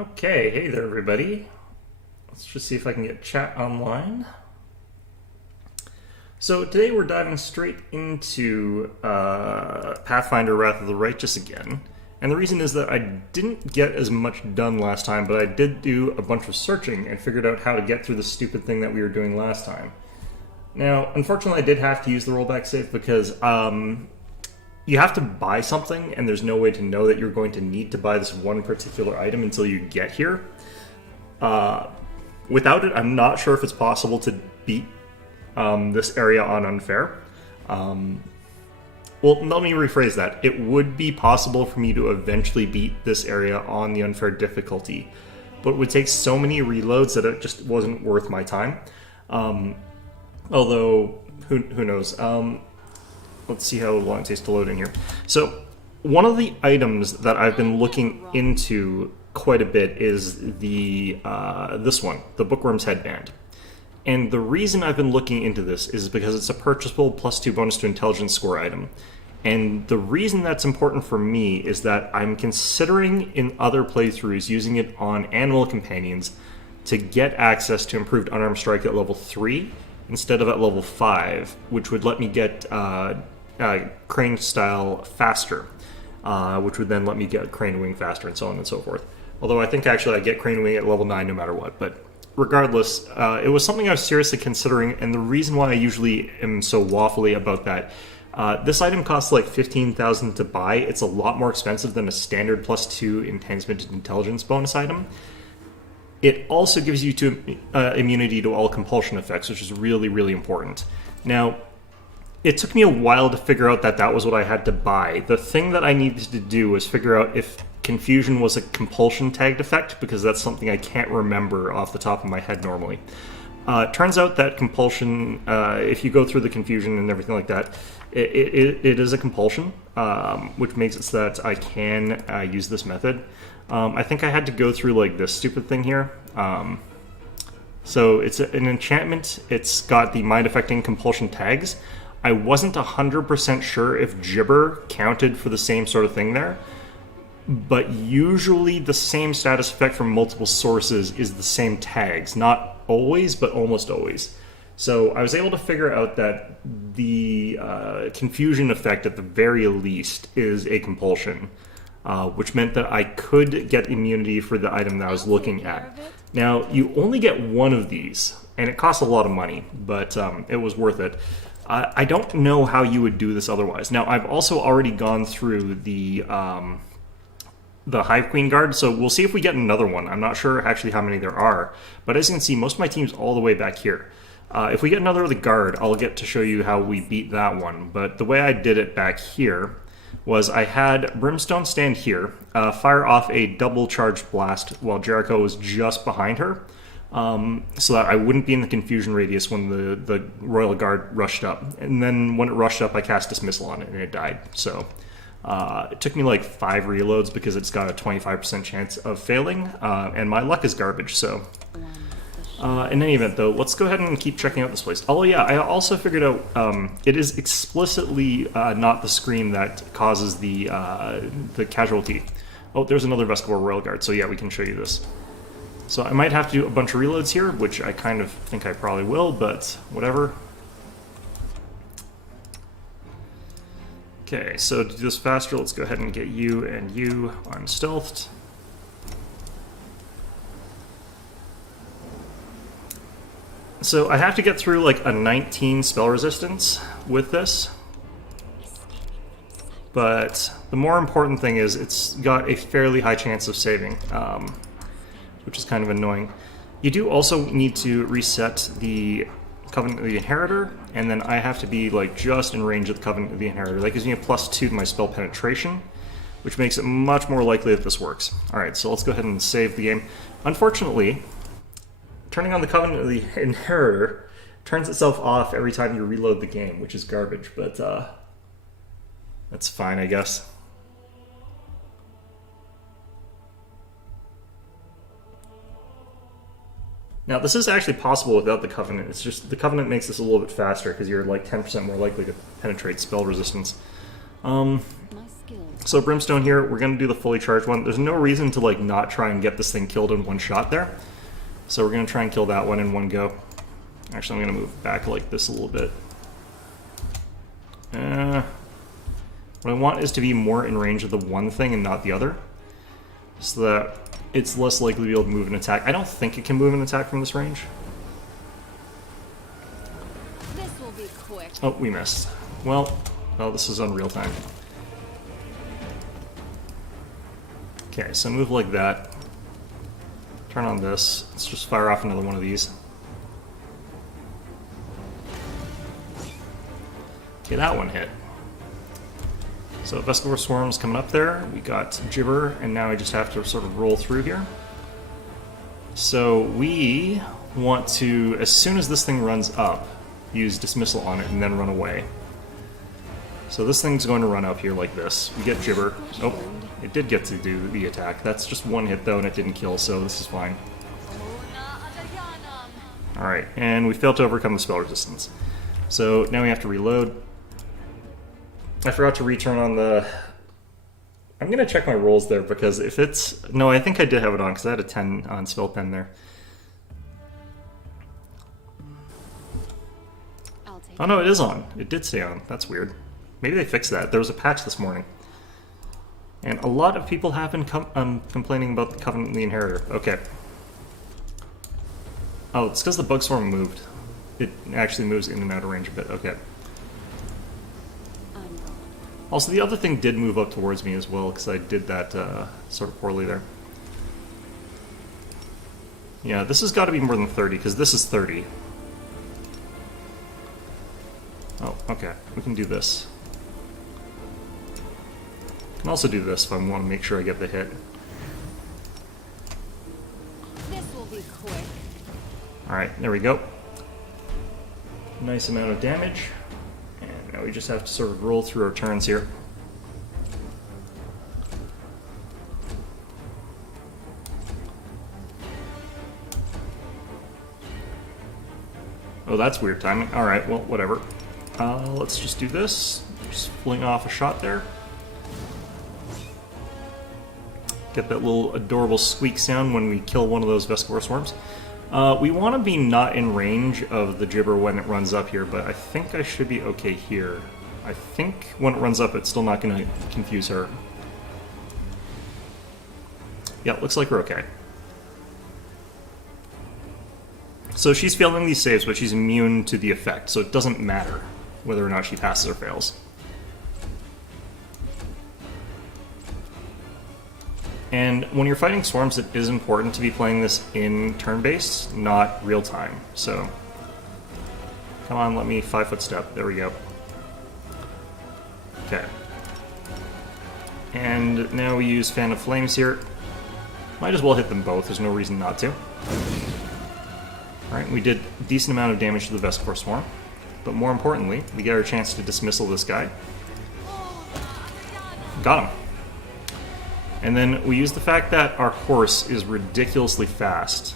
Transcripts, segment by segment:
Okay, hey there everybody. Let's just see if I can get chat online. So today we're diving straight into Pathfinder Wrath of the Righteous again. And the reason is that I didn't get as much done last time, but I did do a bunch of searching and figured out how to get through the stupid thing that we were doing last time. Now, unfortunately I did have to use the rollback save because you have to buy something, and there's no way to know that you're going to need to buy this one particular item until you get here. Without it, I'm not sure if it's possible to beat this area on unfair. Well, let me rephrase that. It would be possible for me to eventually beat this area on the unfair difficulty, but it would take so many reloads that it just wasn't worth my time. Although, who knows? Let's see how long it takes to load in here. So, one of the items that I've been looking into quite a bit is the this one, the Bookworm's Headband. And the reason I've been looking into this is because it's a purchasable +2 bonus to intelligence score item. And the reason that's important for me is that I'm considering in other playthroughs using it on animal companions to get access to improved unarmed strike at level 3 instead of at level 5, which would let me get crane style faster, which would then let me get crane wing faster and so on and so forth. Although I think actually I get crane wing at level 9 no matter what, but regardless, it was something I was seriously considering, and the reason why I usually am so waffly about that, this item costs like 15,000 to buy. It's a lot more expensive than a standard +2 enhancement to intelligence bonus item. It also gives you immunity to all compulsion effects, which is really, really important. Now, it took me a while to figure out that that was what I had to buy. The thing that I needed to do was figure out if confusion was a compulsion tagged effect, because that's something I can't remember off the top of my head normally. Turns out that compulsion, if you go through the confusion and everything like that, it is a compulsion, which makes it so that I can use this method. I think I had to go through like this stupid thing here. So it's an enchantment. It's got the mind-affecting compulsion tags. I wasn't 100% sure if Gibber counted for the same sort of thing there, but usually the same status effect from multiple sources is the same tags. Not always, but almost always. So I was able to figure out that the confusion effect at the very least is a compulsion, which meant that I could get immunity for the item that I was looking at. Now, you only get one of these, and it costs a lot of money, but it was worth it. I don't know how you would do this otherwise. Now, I've also already gone through the Hive Queen Guard, so we'll see if we get another one. I'm not sure actually how many there are, but as you can see, most of my team's all the way back here. If we get another of the Guard, I'll get to show you how we beat that one, but the way I did it back here was I had Brimstone stand here, fire off a double charged blast while Jericho was just behind her, so that I wouldn't be in the confusion radius when the Royal Guard rushed up. And then when it rushed up, I cast Dismissal on it and it died. So it took me like 5 reloads because it's got a 25% chance of failing, and my luck is garbage, so... in any event, though, let's go ahead and keep checking out this place. Oh yeah, I also figured out it is explicitly not the scream that causes the casualty. Oh, there's another Vescor Royal Guard, so yeah, we can show you this. So I might have to do a bunch of reloads here, which I kind of think I probably will, but whatever. Okay, so to do this faster, let's go ahead and get you and you unstealthed. So I have to get through like a 19 spell resistance with this, but the more important thing is it's got a fairly high chance of saving, which is kind of annoying. You do also need to reset the Covenant of the Inheritor, and then I have to be like just in range of the Covenant of the Inheritor. That gives me a +2 to my spell penetration, which makes it much more likely that this works. Alright, so let's go ahead and save the game. Unfortunately, turning on the Covenant of the Inheritor turns itself off every time you reload the game, which is garbage, but that's fine, I guess. Now, this is actually possible without the Covenant. It's just the Covenant makes this a little bit faster because you're like 10% more likely to penetrate spell resistance. So Brimstone here, we're going to do the fully charged one. There's no reason to like not try and get this thing killed in one shot there. So we're going to try and kill that one in one go. Actually, I'm going to move back like this a little bit. What I want is to be more in range of the one thing and not the other, so that it's less likely to be able to move an attack. I don't think it can move an attack from this range. This will be quick. Oh, we missed. Well, this is unreal time. Okay, so move like that. Turn on this. Let's just fire off another one of these. Okay, that one hit. So Vesicle Swarm's coming up there. We got Gibber, and now I just have to sort of roll through here. So we want to, as soon as this thing runs up, use Dismissal on it and then run away. So this thing's going to run up here like this. We get Gibber. Oh, it did get to do the attack. That's just one hit though, and it didn't kill, so this is fine. Alright, and we failed to overcome the spell resistance. So now we have to reload. I forgot to return on the... I'm going to check my rolls there, because if it's... No, I think I did have it on, because I had a 10 on spell pen there. Oh no, it is on. It did stay on. That's weird. Maybe they fixed that. There was a patch this morning. And a lot of people have been complaining about the Covenant and the Inheritor. Okay. Oh, it's because the Bug Swarm moved. It actually moves in and out of range a bit. Okay. Also, the other thing did move up towards me as well, because I did that sort of poorly there. Yeah, this has got to be more than 30, because this is 30. Oh, okay. We can do this. I can also do this if I want to make sure I get the hit. This will be quick. Alright, there we go. Nice amount of damage. And now we just have to sort of roll through our turns here. Oh, that's weird timing. Alright, well, whatever. Let's just do this. Just fling off a shot there. Get that little adorable squeak sound when we kill one of those Vesicle Swarms. We want to be not in range of the Gibber when it runs up here, but I think I should be okay here. I think when it runs up, it's still not going to confuse her. Yeah, looks like we're okay. So she's failing these saves, but she's immune to the effect, so it doesn't matter whether or not she passes or fails. And when you're fighting swarms, it is important to be playing this in turn-based, not real-time. So, come on, let me 5-foot step. There we go. Okay. And now we use Fan of Flames here. Might as well hit them both, there's no reason not to. Alright, we did a decent amount of damage to the Vesicle Swarm. But more importantly, we get our chance to dismissal this guy. Got him. And then we use the fact that our horse is ridiculously fast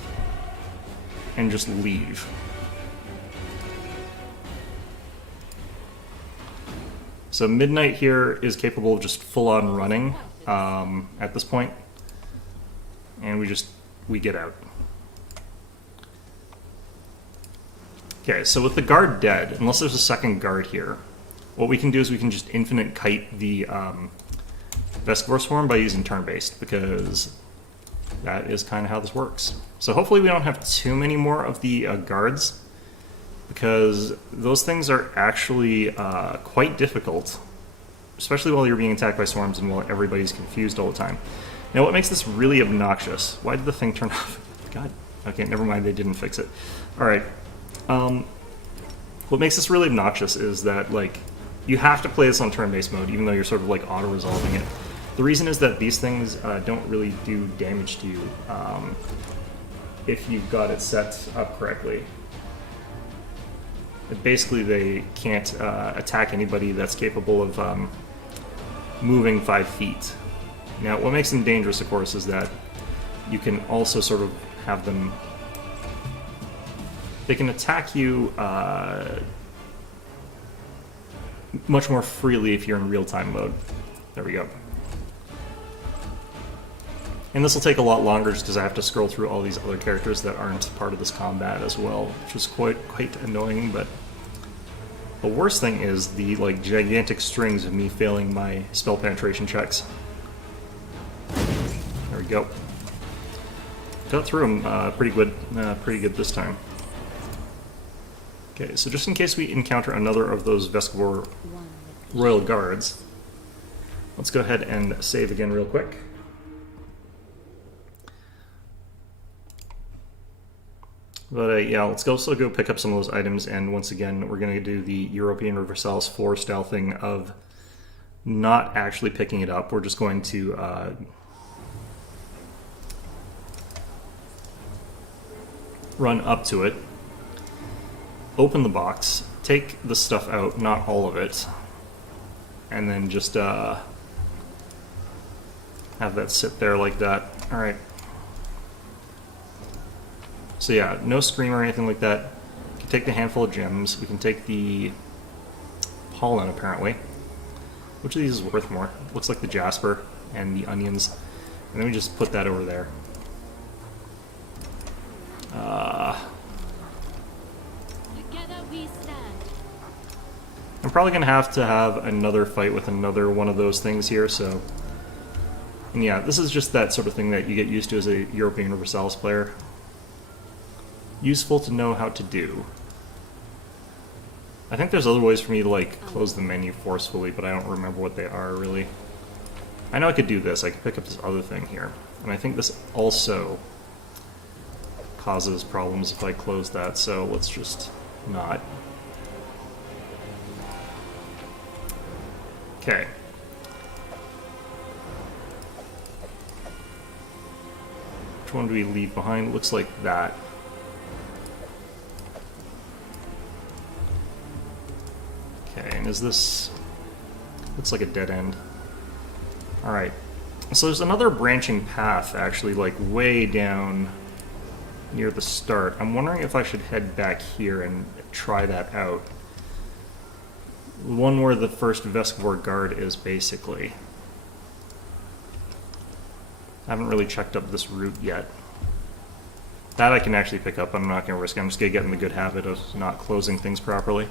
and just leave. So Midnight here is capable of just full-on running at this point. And we get out. Okay, so with the guard dead, unless there's a second guard here, what we can do is we can just infinite kite the Vesicle Swarm by using turn-based, because that is kind of how this works. So hopefully we don't have too many more of the guards, because those things are actually quite difficult, especially while you're being attacked by swarms and while everybody's confused all the time. Now what makes this really obnoxious? Why did the thing turn off? God, okay, never mind, they didn't fix it. Alright. What makes this really obnoxious is that, like, you have to play this on turn-based mode, even though you're sort of, like, auto-resolving it. The reason is that these things don't really do damage to you if you've got it set up correctly. Basically, they can't attack anybody that's capable of moving 5 feet. Now, what makes them dangerous, of course, is that you can also sort of have them... They can attack you much more freely if you're in real-time mode. There we go. And this will take a lot longer just because I have to scroll through all these other characters that aren't part of this combat as well, which is quite annoying, but the worst thing is the like gigantic strings of me failing my spell penetration checks. There we go. Got through them pretty good this time. Okay, so just in case we encounter another of those Vescovor Royal Guards, let's go ahead and save again real quick. But yeah, let's also go pick up some of those items, and once again, we're going to do the European Universalis 4 style thing of not actually picking it up. We're just going to run up to it, open the box, take the stuff out, not all of it, and then just have that sit there like that. Alright. So yeah, no scream or anything like that. We can take the handful of gems. We can take the pollen, apparently. Which of these is worth more? Looks like the jasper and the onions. And then we just put that over there. Together we stand. I'm probably going to have another fight with another one of those things here, so... And yeah, this is just that sort of thing that you get used to as a European Universalis player. Useful to know how to do. I think there's other ways for me to like close the menu forcefully, but I don't remember what they are really. I know I could do this. I could pick up this other thing here. And I think this also causes problems if I close that, so let's just not. Okay. Which one do we leave behind? Looks like that. Okay, and is this... looks like a dead end. Alright. So there's another branching path, actually, like way down near the start. I'm wondering if I should head back here and try that out. The one where the first Vescovor guard is, basically. I haven't really checked up this route yet. That I can actually pick up. I'm not going to risk it. I'm just going to get in the good habit of not closing things properly.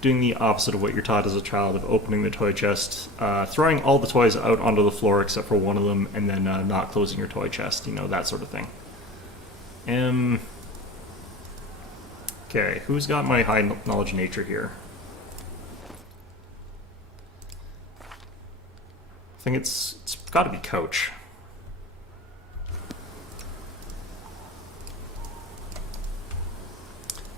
Doing the opposite of what you're taught as a child, of opening the toy chest, throwing all the toys out onto the floor except for one of them, and then not closing your toy chest, you know, that sort of thing. Okay, who's got my high knowledge nature here? I think it's got to be Coach.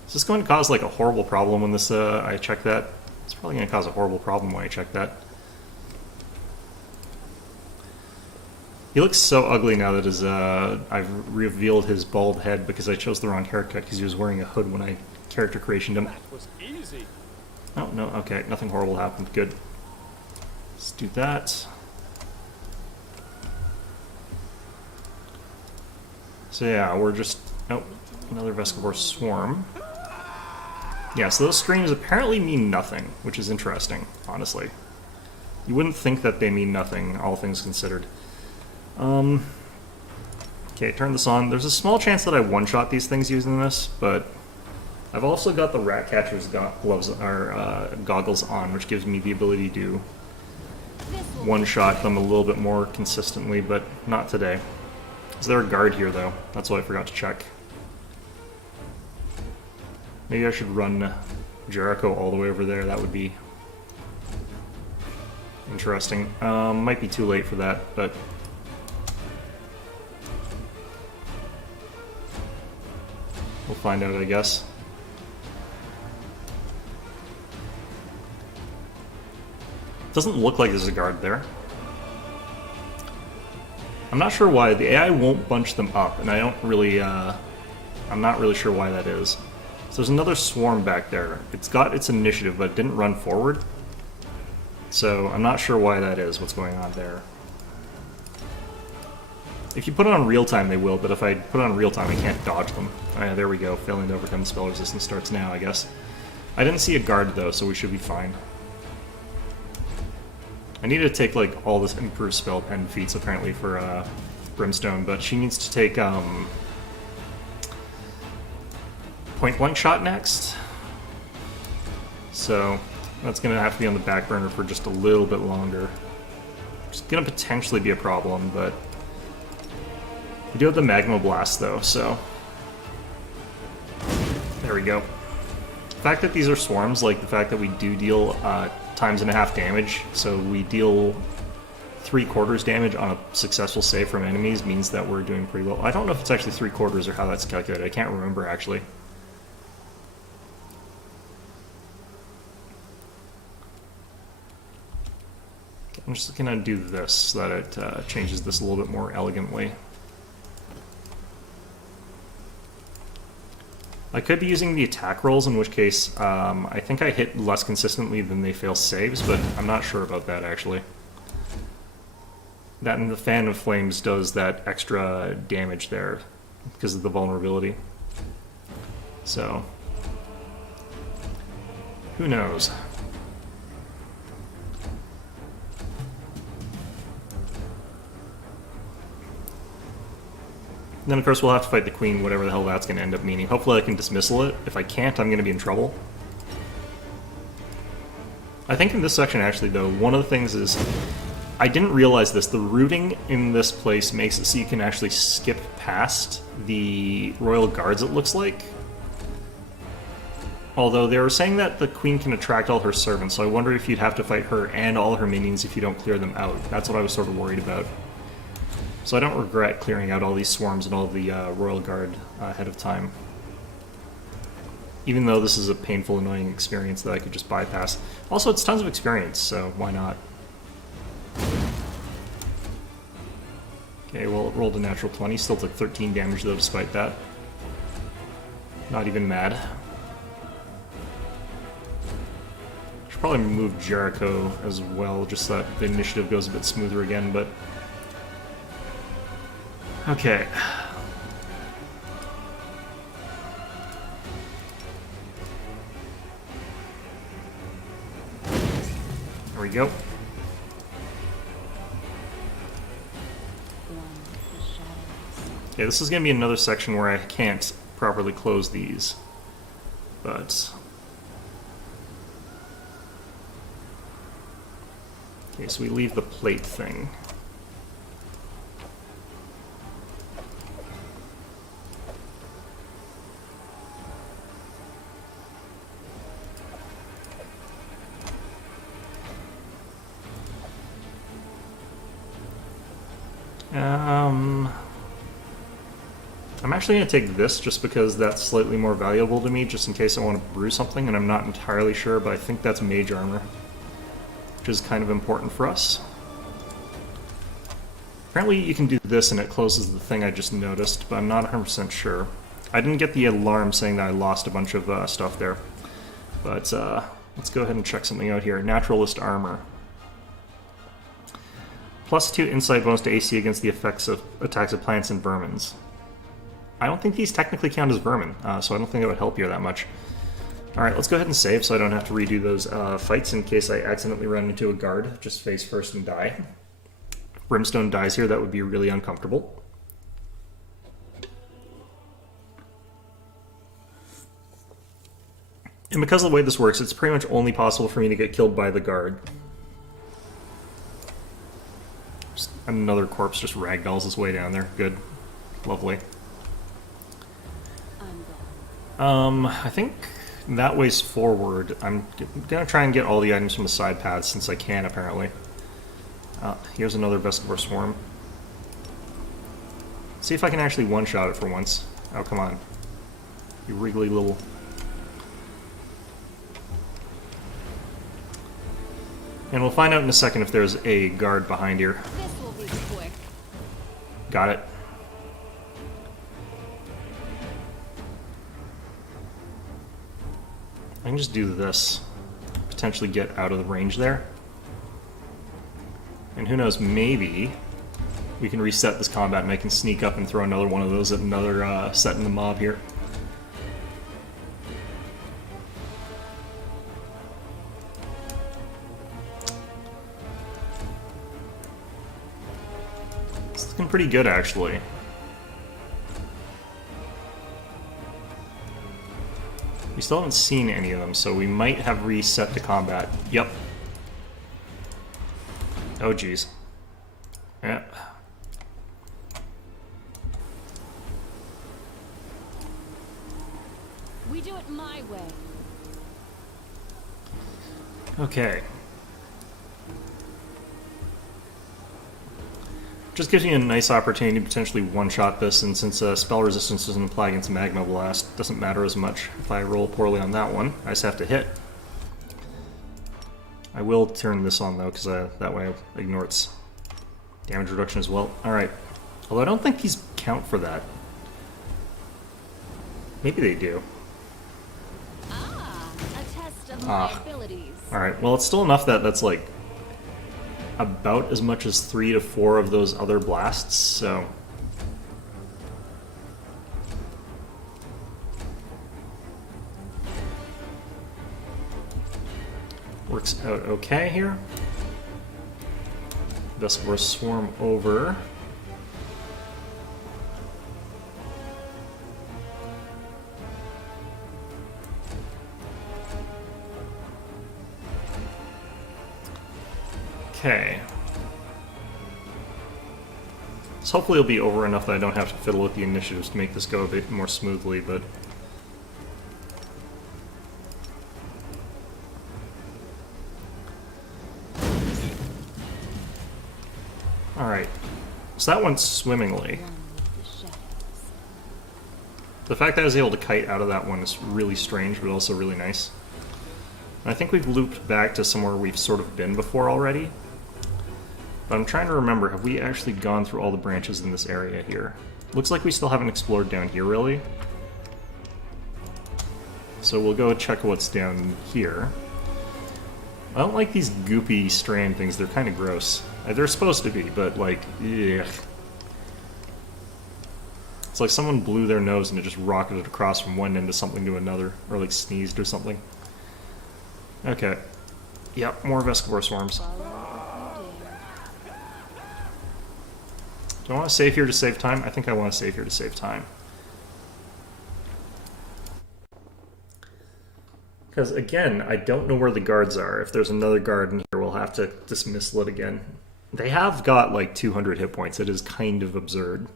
Is this going to cause like a horrible problem when this I check that? It's probably going to cause a horrible problem when I check that. He looks so ugly now that his I've revealed his bald head because I chose the wrong haircut because he was wearing a hood when I character creationed him. That was easy. Oh, no, okay, nothing horrible happened. Good. Let's do that. So yeah, we're just... oh, another Vescovor swarm. Yeah, so those screams apparently mean nothing, which is interesting, honestly. You wouldn't think that they mean nothing, all things considered. Okay, turn this on. There's a small chance that I one-shot these things using this, but I've also got the rat catcher's gloves or goggles on, which gives me the ability to one-shot them a little bit more consistently, but not today. Is there a guard here, though? That's what I forgot to check. Maybe I should run Jericho all the way over there. That would be interesting. Might be too late for that, but... we'll find out, I guess. Doesn't look like there's a guard there. I'm not sure why. The AI won't bunch them up, and I don't really, I'm not really sure why that is. So there's another swarm back there. It's got its initiative, but it didn't run forward. So I'm not sure why that is, what's going on there. If you put it on real time, they will, but if I put it on real time, I can't dodge them. There we go. Failing to overcome spell resistance starts now, I guess. I didn't see a guard, though, so we should be fine. I need to take like all this improved spell pen feats apparently for Brimstone, but she needs to take point blank shot next. So that's gonna have to be on the back burner for just a little bit longer. It's gonna potentially be a problem, but we do have the Magma Blast though, so there we go. The fact that these are swarms, like the fact that we do deal times and a half damage, so we deal 3/4 damage on a successful save from enemies, means that we're doing pretty well. I don't know if it's actually 3/4 or how that's calculated. I can't remember actually. I'm just gonna do this so that it changes this a little bit more elegantly. I could be using the attack rolls, in which case I think I hit less consistently than they fail saves, but I'm not sure about that actually. That and the Fan of Flames does that extra damage there because of the vulnerability. So, who knows? Then, of course, we'll have to fight the Queen, whatever the hell that's going to end up meaning. Hopefully I can dismissal it. If I can't, I'm going to be in trouble. I think in this section, actually, though, one of the things is... I didn't realize this. The routing in this place makes it so you can actually skip past the Royal Guards, it looks like. Although they were saying that the Queen can attract all her servants, so I wonder if you'd have to fight her and all her minions if you don't clear them out. That's what I was sort of worried about. So I don't regret clearing out all these swarms and all the Royal Guard ahead of time. Even though this is a painful, annoying experience that I could just bypass. Also, it's tons of experience, so why not? Okay, well, it rolled a natural 20. Still took 13 damage, though, despite that. Not even mad. Should probably move Jericho as well, just so that the initiative goes a bit smoother again, but... Okay. There we go. Okay, this is going to be another section where I can't properly close these, but... Okay, so we leave the plate thing. I'm actually going to take this just because that's slightly more valuable to me, just in case I want to brew something, and I'm not entirely sure, but I think that's mage armor, which is kind of important for us. Apparently you can do this and it closes the thing I just noticed, but I'm not 100% sure. I didn't get the alarm saying that I lost a bunch of stuff there, but let's go ahead and check something out here. Naturalist armor. +2 insight bonus to AC against the effects of attacks of plants and vermins. I don't think these technically count as vermin, so I don't think it would help you that much. Alright, let's go ahead and save so I don't have to redo those fights in case I accidentally run into a guard. Just face first and die. If Brimstone dies here, that would be really uncomfortable. And because of the way this works, it's pretty much only possible for me to get killed by the guard. Just another corpse just ragdolls its way down there. Good. Lovely. I think that way's forward. I'm gonna try and get all the items from the side paths since I can, apparently. Here's another Vesicor Swarm. See if I can actually one-shot it for once. Oh, come on. You wriggly little... And we'll find out in a second if there's a guard behind here. This will be quick. Got it. I can just do this. Potentially get out of the range there. And who knows, maybe we can reset this combat and I can sneak up and throw another one of those at another set in the mob here. looking pretty good, actually. We still haven't seen any of them, so we might have reset to combat. Yep. Oh, geez. Yeah. We do it my way. Okay. Just gives me a nice opportunity to potentially one-shot this, and since spell resistance doesn't apply against Magma Blast, doesn't matter as much if I roll poorly on that one. I just have to hit. I will turn this on, though, because that way I ignore its damage reduction as well. Alright. Although I don't think these count for that. Maybe they do. A test of my abilities. Alright, well, it's still enough that that's like about as much as 3 to 4 of those other blasts, so. Works out okay here. Vescor swarm over. Okay. So hopefully it'll be over enough that I don't have to fiddle with the initiatives to make this go a bit more smoothly, but... Alright. So that went swimmingly. The fact that I was able to kite out of that one is really strange, but also really nice. I think we've looped back to somewhere we've sort of been before already. But I'm trying to remember, have we actually gone through all the branches in this area here? Looks like we still haven't explored down here, really. So we'll go check what's down here. I don't like these goopy strand things, they're kind of gross. They're supposed to be, but like, ugh. It's like someone blew their nose and it just rocketed across from one end of something to another, or like sneezed or something. Okay. Yep, more Vescor swarms. Do I want to save here to save time? I think I want to save here to save time. Because, again, I don't know where the guards are. If there's another guard in here, we'll have to dismiss it again. They have got, like, 200 hit points. It is kind of absurd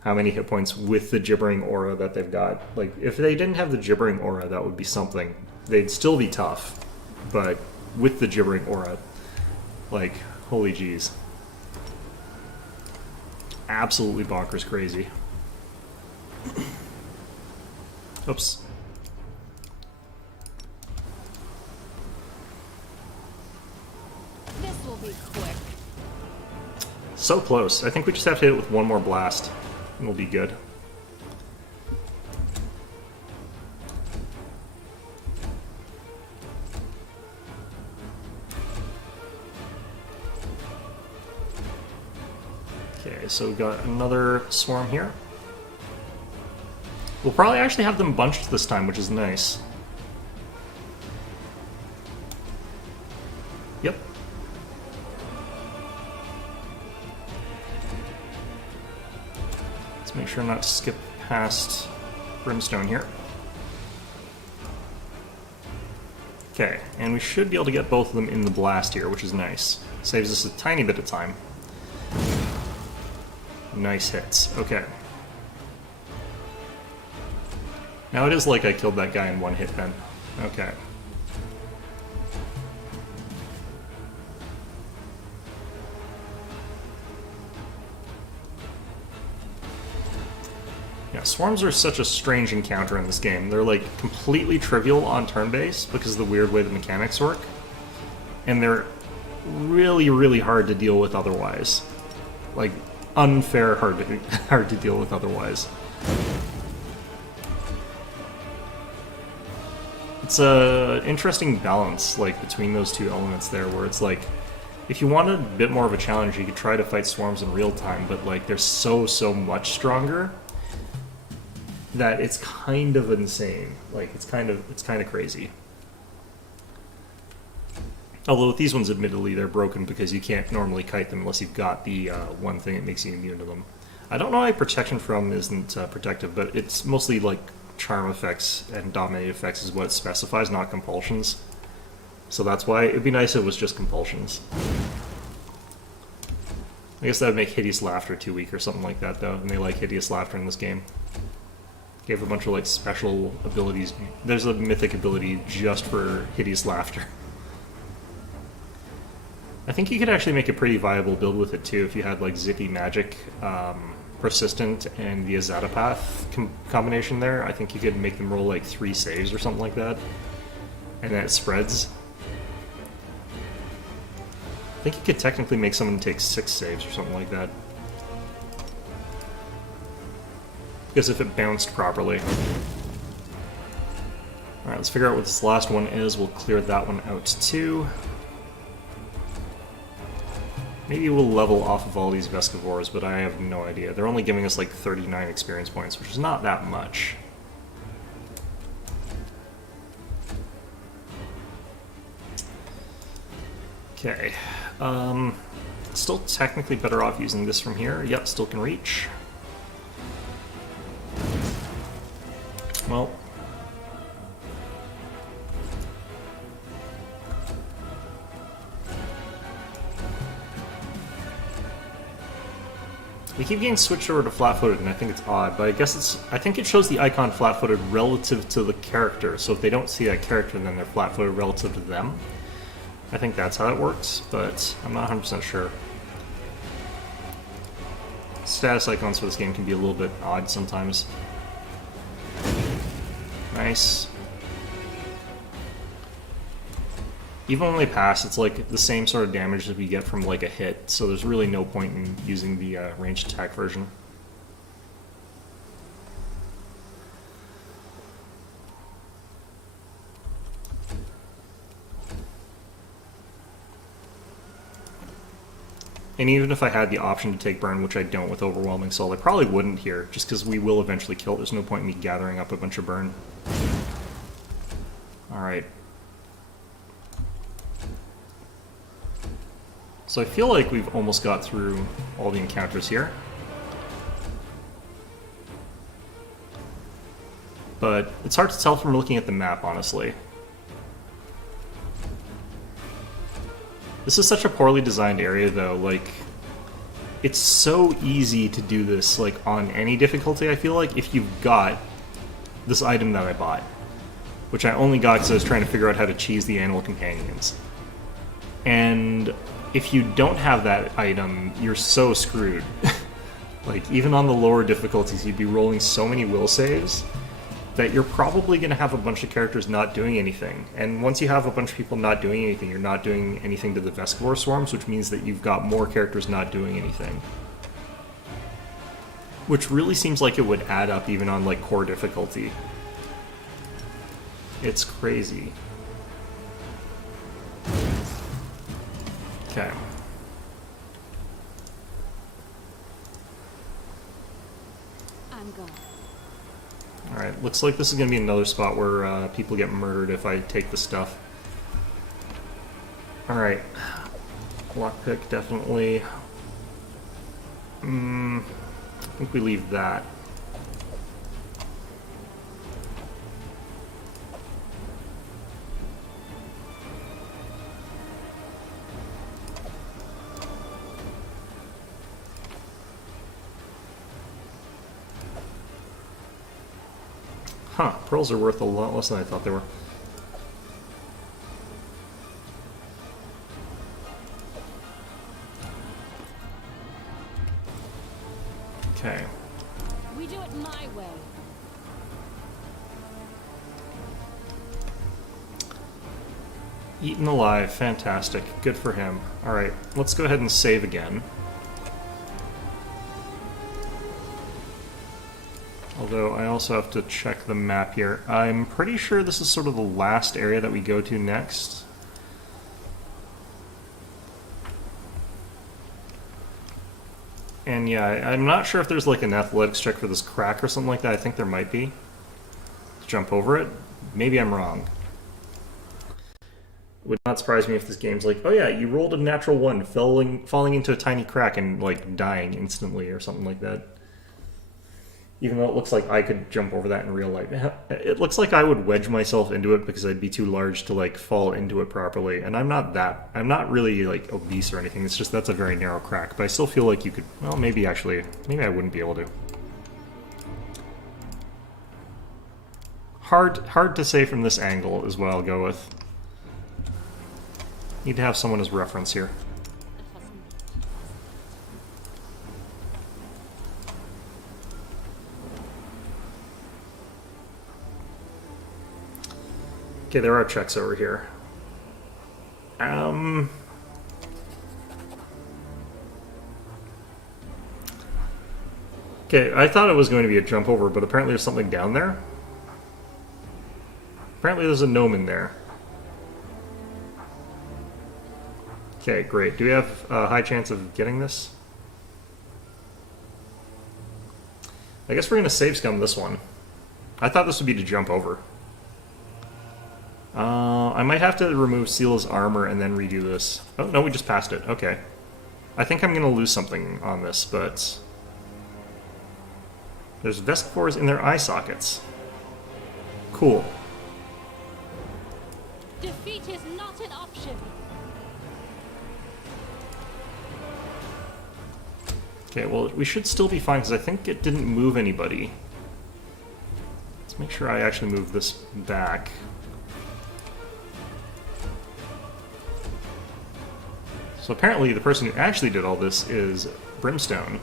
how many hit points with the Gibbering Aura that they've got. Like, if they didn't have the Gibbering Aura, that would be something. They'd still be tough. But with the Gibbering Aura, like, holy jeez. Absolutely bonkers crazy. Oops. This will be quick. So close. I think we just have to hit it with one more blast, and we'll be good. Okay, so we've got another swarm here. We'll probably actually have them bunched this time, which is nice. Yep. Let's make sure not to skip past Brimstone here. Okay, and we should be able to get both of them in the blast here, which is nice. Saves us a tiny bit of time. Nice hits. Okay. Now it is like I killed that guy in one hit then. Okay. Yeah, swarms are such a strange encounter in this game. They're like completely trivial on turn-based because of the weird way the mechanics work. And they're really, really hard to deal with otherwise. Like, unfair hard to deal with otherwise. It's a interesting balance, like, between those two elements there, where it's like, if you wanted a bit more of a challenge, you could try to fight swarms in real time, but like, they're so much stronger that it's kind of insane. Like, it's kind of crazy. Although with these ones, admittedly, they're broken because you can't normally kite them unless you've got the one thing that makes you immune to them. I don't know why protection from isn't protective, but it's mostly like charm effects and dominate effects is what it specifies, not compulsions. So that's why it'd be nice if it was just compulsions. I guess that would make Hideous Laughter too weak or something like that, though, and they like Hideous Laughter in this game. Gave a bunch of like special abilities. There's a mythic ability just for Hideous Laughter. I think you could actually make a pretty viable build with it too if you had like Zippy Magic, Persistent, and the Azatapath combination there. I think you could make them roll like 3 saves or something like that, and then it spreads. I think you could technically make someone take 6 saves or something like that. Because if it bounced properly. Alright, let's figure out what this last one is. We'll clear that one out too. Maybe we'll level off of all these Vescivores, but I have no idea. They're only giving us like 39 experience points, which is not that much. Okay. Still technically better off using this from here. Yep, still can reach. Well. We keep getting switched over to flat-footed, and I think it's odd, but I guess I think it shows the icon flat-footed relative to the character, so if they don't see that character, then they're flat-footed relative to them. I think that's how it works, but I'm not 100% sure. Status icons for this game can be a little bit odd sometimes. Nice. Even when they pass, it's like the same sort of damage that we get from like a hit, so there's really no point in using the ranged attack version. And even if I had the option to take burn, which I don't with Overwhelming Soul, I probably wouldn't here, just because we will eventually kill it. There's no point in me gathering up a bunch of burn. Alright. So I feel like we've almost got through all the encounters here. But it's hard to tell from looking at the map, honestly. This is such a poorly designed area, though. Like, it's so easy to do this, like, on any difficulty, I feel like, if you've got this item that I bought. Which I only got because I was trying to figure out how to cheese the animal companions. And if you don't have that item, you're so screwed. Like, even on the lower difficulties, you'd be rolling so many will saves that you're probably going to have a bunch of characters not doing anything. And once you have a bunch of people not doing anything, you're not doing anything to the Vescivore swarms, which means that you've got more characters not doing anything. Which really seems like it would add up even on, like, core difficulty. It's crazy. Okay. I'm gone. Alright, looks like this is going to be another spot where people get murdered if I take the stuff. Alright. Lockpick, definitely. I think we leave that. Huh, pearls are worth a lot less than I thought they were. Okay. We do it my way. Eaten alive, fantastic. Good for him. Alright, let's go ahead and save again. Although I also have to check the map here. I'm pretty sure this is sort of the last area that we go to next. And yeah, I'm not sure if there's like an athletics check for this crack or something like that. I think there might be. Jump over it? Maybe I'm wrong. Would not surprise me if this game's like, oh yeah, you rolled a natural 1, falling into a tiny crack and like dying instantly or something like that. Even though it looks like I could jump over that in real life. It looks like I would wedge myself into it because I'd be too large to like fall into it properly. And I'm not really like obese or anything. It's just that's a very narrow crack. But I still feel like you could, well, maybe I wouldn't be able to. Hard to say from this angle is what I'll go with. Need to have someone as reference here. Okay, there are checks over here. Okay, I thought it was going to be a jump over, but apparently there's something down there. Apparently there's a gnome in there. Okay, great. Do we have a high chance of getting this? I guess we're going to save scum this one. I thought this would be to jump over. I might have to remove Seal's armor and then redo this. Oh, no, we just passed it. Okay. I think I'm going to lose something on this, but... There's Vescivores in their eye sockets. Cool. Defeat is not an option. Okay, well, we should still be fine, because I think it didn't move anybody. Let's make sure I actually move this back. So apparently the person who actually did all this is Brimstone.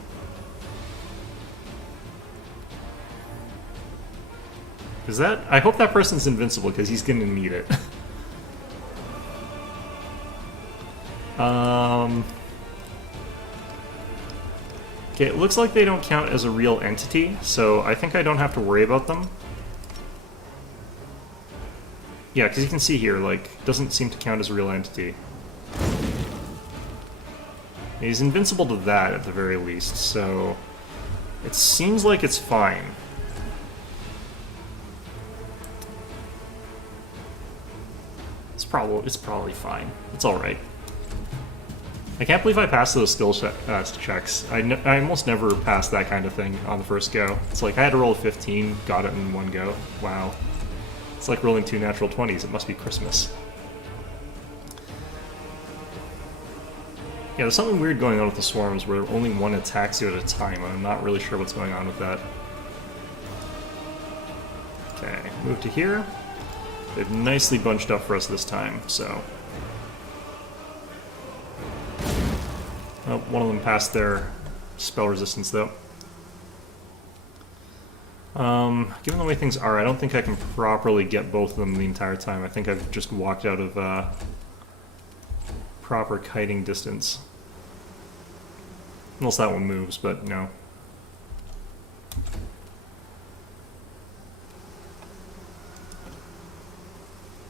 Is that... I hope that person's invincible, because he's going to need it. Okay, it looks like they don't count as a real entity, so I think I don't have to worry about them. Yeah, because you can see here, like, doesn't seem to count as a real entity. He's invincible to that, at the very least, so... It seems like it's fine. It's probably fine. It's alright. I can't believe I passed those skill checks. I almost never pass that kind of thing on the first go. It's like I had to roll a 15, got it in one go. Wow. It's like rolling 2 natural 20s. It must be Christmas. Yeah, there's something weird going on with the swarms where only one attacks you at a time. I'm not really sure what's going on with that. Okay, move to here. They've nicely bunched up for us this time, so... Oh, one of them passed their spell resistance, though. Given the way things are, I don't think I can properly get both of them the entire time. I think I've just walked out of proper kiting distance. Unless that one moves, but no.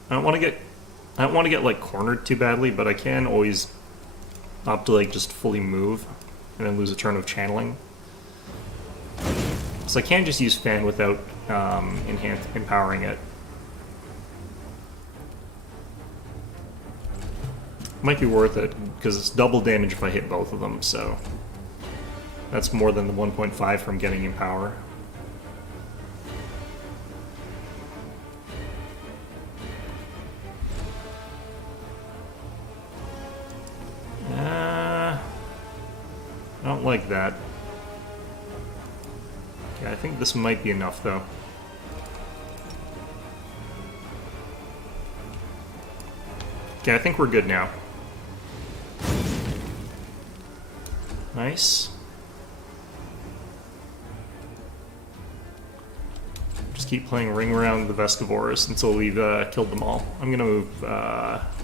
I don't want to get like cornered too badly, but I can always opt to like just fully move and then lose a turn of channeling. So I can just use Fan without empowering it. Might be worth it, because it's double damage if I hit both of them, so... That's more than the 1.5 from getting Empower. I don't like that. Okay, I think this might be enough, though. Okay, I think we're good now. Nice. Just keep playing ring around the Vescivores until we've killed them all. I'm gonna move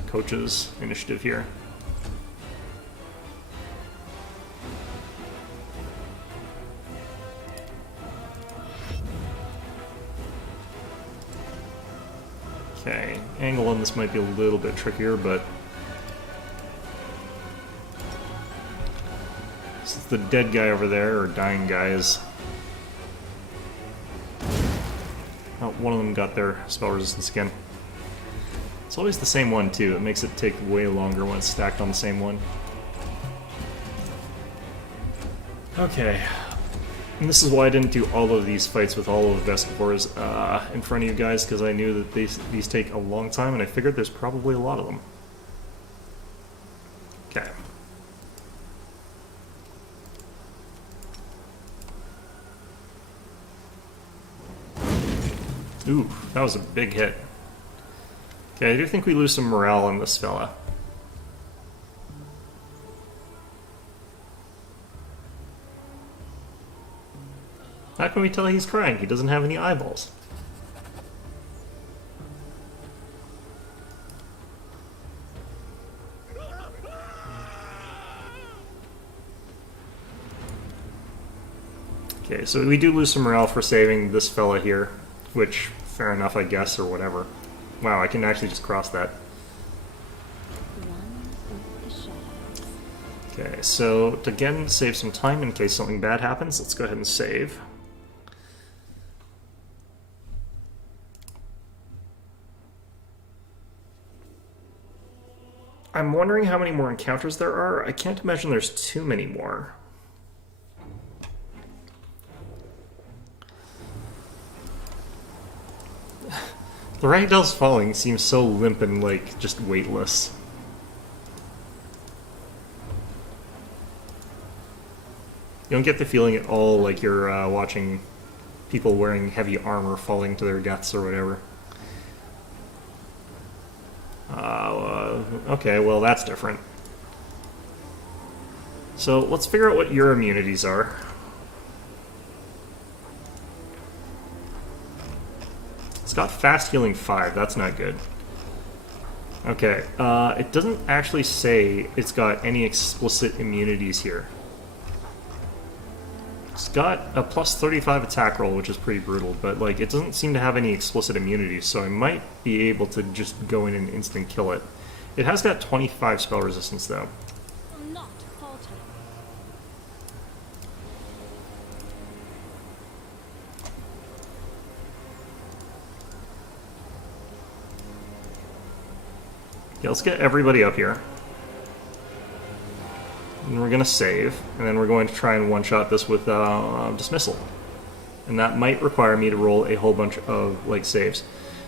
Coach's initiative here. Okay, angle on this might be a little bit trickier, but since the dead guy over there, or dying guy, is... Oh, one of them got their spell resistance again. It's always the same one, too. It makes it take way longer when it's stacked on the same one. Okay. And this is why I didn't do all of these fights with all of the Vescivores in front of you guys, because I knew that these take a long time, and I figured there's probably a lot of them. Okay. Ooh, that was a big hit. Okay, I do think we lose some morale on this fella. How can we tell he's crying? He doesn't have any eyeballs. Okay, so we do lose some morale for saving this fella here, which, fair enough, I guess, or whatever. Wow, I can actually just cross that. Okay, so to again save some time in case something bad happens, let's go ahead and save. I'm wondering how many more encounters there are. I can't imagine there's too many more. The ragdoll's falling seems so limp and, like, just weightless. You don't get the feeling at all like you're watching people wearing heavy armor falling to their deaths or whatever. Okay, well that's different. So let's figure out what your immunities are. It's got fast healing 5, that's not good. Okay, it doesn't actually say it's got any explicit immunities here. It's got a plus 35 attack roll, which is pretty brutal, but like it doesn't seem to have any explicit immunities, so I might be able to just go in and instant kill it. It has got 25 spell resistance, though. Will not falter. Yeah, let's get everybody up here. And we're going to save, and then we're going to try and one-shot this with Dismissal. And that might require me to roll a whole bunch of, like, saves.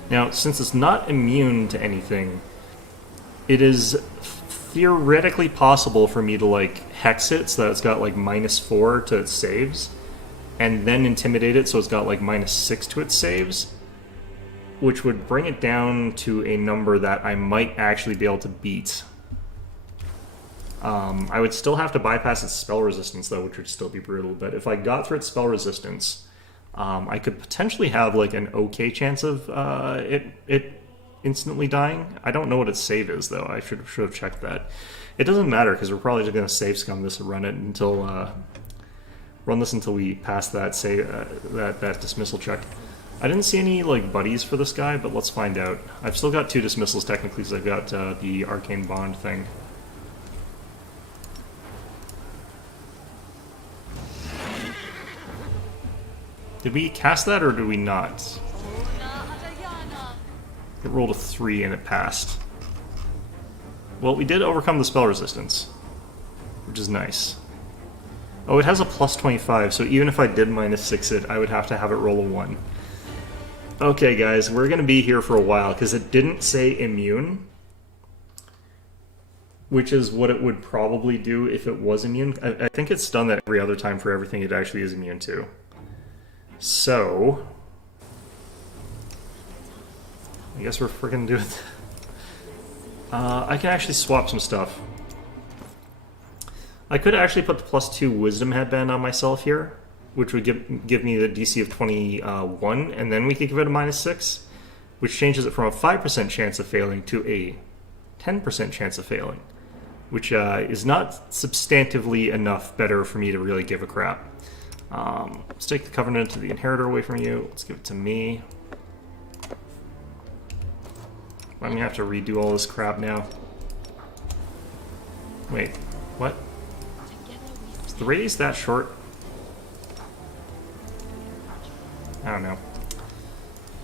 Now, since it's not immune to anything, it is theoretically possible for me to, like, hex it so that it's got, like, -4 to its saves, and then intimidate it so it's got, like, -6 to its saves, which would bring it down to a number that I might actually be able to beat. I would still have to bypass its spell resistance, though, which would still be brutal. But if I got through its spell resistance, I could potentially have like an okay chance of it instantly dying. I don't know what its save is, though. I should have checked that. It doesn't matter because we're probably just going to save scum this and run it until we pass that that dismissal check. I didn't see any like buddies for this guy, but let's find out. I've still got 2 dismissals technically, because I've got the arcane bond thing. Did we cast that or did we not? It rolled a 3 and it passed. Well, we did overcome the spell resistance, which is nice. Oh, it has a plus 25, so even if I did -6 it, I would have to have it roll a 1. Okay, guys, we're going to be here for a while, because it didn't say immune, which is what it would probably do if it was immune. I think it's done that every other time for everything it actually is immune to. So, I guess we're freaking doing that. I can actually swap some stuff. I could actually put the +2 Wisdom headband on myself here, which would give me the DC of 21, and then we could give it a -6, which changes it from a 5% chance of failing to a 10% chance of failing, which is not substantively enough better for me to really give a crap. Let's take the Covenant to the Inheritor away from you. Let's give it to me. I'm gonna have to redo all this crap now. Wait, what? Is the radius that short? I don't know.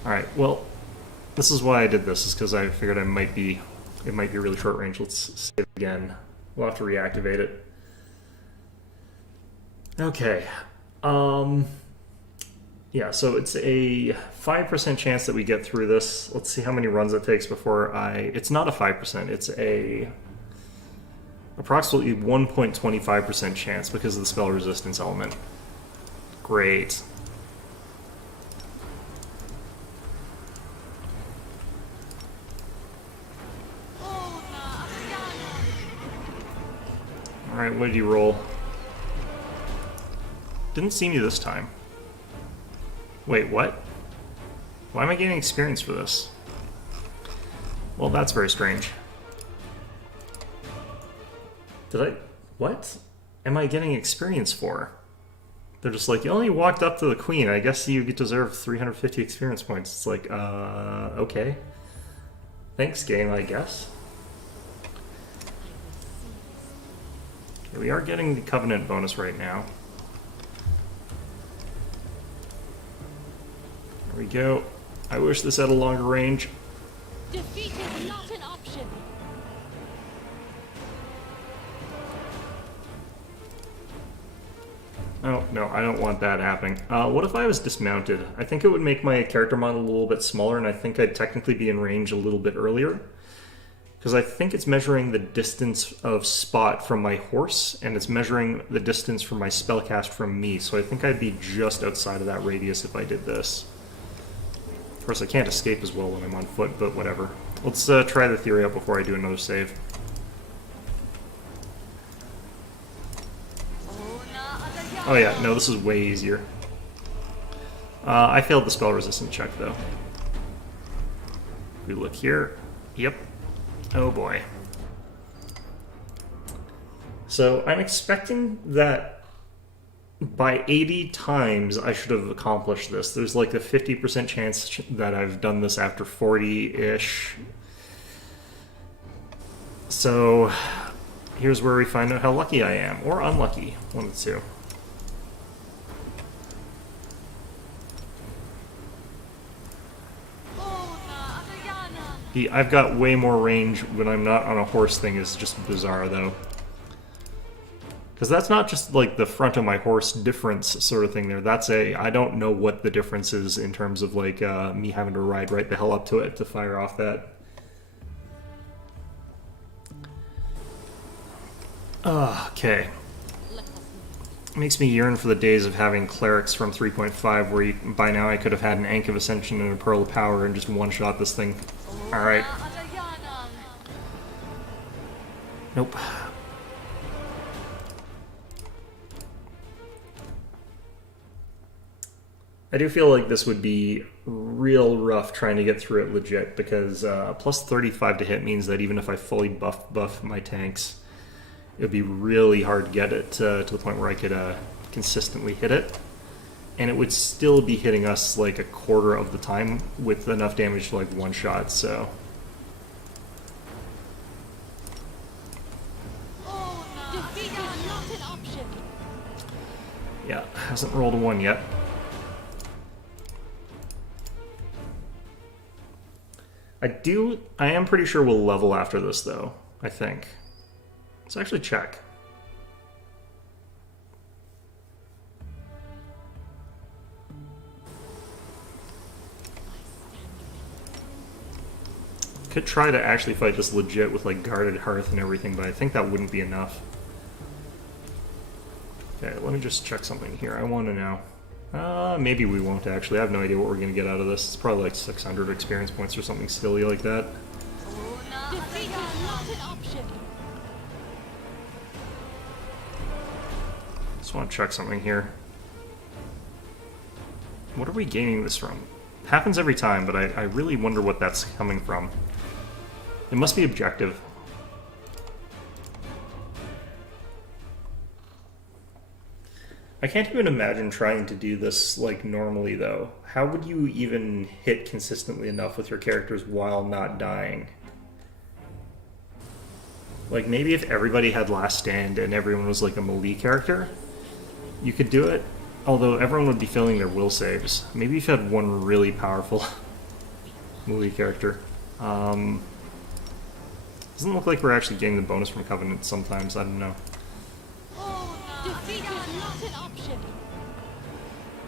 Alright, well, This is why I did this, is because I figured it might be really short range. Let's save again. We'll have to reactivate it. Okay. Yeah, so it's a 5% chance that we get through this. Let's see how many runs it takes before it's not a 5%, it's a approximately 1.25% chance because of the spell resistance element. Great. Alright, what did you roll? Didn't see me this time. Wait, what? Why am I getting experience for this? Well, that's very strange. What am I getting experience for? They're just like, you only walked up to the queen. I guess you deserve 350 experience points. It's like, okay. Thanks, game, I guess. Okay, we are getting the Covenant bonus right now. There we go. I wish this had a longer range. Defeat is not an option. Oh, no, I don't want that happening. What if I was dismounted? I think it would make my character model a little bit smaller, and I think I'd technically be in range a little bit earlier. Because I think it's measuring the distance of Spot from my horse, and it's measuring the distance from my spellcast from me, so I think I'd be just outside of that radius if I did this. Of course, I can't escape as well when I'm on foot, but whatever. Let's try the theory out before I do another save. Oh yeah, no, this is way easier. I failed the spell resistant check, though. We look here. Yep. Oh boy. So I'm expecting that by 80 times I should have accomplished this. There's like a 50% chance that I've done this after 40-ish. So here's where we find out how lucky I am, or unlucky, one of the two. I've got way more range when I'm not on a horse thing is just bizarre, though. Because that's not just, like, the front of my horse difference sort of thing there. That's I don't know what the difference is in terms of, like, me having to ride right the hell up to it to fire off that. Okay. Makes me yearn for the days of having clerics from 3.5 where by now I could have had an Ankh of Ascension and a Pearl of Power and just one-shot this thing. Alright. Nope. I do feel like this would be real rough trying to get through it legit, because plus 35 to hit means that even if I fully buff my tanks, it would be really hard to get it to the point where I could consistently hit it. And it would still be hitting us like a quarter of the time with enough damage to like one shot, so. Defeat is not an option. Yeah, hasn't rolled a 1 yet. I am pretty sure we'll level after this though, I think. Let's actually check. Could try to actually fight this legit with like guarded hearth and everything, but I think that wouldn't be enough. Okay, let me just check something here. I want to know. Maybe we won't actually. I have no idea what we're going to get out of this. It's probably like 600 experience points or something silly like that. Defeat is not an option. Just want to check something here. What are we gaining this from? It happens every time, but I really wonder what that's coming from. It must be objective. I can't even imagine trying to do this like normally though. How would you even hit consistently enough with your characters while not dying? Like maybe if everybody had Last Stand and everyone was like a melee character, you could do it. Although everyone would be failing their will saves. Maybe if you had one really powerful. movie character. Doesn't look like we're actually getting the bonus from Covenant sometimes. I don't know. Defeat is not an option.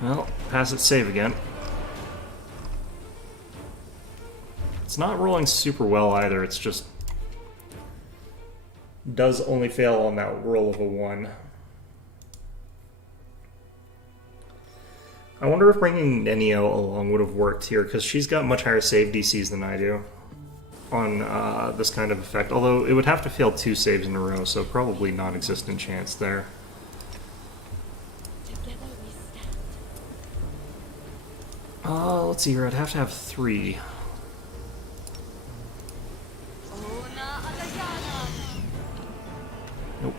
Well, pass it save again. It's not rolling super well either. It's just does only fail on that roll of a 1. I wonder if bringing Nenio along would have worked here, because she's got much higher save DCs than I do on this kind of effect. Although it would have to fail 2 saves in a row, so probably non-existent chance there. Together we stand. Let's see here. I'd have to have 3. Nope.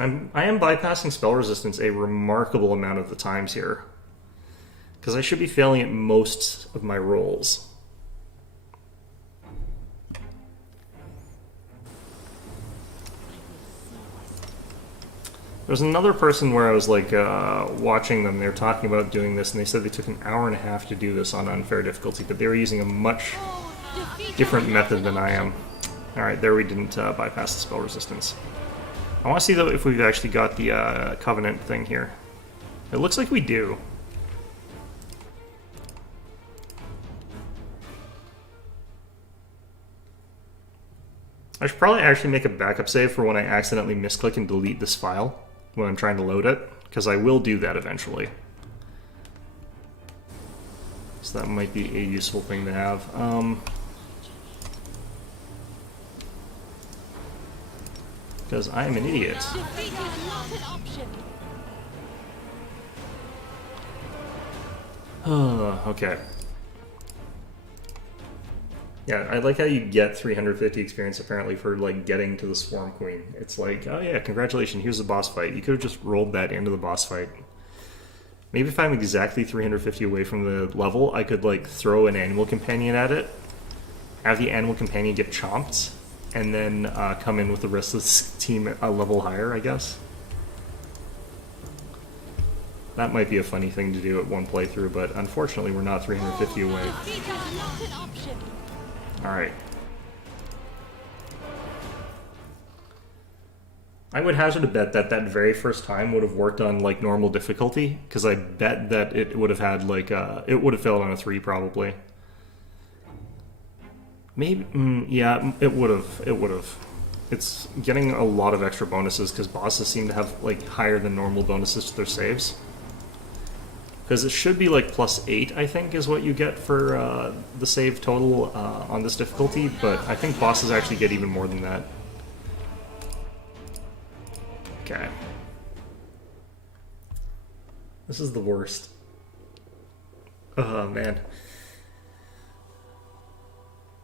I am bypassing spell resistance a remarkable amount of the times here, because I should be failing at most of my rolls. There's another person where I was like watching them. They were talking about doing this, and they said they took an hour and a half to do this on unfair difficulty, but they were using a much different method than I am. Alright, there we didn't bypass the spell resistance. I want to see though if we've actually got the Covenant thing here. It looks like we do. I should probably actually make a backup save for when I accidentally misclick and delete this file when I'm trying to load it, because I will do that eventually. So that might be a useful thing to have. Because I am an idiot. Defeat is not an option. Okay. Yeah, I like how you get 350 experience apparently for like getting to the Swarm Queen. It's like, oh yeah, congratulations, here's the boss fight. You could have just rolled that into the boss fight. Maybe if I'm exactly 350 away from the level, I could like throw an animal companion at it, have the animal companion get chomped, and then come in with the rest of the team a level higher, I guess. That might be a funny thing to do at one playthrough, but unfortunately we're not 350 away. Defeat is not an option. Alright. I would hazard a bet that that very first time would have worked on like normal difficulty, because I bet that it would have had like it would have failed on a 3 probably. Maybe, yeah, it would have. It would have. It's getting a lot of extra bonuses because bosses seem to have like higher than normal bonuses to their saves. Because it should be like +8, I think, is what you get for the save total on this difficulty, but I think bosses actually get even more than that. Okay. This is the worst. Oh, man.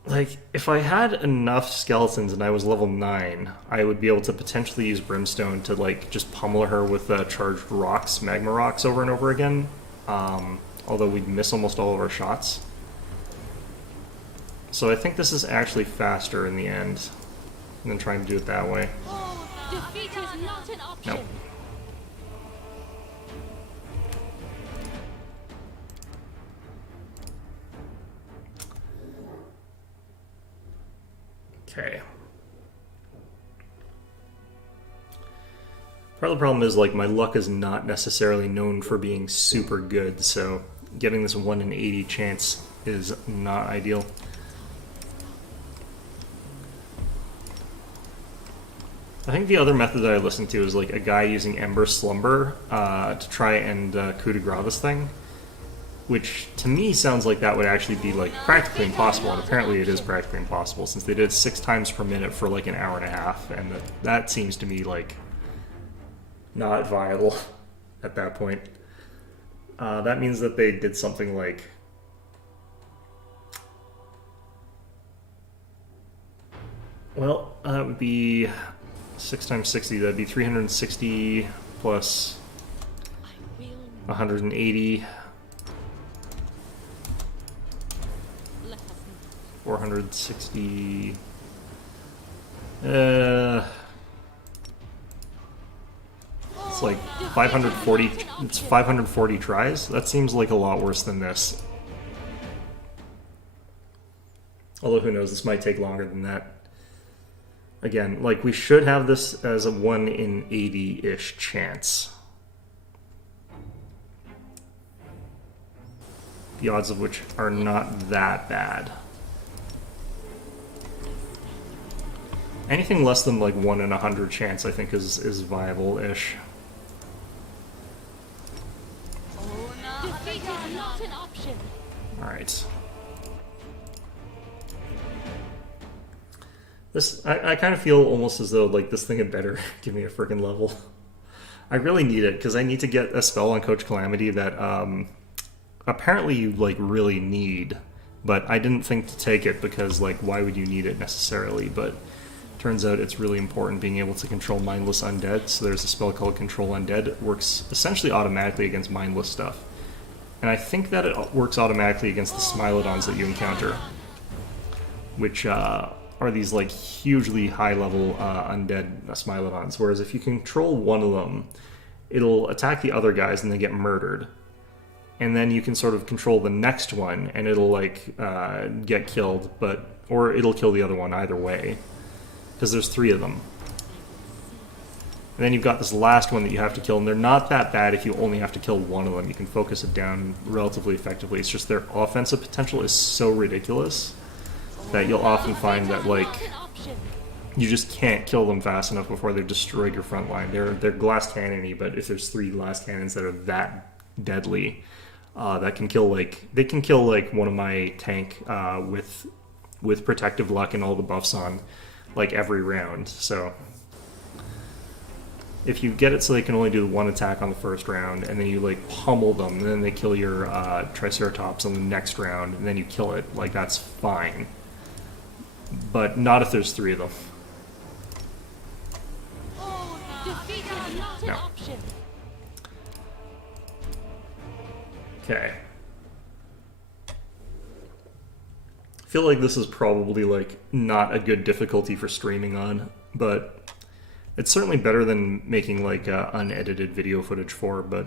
Like, if I had enough skeletons and I was level 9, I would be able to potentially use Brimstone to, like, just pummel her with charged rocks, magma rocks, over and over again. Although we'd miss almost all of our shots. So I think this is actually faster in the end than trying to do it that way. Defeat is not an option. Nope. Okay. Part of the problem is, like, my luck is not necessarily known for being super good, so getting this 1 in 80 chance is not ideal. I think the other method that I listened to is, like, a guy using Ember Slumber to try and coup de grace this thing, which to me sounds like that would actually be, like, practically impossible, and apparently it is practically impossible, since they did it 6 times per minute for, like, an hour and a half, and that seems to me, like, not viable at that point. That means that they did something like... Well, that would be 6 times 60. That'd be 360 plus 180. 460. It's like 540. It's 540 tries. That seems like a lot worse than this. Although who knows? This might take longer than that. Again, like we should have this as a 1 in 80-ish chance. The odds of which are not that bad. Anything less than like 1 in 100 chance, I think, is viable-ish. Defeat is not an option. All right. This I kind of feel almost as though like this thing had better give me a freaking level. I really need it because I need to get a spell on Coach Calamity that apparently you like really need, but I didn't think to take it because like why would you need it necessarily? But turns out it's really important being able to control mindless undead. So there's a spell called Control Undead. It works essentially automatically against mindless stuff, and I think that it works automatically against the Smilodons that you encounter, which are these like hugely high level undead Smilodons. Whereas if you control one of them, it'll attack the other guys and they get murdered. And then you can sort of control the next one and it'll like get killed, or it'll kill the other one either way. Because there's 3 of them. And then you've got this last one that you have to kill, and they're not that bad if you only have to kill one of them. You can focus it down relatively effectively. It's just their offensive potential is so ridiculous that you'll often find that like you just can't kill them fast enough before they've destroyed your front line. They're glass cannony, but if there's 3 glass cannons that are that deadly, that can kill like one of my tank with protective luck and all the buffs on like every round. So if you get it so they can only do 1 attack on the first round, and then you like pummel them, and then they kill your Triceratops on the next round, and then you kill it, like that's fine. But not if there's 3 of them. Defeat is not an option. Okay. I feel like this is probably like not a good difficulty for streaming on, but it's certainly better than making like unedited video footage for, but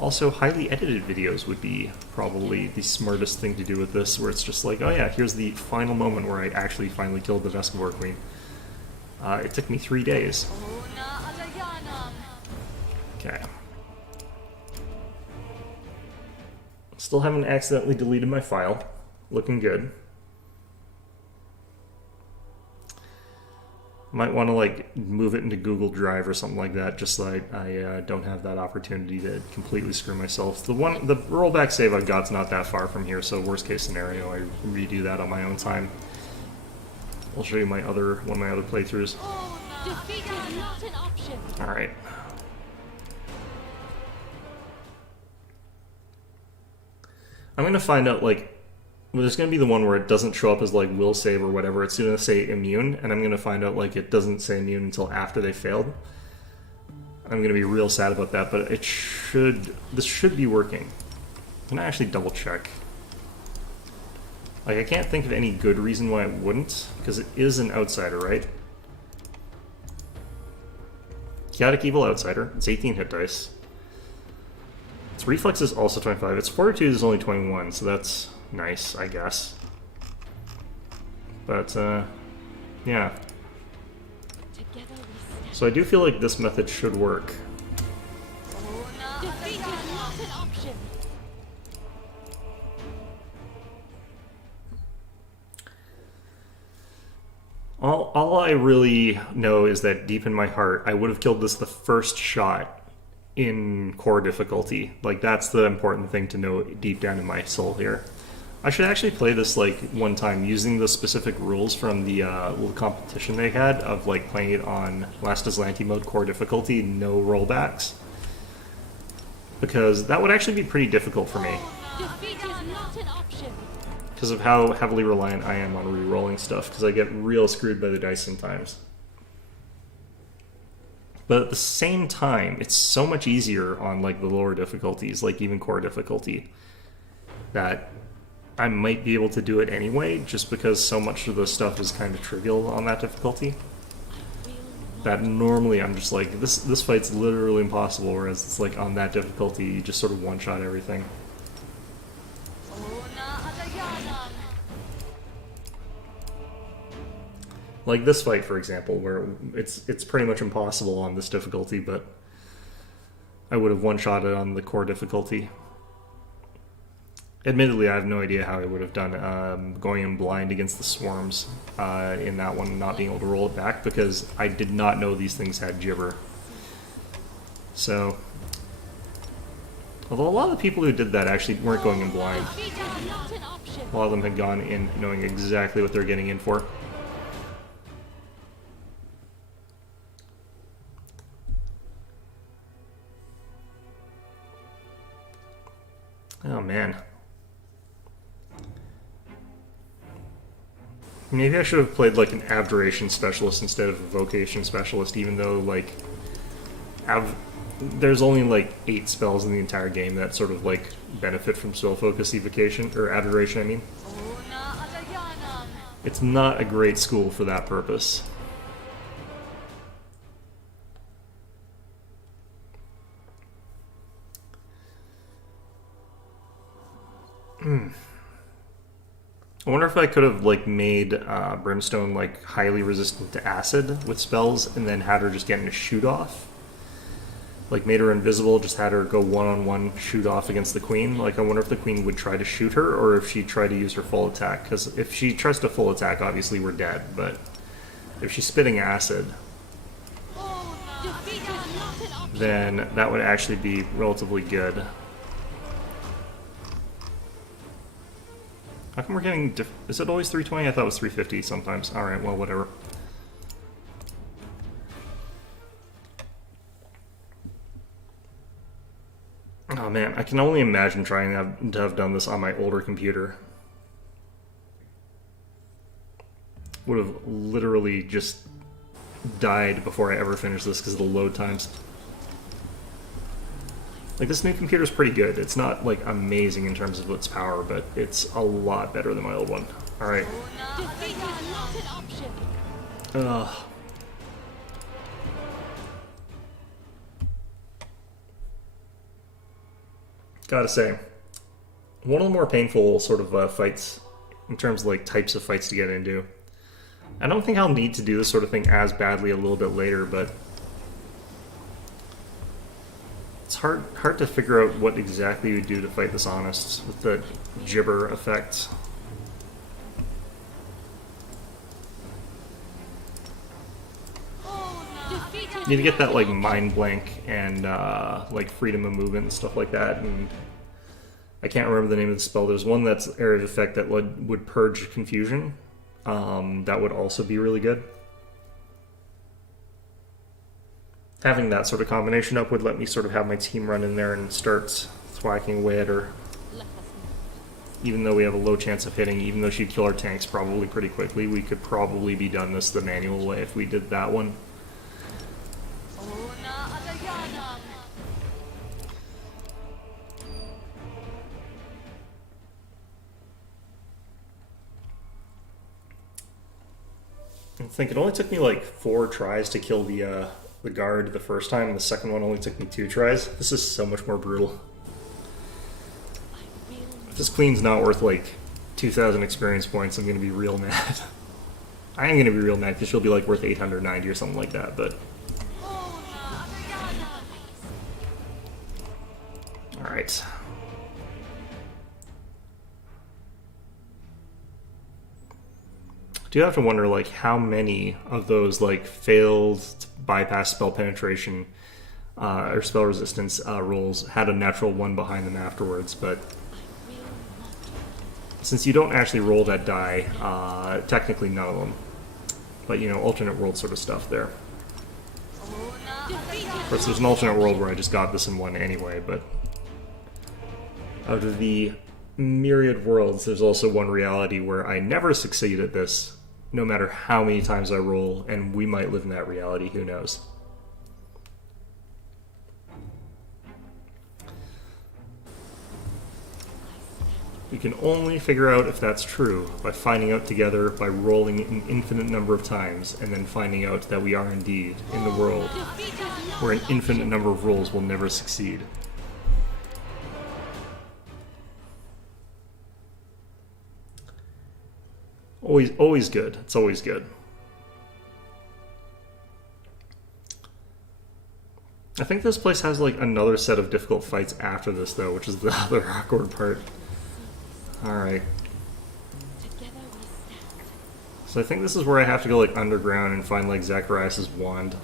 also highly edited videos would be probably the smartest thing to do with this, where it's just like, oh yeah, here's the final moment where I actually finally killed the Vescivore Queen. It took me 3 days. Okay. Still haven't accidentally deleted my file. Looking good. Might want to like move it into Google Drive or something like that, just so I don't have that opportunity to completely screw myself. The rollback save I've got's not that far from here, so worst case scenario, I redo that on my own time. I'll show you one of my other playthroughs. Defeat is not an option. All right. I'm gonna find out like. Well, there's going to be the one where it doesn't show up as, like, will save or whatever. It's going to say immune, and I'm going to find out, like, it doesn't say immune until after they failed. I'm going to be real sad about that, but this should be working. I'm going to actually double check. Like, I can't think of any good reason why it wouldn't, because it is an outsider, right? Chaotic Evil Outsider. It's 18 hit dice. Its reflex is also 25. Its fortitude is only 21, so that's nice, I guess. But, yeah. So I do feel like this method should work. Defeat is not an option. All I really know is that deep in my heart, I would have killed this the first shot in core difficulty. Like, that's the important thing to know deep down in my soul here. I should actually play this like one time using the specific rules from the little competition they had of like playing it on Last Azlanti mode core difficulty, no rollbacks. Because that would actually be pretty difficult for me. Defeat is not an option. Because of how heavily reliant I am on re-rolling stuff, because I get real screwed by the dice sometimes. But at the same time, it's so much easier on like the lower difficulties, like even core difficulty, that I might be able to do it anyway, just because so much of the stuff is kind of trivial on that difficulty. that normally I'm just like, this fight's literally impossible, whereas it's like on that difficulty, you just sort of one-shot everything. Like this fight, for example, where it's pretty much impossible on this difficulty, but I would have one-shot it on the core difficulty. Admittedly, I have no idea how I would have done going in blind against the swarms in that one, not being able to roll it back, because I did not know these things had gibber. So, although a lot of the people who did that actually weren't going in blind. A lot of them had gone in knowing exactly what they're getting in for. Oh man. Maybe I should have played like an abjuration specialist instead of a vocation specialist, even though like there's only like 8 spells in the entire game that sort of like benefit from spell focus evocation, or abjuration I mean. It's not a great school for that purpose. I wonder if I could have like made Brimstone like highly resistant to acid with spells, and then had her just get in a shoot off. Like made her invisible, just had her go one-on-one shoot off against the queen. Like I wonder if the queen would try to shoot her, or if she'd try to use her full attack. Because if she tries to full attack, obviously we're dead. But if she's spitting acid, then that would actually be relatively good. How come we're getting is it always 320? I thought it was 350 sometimes. Alright, well, whatever. Oh man, I can only imagine trying to have done this on my older computer. Would have literally just died before I ever finished this because of the load times. Like, this new computer is pretty good. It's not, like, amazing in terms of its power, but it's a lot better than my old one. Alright. Ugh. Gotta say, one of the more painful sort of fights, in terms of, like, types of fights to get into. I don't think I'll need to do this sort of thing as badly a little bit later, but it's hard to figure out what exactly you would do to fight this Honest with the gibber effect. You need to get that like mind blank and like freedom of movement and stuff like that. And I can't remember the name of the spell. There's one that's area of effect that would purge confusion. That would also be really good. Having that sort of combination up would let me sort of have my team run in there and start thwacking away at her. Even though we have a low chance of hitting, even though she'd kill our tanks probably pretty quickly, we could probably be done this the manual way if we did that one. I think it only took me like 4 tries to kill the guard the first time, and the second one only took me 2 tries. This is so much more brutal. If this queen's not worth like 2,000 experience points, I'm gonna be real mad. I am gonna be real mad because she'll be like worth 890 or something like that, but... Alright. Do have to wonder like how many of those like failed to bypass spell penetration or spell resistance rolls had a natural 1 behind them afterwards, but since you don't actually roll that die, technically none of them. But you know, alternate world sort of stuff there. Of course, there's an alternate world where I just got this in one anyway, but out of the myriad worlds, there's also one reality where I never succeed at this, no matter how many times I roll, and we might live in that reality, who knows. We can only figure out if that's true by finding out together by rolling an infinite number of times and then finding out that we are indeed in the world where an infinite number of rolls will never succeed. Always good. It's always good. I think this place has like another set of difficult fights after this though, which is the other awkward part. Alright. So I think this is where I have to go like underground and find like Zacharias' wand.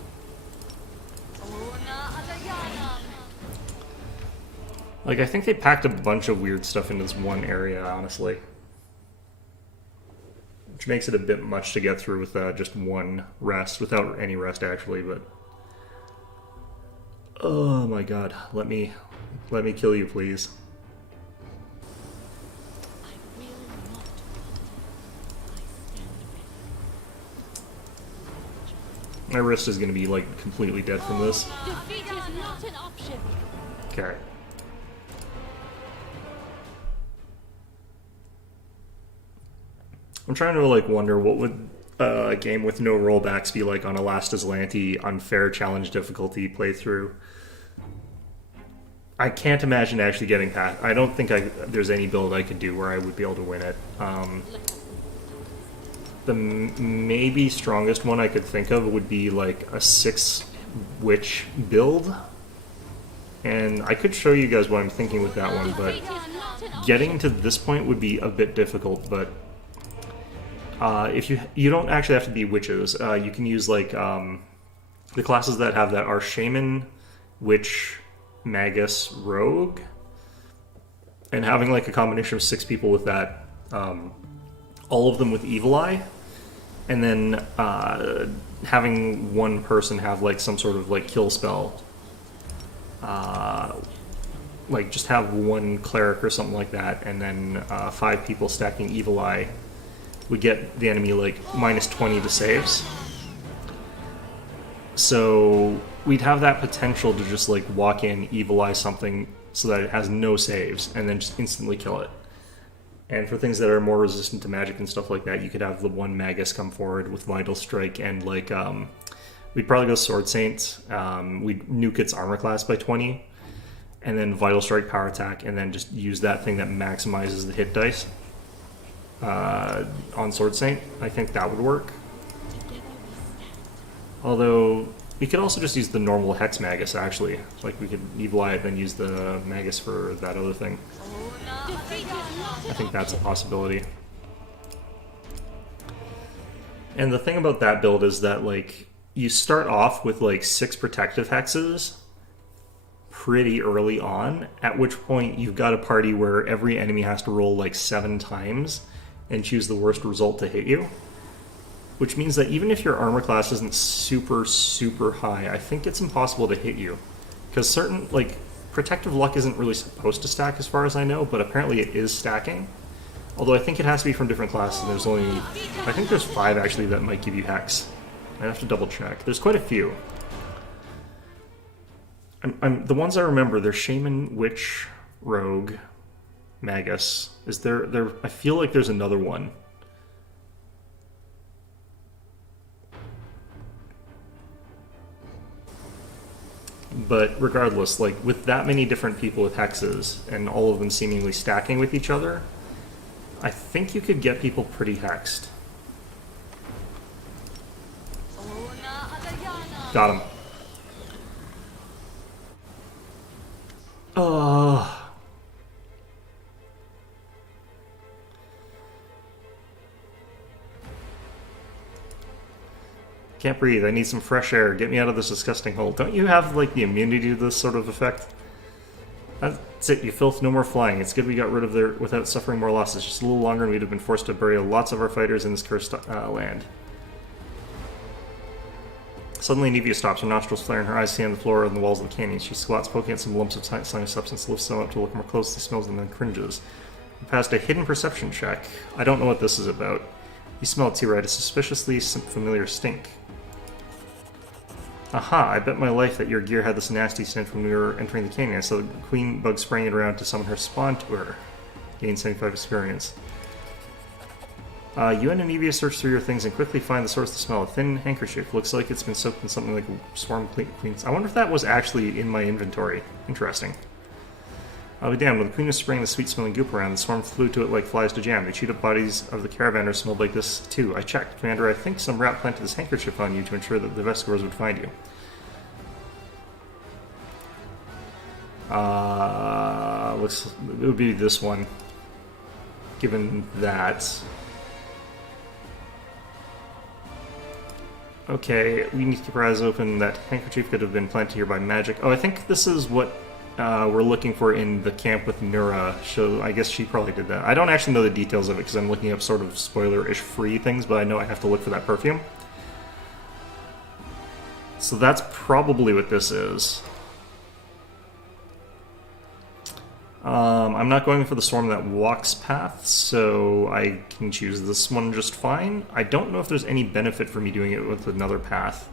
Like I think they packed a bunch of weird stuff into this one area, honestly. Which makes it a bit much to get through with just one rest, without any rest actually, but... Oh my god, let me kill you, please. My wrist is gonna be like completely dead from this. Defeat is not an option. Okay. I'm trying to like wonder what would a game with no rollbacks be like on a Last Azlanti unfair challenge difficulty playthrough. I can't imagine actually getting past. I don't think there's any build I could do where I would be able to win it. The maybe strongest one I could think of would be like a 6 witch build. And I could show you guys what I'm thinking with that one, but getting to this point would be a bit difficult, but if you don't actually have to be witches. You can use like the classes that have that are shaman, witch, magus, rogue, and having like a combination of 6 people with that, all of them with evil eye, and then having one person have like some sort of like kill spell, like just have one cleric or something like that, and then 5 people stacking evil eye would get the enemy like minus 20 to saves. So we'd have that potential to just like walk in, evil eye something so that it has no saves, and then just instantly kill it. And for things that are more resistant to magic and stuff like that, you could have the one magus come forward with Vital Strike, and like we'd probably go Sword Saint. We'd nuke its armor class by 20, and then Vital Strike, Power Attack, and then just use that thing that maximizes the hit dice on Sword Saint. I think that would work. Although we could also just use the normal Hex Magus, actually. Like we could Evil Eye it, then use the Magus for that other thing. I think that's a possibility. And the thing about that build is that like you start off with like 6 protective hexes pretty early on, at which point you've got a party where every enemy has to roll like 7 times and choose the worst result to hit you. Which means that even if your armor class isn't super, super high, I think it's impossible to hit you. Because certain, like, Protective Luck isn't really supposed to stack as far as I know, but apparently it is stacking. Although I think it has to be from different classes, and there's only, I think there's 5 actually that might give you Hex. I'd have to double check. There's quite a few. The ones I remember, they're Shaman, Witch, Rogue, Magus. Is there, I feel like there's another one. But regardless, like with that many different people with hexes and all of them seemingly stacking with each other, I think you could get people pretty hexed. Got him. Can't breathe. I need some fresh air. Get me out of this disgusting hole. Don't you have, like, the immunity to this sort of effect? That's it. You filth. No more flying. It's good we got rid of there without suffering more losses. Just a little longer and we'd have been forced to bury lots of our fighters in this cursed land. Suddenly, Nevia stops. Her nostrils flare and her eyes scan the floor and the walls of the canyon. She squats, poking at some lumps of slimy substance, lifts them up to look more closely, smells them, then cringes. We passed a hidden perception check. I don't know what this is about. You smell it too, right? A suspiciously familiar stink. Aha, I bet my life that your gear had this nasty stench when we were entering the canyon. So the queen bug sprang it around to summon her spawn to her. Gain 75 experience. You and Anivia search through your things and quickly find the source of the smell. A thin handkerchief. Looks like it's been soaked in something like swarm queens. I wonder if that was actually in my inventory. Interesting. I'll be damned. When the queen was spraying the sweet-smelling goop around, the swarm flew to it like flies to jam. The chewed-up bodies of the caravanners smelled like this, too. I checked. Commander, I think some rat planted this handkerchief on you to ensure that the Vestigors would find you. Looks... It would be this one. Given that... Okay, we need to keep our eyes open. That handkerchief could have been planted here by magic. Oh, I think this is what we're looking for in the camp with Nura. So I guess she probably did that. I don't actually know the details of it because I'm looking up sort of spoiler-ish free things, but I know I have to look for that perfume. So that's probably what this is. I'm not going for the swarm that walks path, so I can choose this one just fine. I don't know if there's any benefit for me doing it with another path.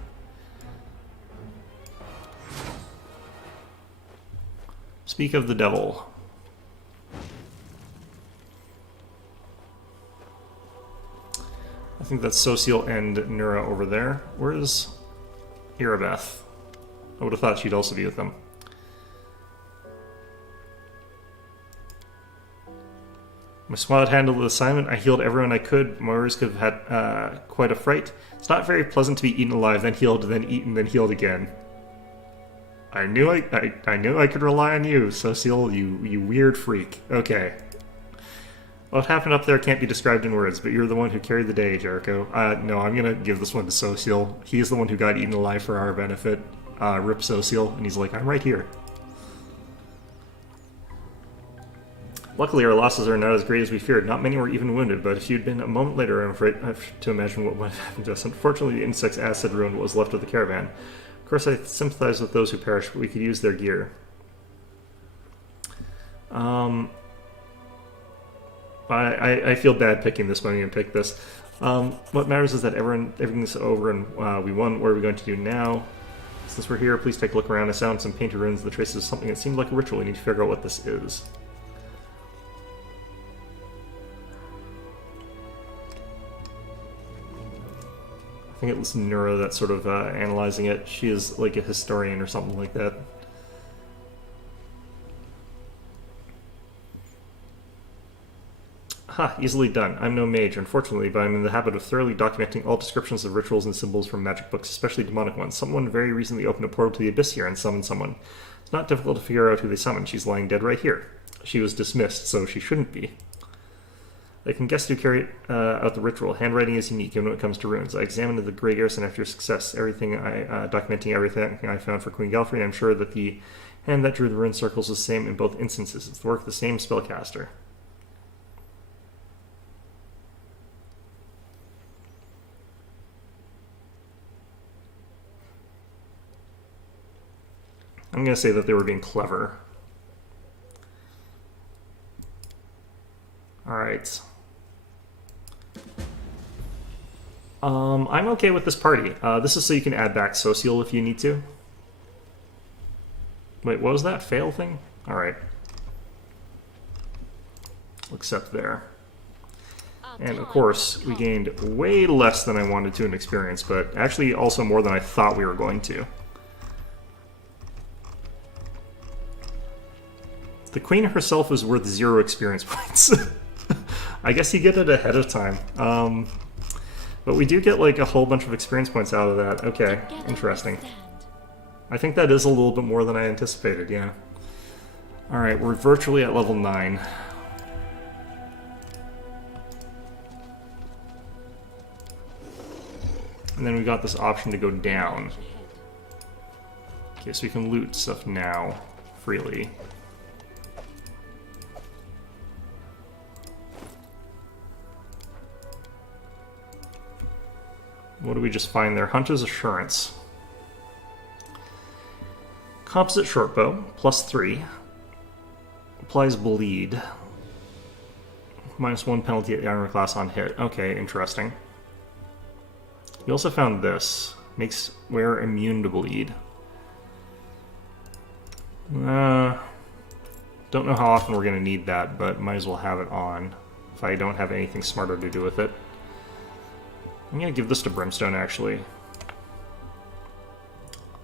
Speak of the devil. I think that's Sociel and Nura over there. Where's Irabeth? I would have thought she'd also be with them. My squad handled the assignment. I healed everyone I could. My warriors could have had quite a fright. It's not very pleasant to be eaten alive, then healed, then eaten, then healed again. I knew I could rely on you, Sociel, you weird freak. Okay. What happened up there can't be described in words, but you're the one who carried the day, Jericho. No, I'm gonna give this one to Sociel. He's the one who got eaten alive for our benefit. Rip Sociel, and he's like, I'm right here. Luckily, our losses are not as great as we feared. Not many were even wounded, but if you'd been a moment later, I'm afraid I have to imagine what might have happened to us. Unfortunately, the insect's acid ruined what was left of the caravan. Of course, I sympathize with those who perished, but we could use their gear. I feel bad picking this, but I'm going to pick this. What matters is that everything's over and we won. What are we going to do now? Since we're here, please take a look around. I found some painted ruins, the traces of something that seemed like a ritual. We need to figure out what this is. I think it was Nura that's sort of analyzing it. She is like a historian or something like that. Ha, easily done. I'm no mage, unfortunately, but I'm in the habit of thoroughly documenting all descriptions of rituals and symbols from magic books, especially demonic ones. Someone very recently opened a portal to the abyss here and summoned someone. It's not difficult to figure out who they summoned. She's lying dead right here. She was dismissed, so she shouldn't be. I can guess who carried out the ritual. Handwriting is unique, even when it comes to runes. I examined the Grey Garrison after your success, documenting everything I found for Queen Galfrey, and I'm sure that the hand that drew the rune circles is the same in both instances. It's the work of the same spellcaster. I'm going to say that they were being clever. Alright. I'm okay with this party. This is so you can add back Sociel if you need to. Wait, what was that? Fail thing? Alright. Accept there. And of course, we gained way less than I wanted to in experience, but actually also more than I thought we were going to. The queen herself is worth 0 experience points. I guess you get it ahead of time. But we do get like a whole bunch of experience points out of that. Okay, interesting. I think that is a little bit more than I anticipated, yeah. Alright, we're virtually at level 9. And then we got this option to go down. Okay, so we can loot stuff now, freely. What do we just find there? Hunter's Assurance. Composite Shortbow, +3. Applies Bleed. -1 penalty at the armor class on hit. Okay, interesting. We also found this. Makes wearer immune to bleed. Don't know how often we're going to need that, but might as well have it on if I don't have anything smarter to do with it. I'm going to give this to Brimstone, actually.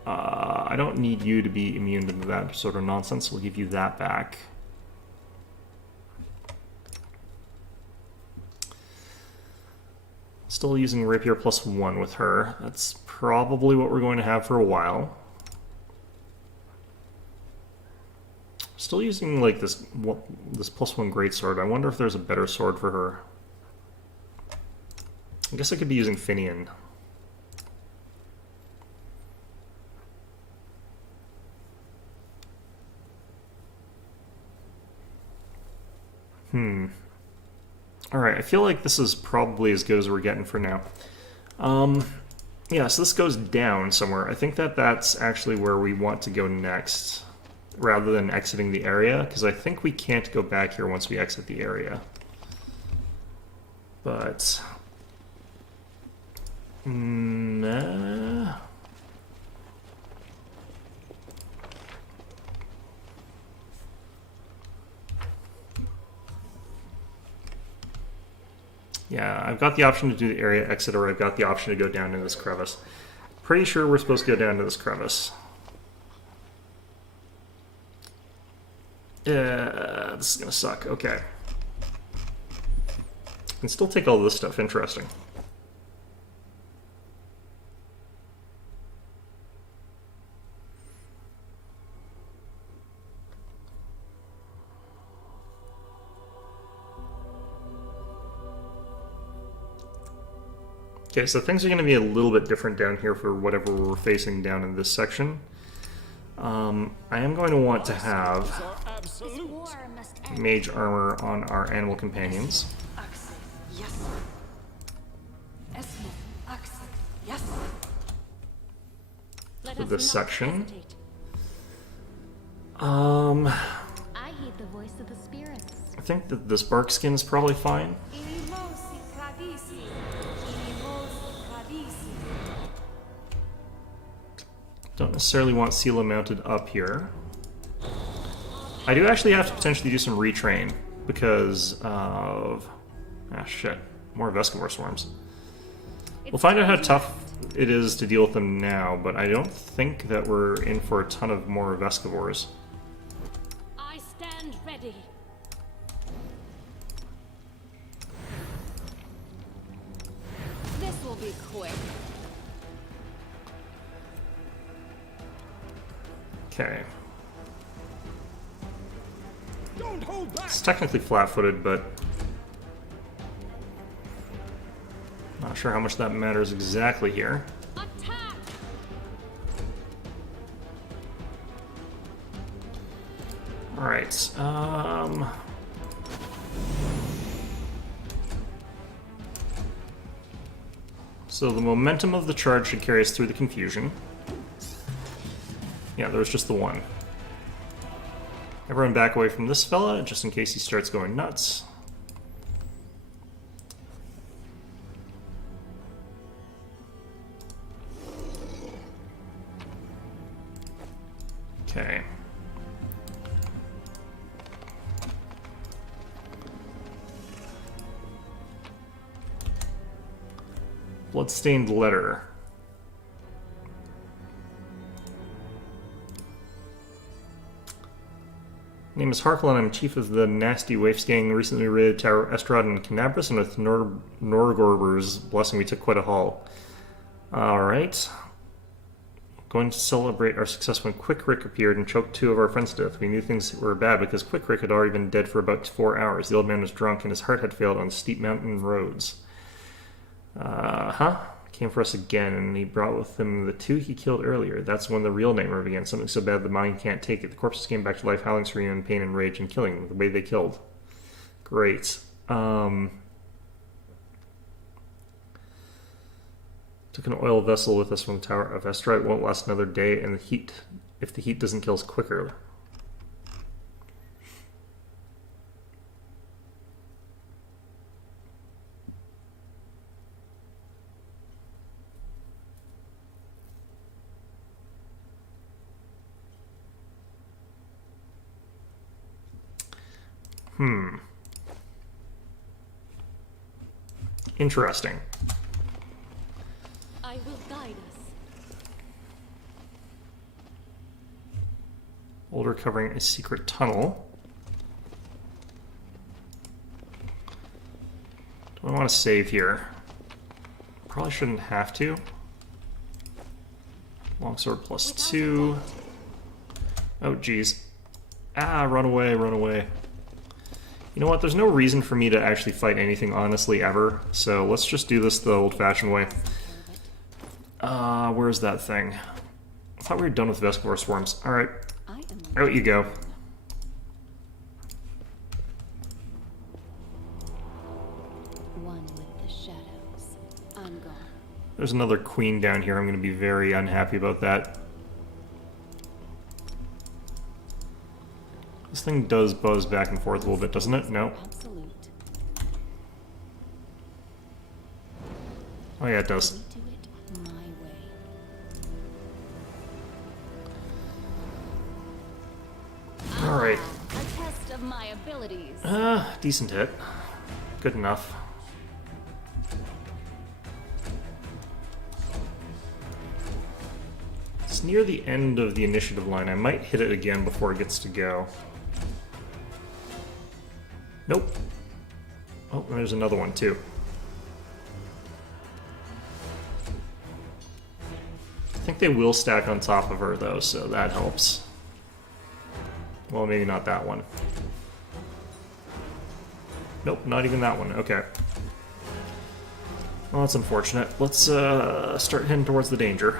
I don't need you to be immune to that sort of nonsense. We'll give you that back. Still using Rapier +1 with her. That's probably what we're going to have for a while. Still using like this +1 greatsword. I wonder if there's a better sword for her. I guess I could be using Finian. Alright, I feel like this is probably as good as we're getting for now. Yeah, so this goes down somewhere. I think that that's actually where we want to go next, rather than exiting the area, because I think we can't go back here once we exit the area. But... yeah, I've got the option to do the area exit, or I've got the option to go down to this crevice. Pretty sure we're supposed to go down to this crevice. This is gonna suck. Okay. Can still take all this stuff. Interesting. Okay, so things are going to be a little bit different down here for whatever we're facing down in this section. I am going to want to have mage armor on our animal companions for this section. I heed the voice of the spirits. I think that this bark skin is probably fine. Don't necessarily want Sela mounted up here. I do actually have to potentially do some retrain because of... ah, shit. More Vescivore swarms. We'll find out how tough it is to deal with them now, but I don't think that we're in for a ton of more Vescivores. I stand ready. This will be quick. Okay. It's technically flat-footed, but not sure how much that matters exactly here. Attack! All right. So the momentum of the charge should carry us through the confusion. Yeah, there was just the one. Everyone back away from this fella, just in case he starts going nuts. Okay. Bloodstained letter. Name is Harkle, and I'm chief of the Nasty Waifs gang. Recently raided Tower Estrad and Canabras, and with Norgorber's blessing we took quite a haul. Alright. Going to celebrate our success when Quick Rick appeared and choked two of our friends to death. We knew things were bad because Quick Rick had already been dead for about 4 hours. The old man was drunk and his heart had failed on steep mountain roads. Came for us again, and he brought with him the two he killed earlier. That's when the real nightmare began. Something so bad the mind can't take it. The corpses came back to life, howling, screaming in pain and rage, and killing them the way they killed. Great. Took an oil vessel with us from the Tower of Estrad. It won't last another day, and if the heat doesn't kill us quicker. Interesting. I will guide us. Boulder covering a secret tunnel. Do I want to save here? Probably shouldn't have to. Longsword +2. Oh, geez. Ah, run away, run away. You know what? There's no reason for me to actually fight anything, honestly, ever. So let's just do this the old-fashioned way. Where's that thing? I thought we were done with Vescivore Swarms. Alright. Out you go. One with the shadows. I'm gone. There's another queen down here. I'm going to be very unhappy about that. This thing does buzz back and forth a little bit, doesn't it? No. Absolute. Oh yeah, it does. We do it my way. Alright. A test of my abilities. Decent hit. Good enough. It's near the end of the initiative line. I might hit it again before it gets to go. Nope. Oh, and there's another one too. I think they will stack on top of her though, so that helps. Well, maybe not that one. Nope, not even that one. Okay. Well, that's unfortunate. Let's start heading towards the danger.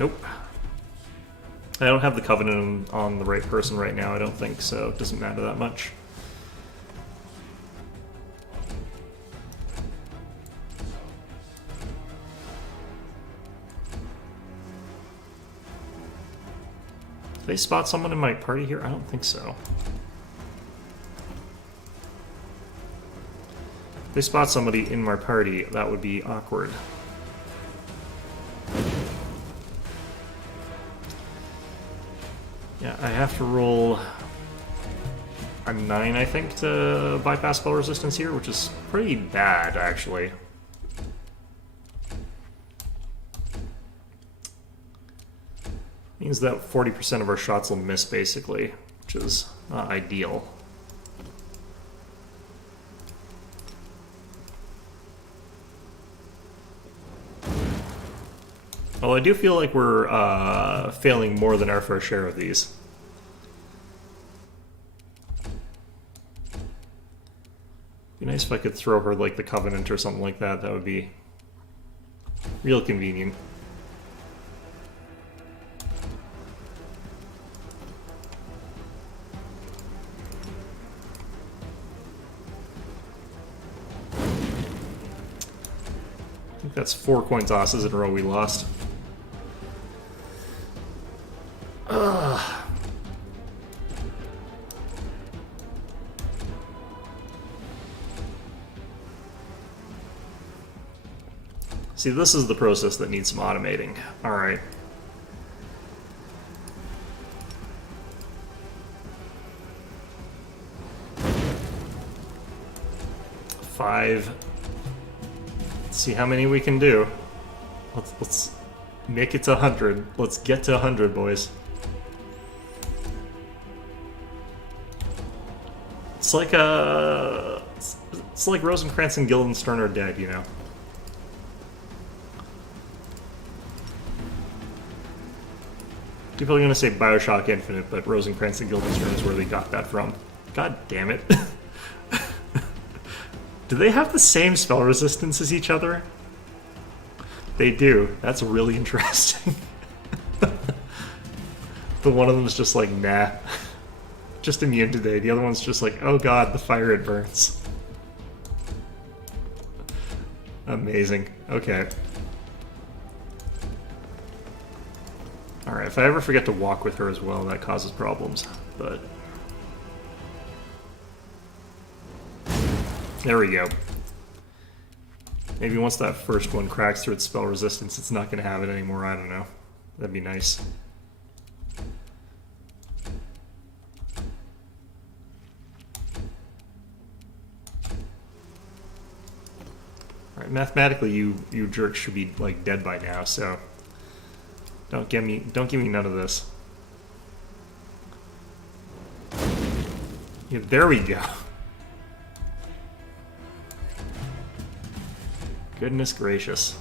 Nope. I don't have the Covenant on the right person right now, I don't think, so it doesn't matter that much. Did they spot someone in my party here? I don't think so. If they spot somebody in my party, that would be awkward. Yeah, I have to roll a 9, I think, to bypass spell resistance here, which is pretty bad, actually. Means that 40% of our shots will miss, basically, which is not ideal. Well, I do feel like we're failing more than our fair share of these. Be nice if I could throw her like the Covenant or something like that. That would be real convenient. I think that's 4 coin tosses in a row we lost. See, this is the process that needs some automating. Alright. Five. Let's see how many we can do. Let's make it to 100. Let's get to 100, boys. It's like it's like Rosencrantz and Guildenstern are dead, you know. People are going to say Bioshock Infinite, but Rosencrantz and Guildenstern is where they got that from. God damn it. Do they have the same spell resistance as each other? They do. That's really interesting. The one of them is just like, nah. Just immune today. The other one's just like, oh god, the fire it burns. Amazing. Okay. Alright, if I ever forget to walk with her as well, that causes problems. But there we go. Maybe once that first one cracks through its spell resistance, it's not going to have it anymore. I don't know. That'd be nice. Alright, mathematically you jerks should be like dead by now, so don't give me none of this. Yeah, there we go. Goodness gracious.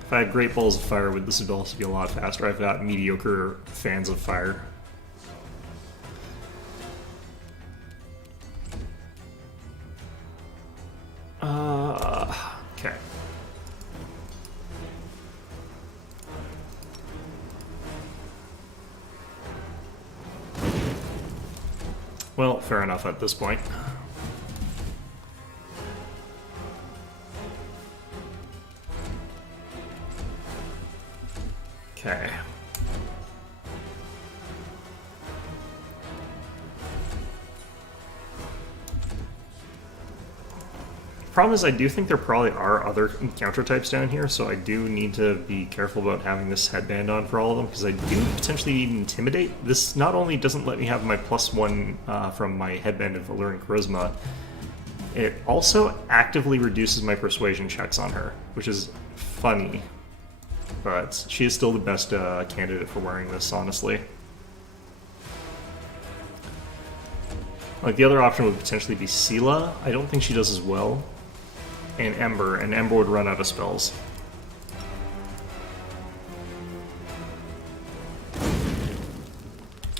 If I had great balls of fire, this would also be a lot faster. I've got mediocre fans of fire. Okay. Well, fair enough at this point. Okay. Problem is, I do think there probably are other encounter types down here, so I do need to be careful about having this headband on for all of them, because I do potentially need Intimidate. This not only doesn't let me have my +1 from my headband of Alluring Charisma, it also actively reduces my persuasion checks on her, which is funny, but she is still the best candidate for wearing this, honestly. Like, the other option would potentially be Sela. I don't think she does as well. And Ember would run out of spells.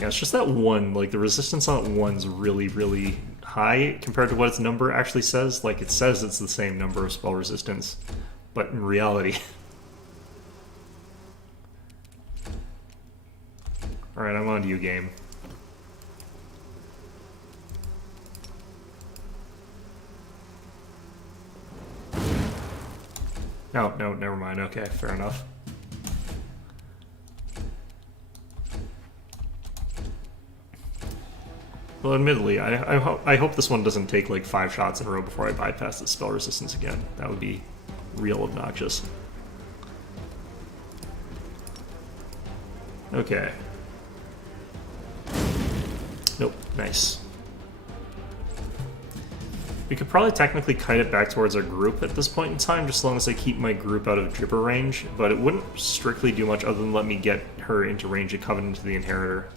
Yeah, it's just that one, like, the resistance on that one's really, really high compared to what its number actually says. Like, it says it's the same number of spell resistance, but in reality... Alright, I'm on to you, game. No, never mind. Okay, fair enough. Well, admittedly, I hope this one doesn't take like 5 shots in a row before I bypass the spell resistance again. That would be real obnoxious. Okay. Nope, nice. We could probably technically kite it back towards our group at this point in time, just as long as I keep my group out of Dripper range, but it wouldn't strictly do much other than let me get her into range of Covenant to the Inheritor.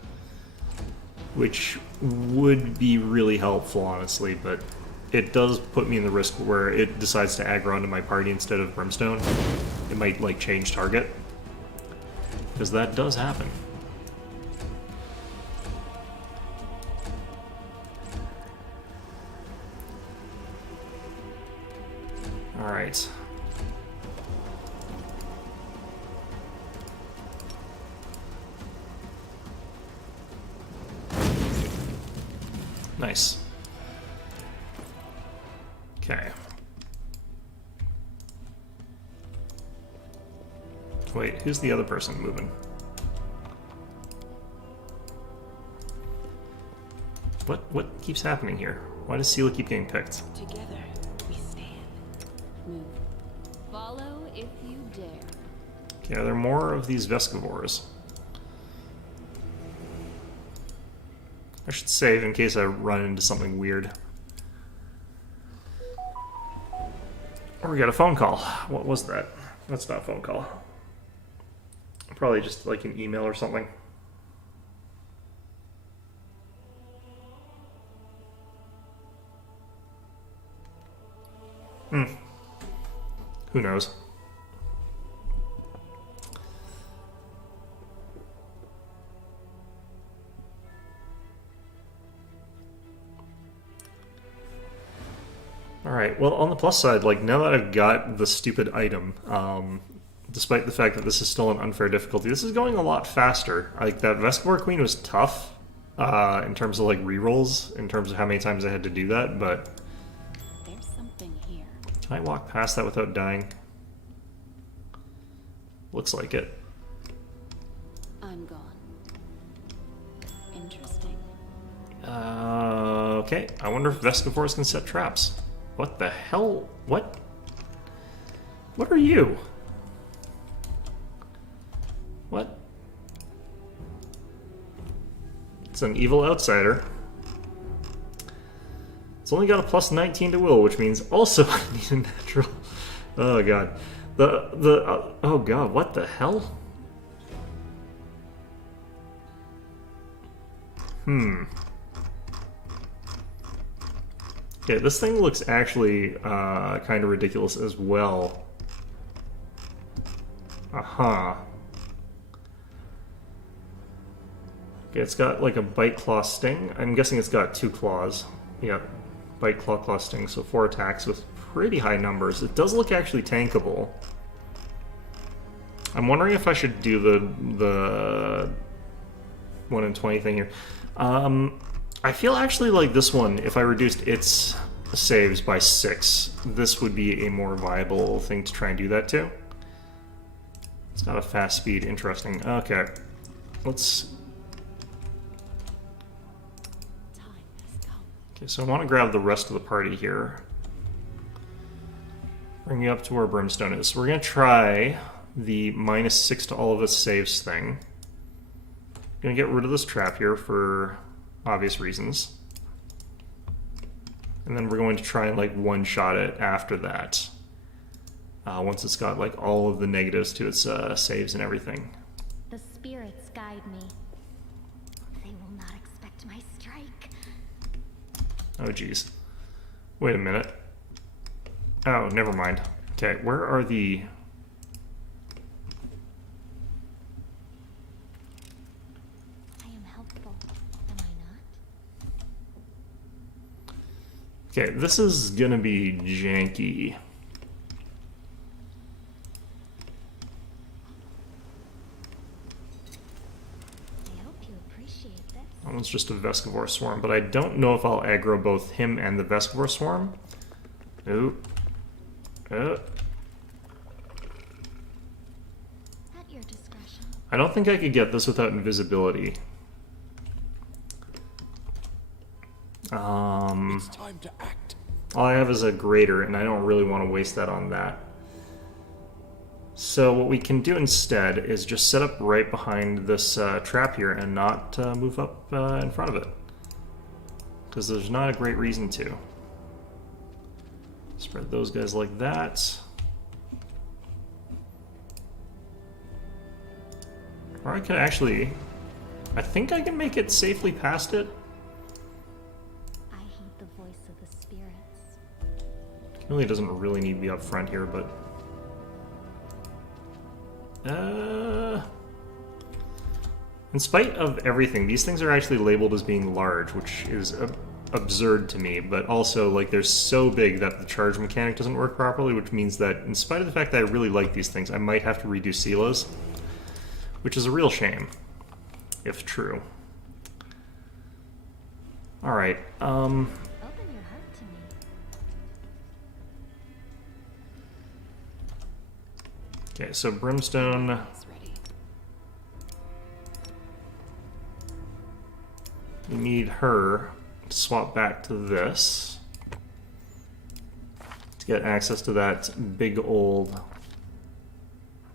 Which would be really helpful, honestly, but it does put me in the risk where it decides to aggro onto my party instead of Brimstone. It might, like, change target. Because that does happen. Alright. Nice. Okay. Wait, who's the other person moving? What keeps happening here? Why does Sela keep getting picked? Together we stand. Move. Follow if you dare. Okay, are there more of these Vescivores? I should save in case I run into something weird. Or we got a phone call. What was that? That's not a phone call. Probably just like an email or something. Who knows? Alright, well, on the plus side, like, now that I've got the stupid item, despite the fact that this is still an unfair difficulty, this is going a lot faster. Like, that Vescivore Queen was tough, in terms of, like, rerolls, in terms of how many times I had to do that, but... There's something here. Can I walk past that without dying? Looks like it. I'm gone. Interesting. Okay, I wonder if Vescivores can set traps. What the hell? What? What are you? What? It's an evil outsider. It's only got a plus 19 to will, which means also I need a natural. Oh god. Oh god, what the hell? Okay, this thing looks actually kind of ridiculous as well. Aha. Okay, it's got like a bite, claw, sting. I'm guessing it's got 2 claws. Yep, bite, claw, claw, sting. So 4 attacks with pretty high numbers. It does look actually tankable. I'm wondering if I should do the 1 in 20 thing here. I feel actually like this one, if I reduced its saves by 6, this would be a more viable thing to try and do that to. It's got a fast speed, interesting. Okay, let's... Okay, so I want to grab the rest of the party here. Bring you up to where Brimstone is. We're going to try the -6 to all of its saves thing. Going to get rid of this trap here for obvious reasons. And then we're going to try and like one-shot it after that. Once it's got like all of the negatives to its saves and everything. The spirits guide me. They will not expect my strike. Oh geez. Wait a minute. Oh, never mind. Okay, where are the... I am helpful, am I not? Okay, this is gonna be janky. I hope you appreciate this. That one's just a Vescivore Swarm, but I don't know if I'll aggro both him and the Vescivore Swarm. Nope. At your discretion. I don't think I could get this without invisibility. It's time to act. All I have is a grater, and I don't really want to waste that on that. So what we can do instead is just set up right behind this trap here and not move up in front of it. Because there's not a great reason to. Spread those guys like that. Or I could actually... I think I can make it safely past it. I heed the voice of the spirits. Really doesn't really need to be up front here, but... in spite of everything, these things are actually labeled as being large, which is absurd to me, but also, like, they're so big that the charge mechanic doesn't work properly, which means that, in spite of the fact that I really like these things, I might have to redo Silas, which is a real shame, if true. Alright, Open your heart to me. okay, so Brimstone... It's ready. We need her to swap back to this to get access to that big old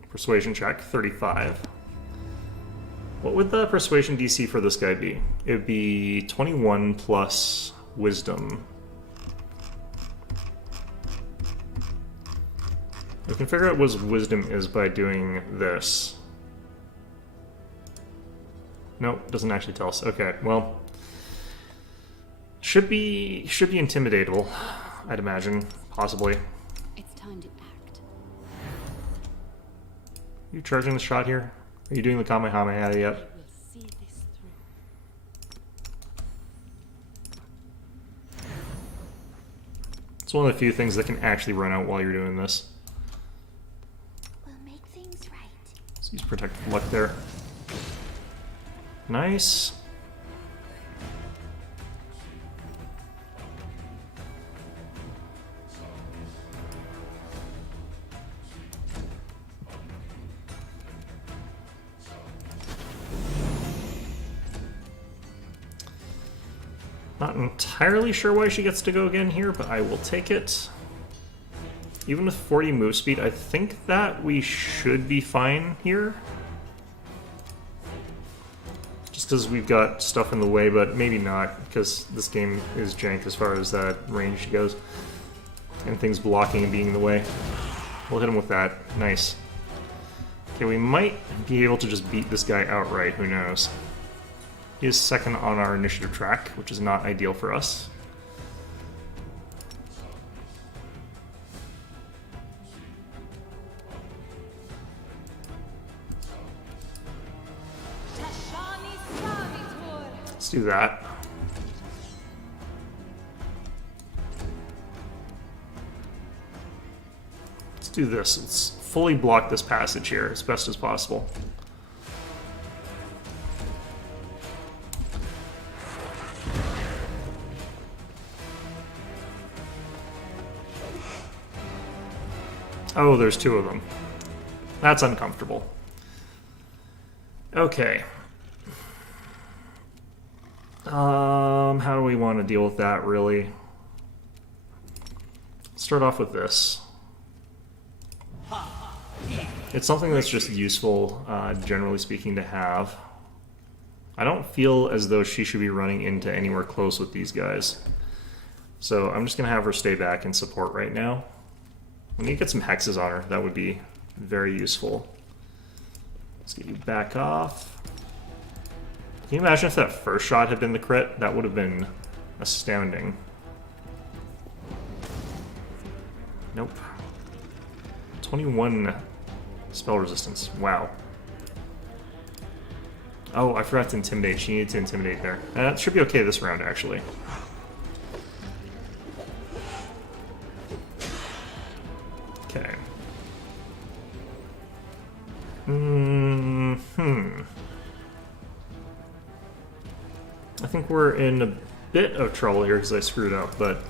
persuasion check, 35. What would the persuasion DC for this guy be? It would be 21 plus wisdom. We can figure out what his wisdom is by doing this. Nope, doesn't actually tell us. Okay, well, should be intimidatable, I'd imagine, possibly. It's time to act. You charging the shot here? Are you doing the Kamehameha yet? We'll see this through. It's one of the few things that can actually run out while you're doing this. We'll make things right. Let's use protective luck there. Nice. Not entirely sure why she gets to go again here, but I will take it. Even with 40 move speed, I think that we should be fine here. Just because we've got stuff in the way, but maybe not, because this game is jank as far as that range goes. And things blocking and being in the way. We'll hit him with that. Nice. Okay, we might be able to just beat this guy outright, who knows. He is second on our initiative track, which is not ideal for us. Let's do that. Let's do this. Let's fully block this passage here as best as possible. Oh, there's two of them. That's uncomfortable. Okay. How do we want to deal with that, really? Let's start off with this. It's something that's just useful, generally speaking, to have. I don't feel as though she should be running into anywhere close with these guys. So I'm just going to have her stay back and support right now. We need to get some hexes on her. That would be very useful. Let's get you back off. Can you imagine if that first shot had been the crit? That would have been astounding. Nope. 21 spell resistance. Wow. Oh, I forgot to intimidate. She needed to intimidate there. That should be okay this round, actually. Okay. I think we're in a bit of trouble here because I screwed up, but...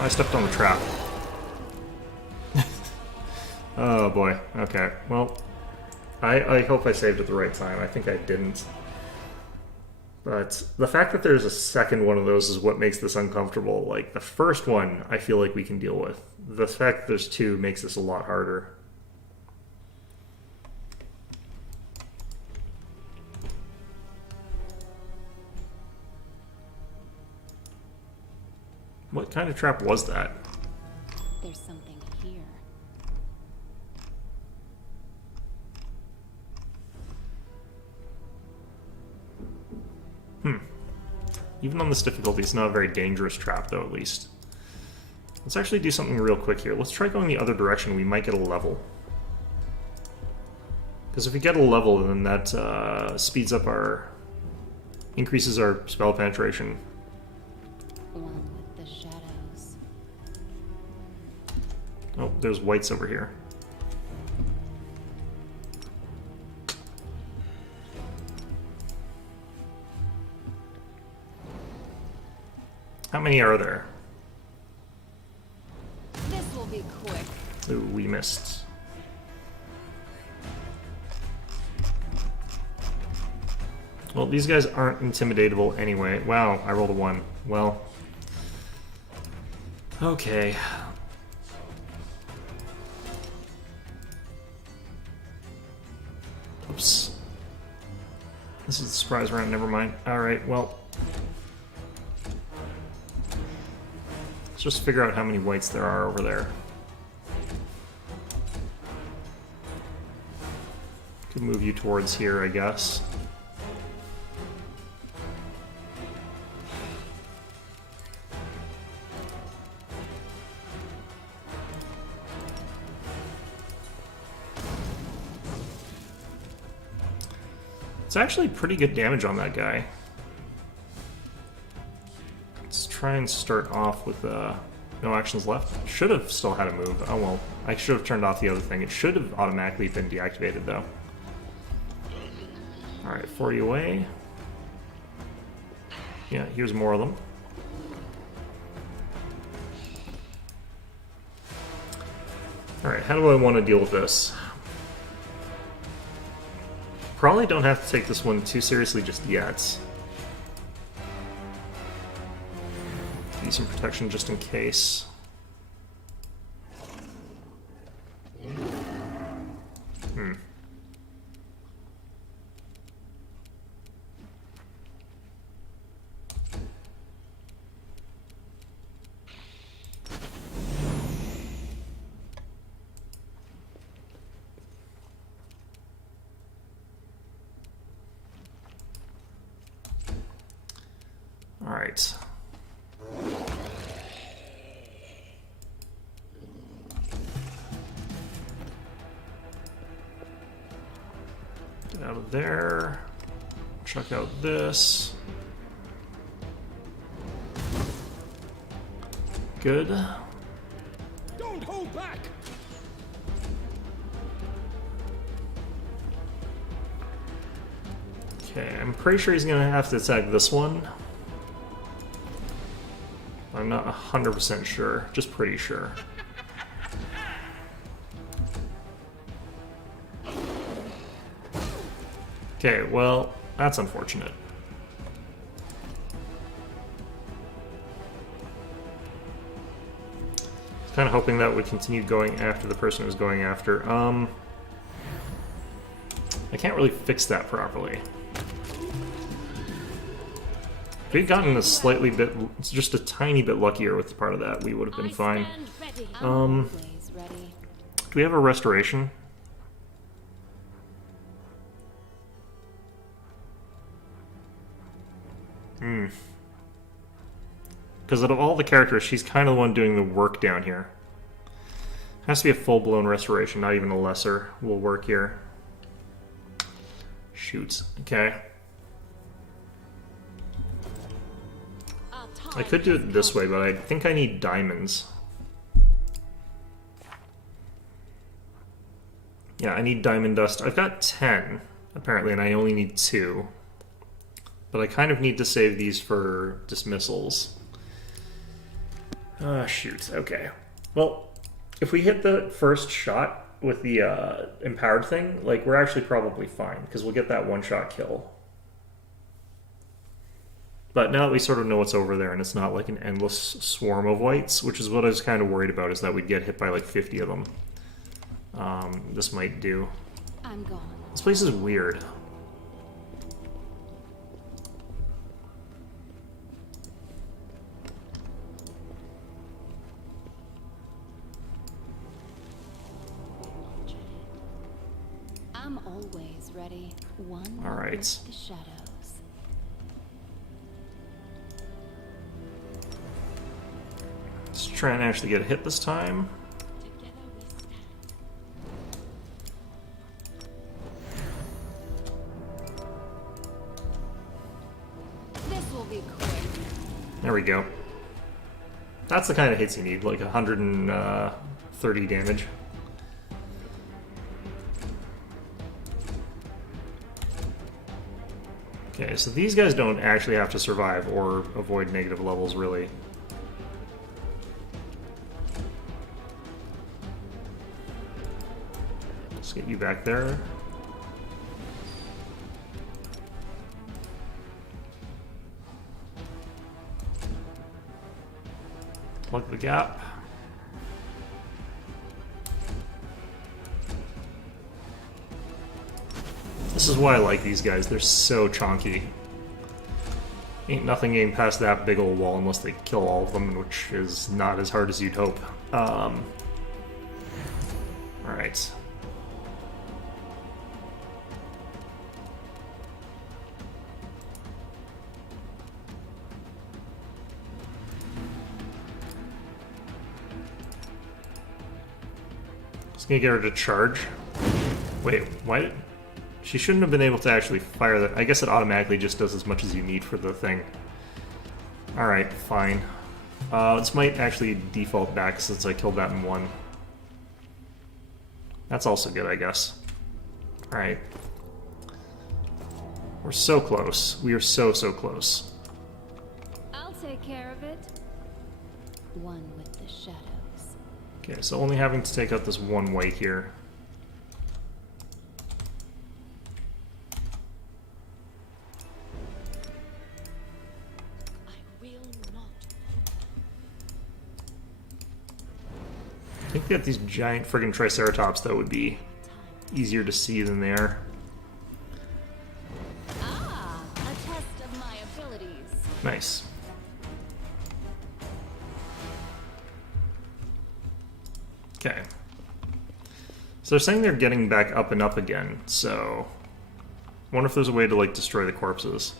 I stepped on the trap. Oh boy. Okay. Well, I hope I saved at the right time. I think I didn't. But the fact that there's a second one of those is what makes this uncomfortable. Like, the first one, I feel like we can deal with. The fact that there's two makes this a lot harder. What kind of trap was that? There's something here. Even on this difficulty, it's not a very dangerous trap, though, at least. Let's actually do something real quick here. Let's try going the other direction. We might get a level. Because if we get a level, then that speeds up our... increases our spell penetration. One with the shadows. Oh, there's whites over here. How many are there? This will be quick. Ooh, we missed. Well, these guys aren't intimidatable anyway. Wow, I rolled a 1. Well. Okay. Oops. This is the surprise round, never mind. Alright, well. Let's just figure out how many whites there are over there. Could move you towards here, I guess. It's actually pretty good damage on that guy. Let's try and start off with no actions left. Should have still had a move. Oh well, I should have turned off the other thing. It should have automatically been deactivated though. Alright, 40 away. Yeah, here's more of them. Alright, how do I want to deal with this? Probably don't have to take this one too seriously just yet. Give you some protection just in case. All right. Get out of there. Check out this. Good. Don't hold back! Okay, I'm pretty sure he's gonna have to attack this one. I'm not 100% sure, just pretty sure. Okay, well, that's unfortunate. I was kind of hoping that would continue going after the person it was going after. I can't really fix that properly. If we'd gotten a slightly bit, just a tiny bit luckier with part of that, we would have been fine. Do we have a restoration? Because out of all the characters, she's kind of the one doing the work down here. Has to be a full-blown restoration, not even a lesser will work here. Shoot. Okay. I could do it this way, but I think I need diamonds. Yeah, I need diamond dust. I've got 10, apparently, and I only need 2. But I kind of need to save these for dismissals. Ah, shoot. Okay. Well, if we hit the first shot with the empowered thing, like, we're actually probably fine, because we'll get that one-shot kill. But now that we sort of know what's over there, and it's not like an endless swarm of whites, which is what I was kind of worried about, is that we'd get hit by like 50 of them. This might do. I'm gone. This place is weird. I'm always ready. One All right. with the shadows. Let's try and actually get a hit this time. Together we stand. This will be quick. There we go. That's the kind of hits you need, like 130 damage. Okay, so these guys don't actually have to survive or avoid negative levels, really. Let's get you back there. Plug the gap. This is why I like these guys. They're so chonky. Ain't nothing getting past that big old wall unless they kill all of them, which is not as hard as you'd hope. Alright. Just gonna get her to charge. Wait, why? She shouldn't have been able to actually fire that. I guess it automatically just does as much as you need for the thing. Alright, fine. This might actually default back since I killed that in one. That's also good, I guess. Alright. We're so close. We are so close. I'll take care of it. One with the shadows. Okay, so only having to take out this one white here. think they got these giant friggin' triceratops that would be easier to see than they are. Ah, a test of my abilities. Nice. Okay. So they're saying they're getting back up and up again, so I wonder if there's a way to, like, destroy the corpses.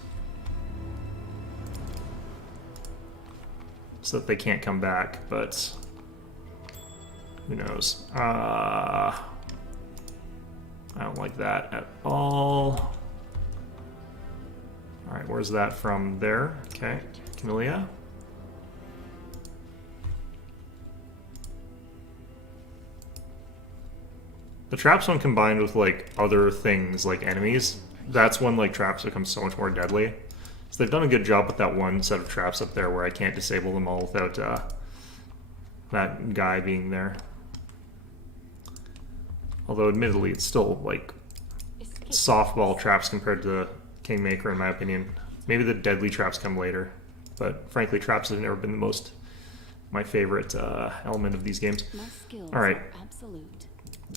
So that they can't come back, but who knows? I don't like that at all. Alright, where's that from? There. Okay. Camellia. The traps when combined with, like, other things, like enemies, that's when, like, traps become so much more deadly. So they've done a good job with that one set of traps up there where I can't disable them all without that guy being there. Although, admittedly, it's still, like, softball traps compared to Kingmaker, in my opinion. Maybe the deadly traps come later. But, frankly, traps have never been my favorite element of these games. Alright.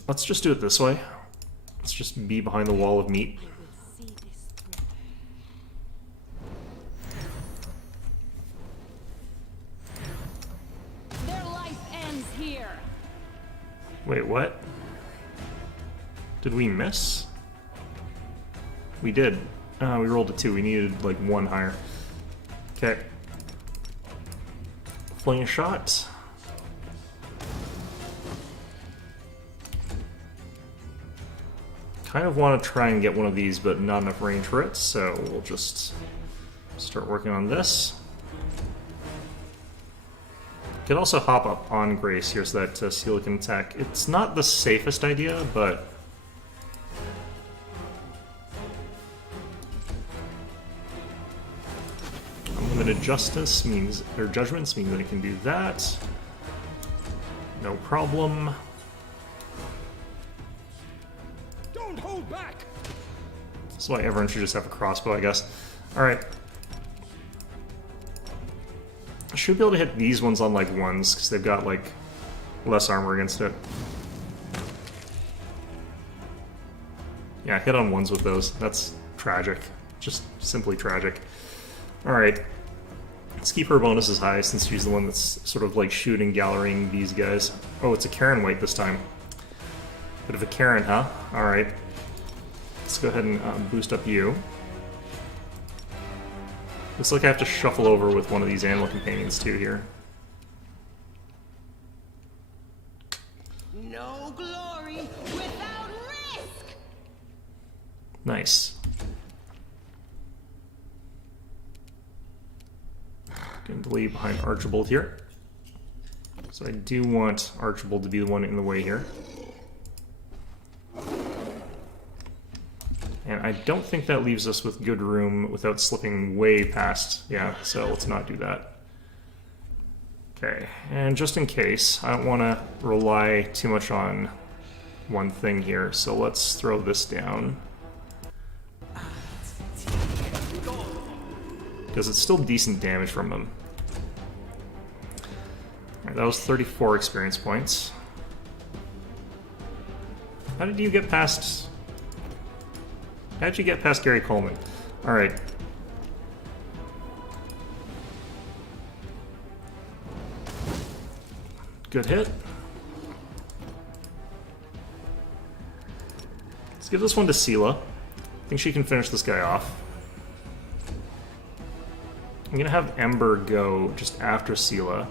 Let's just do it this way. Let's just be behind the wall of meat. Their life ends here. Wait, what? Did we miss? We did. We rolled a 2. We needed, like, 1 higher. Okay. Fling a shot. Kind of want to try and get one of these, but not enough range for it, so we'll just start working on this. Could also hop up on Grace here so that Seal can attack. It's not the safest idea, but unlimited justice means, or judgments means that I can do that. No problem. Don't hold back. That's why everyone should just have a crossbow, I guess. Alright. I should be able to hit these ones on, like, 1s, because they've got, like, less armor against it. Yeah, hit on 1s with those. That's tragic. Just simply tragic. Alright. Let's keep her bonuses high, since she's the one that's sort of, like, shooting, gallerying these guys. Oh, it's a Karen weight this time. Bit of a Karen, huh? Alright. Let's go ahead and boost up you. Looks like I have to shuffle over with one of these animal companions too here. No glory without risk. Nice. Going to leave behind Archibald here. So I do want Archibald to be the one in the way here. And I don't think that leaves us with good room without slipping way past. Yeah, so let's not do that. Okay, and just in case, I don't want to rely too much on one thing here, so let's throw this down. Because it's still decent damage from them. Alright, that was 34 experience points. How did you get past... How'd you get past Gary Coleman? Alright. Good hit. Let's give this one to Sela. I think she can finish this guy off. I'm gonna have Ember go just after Sela.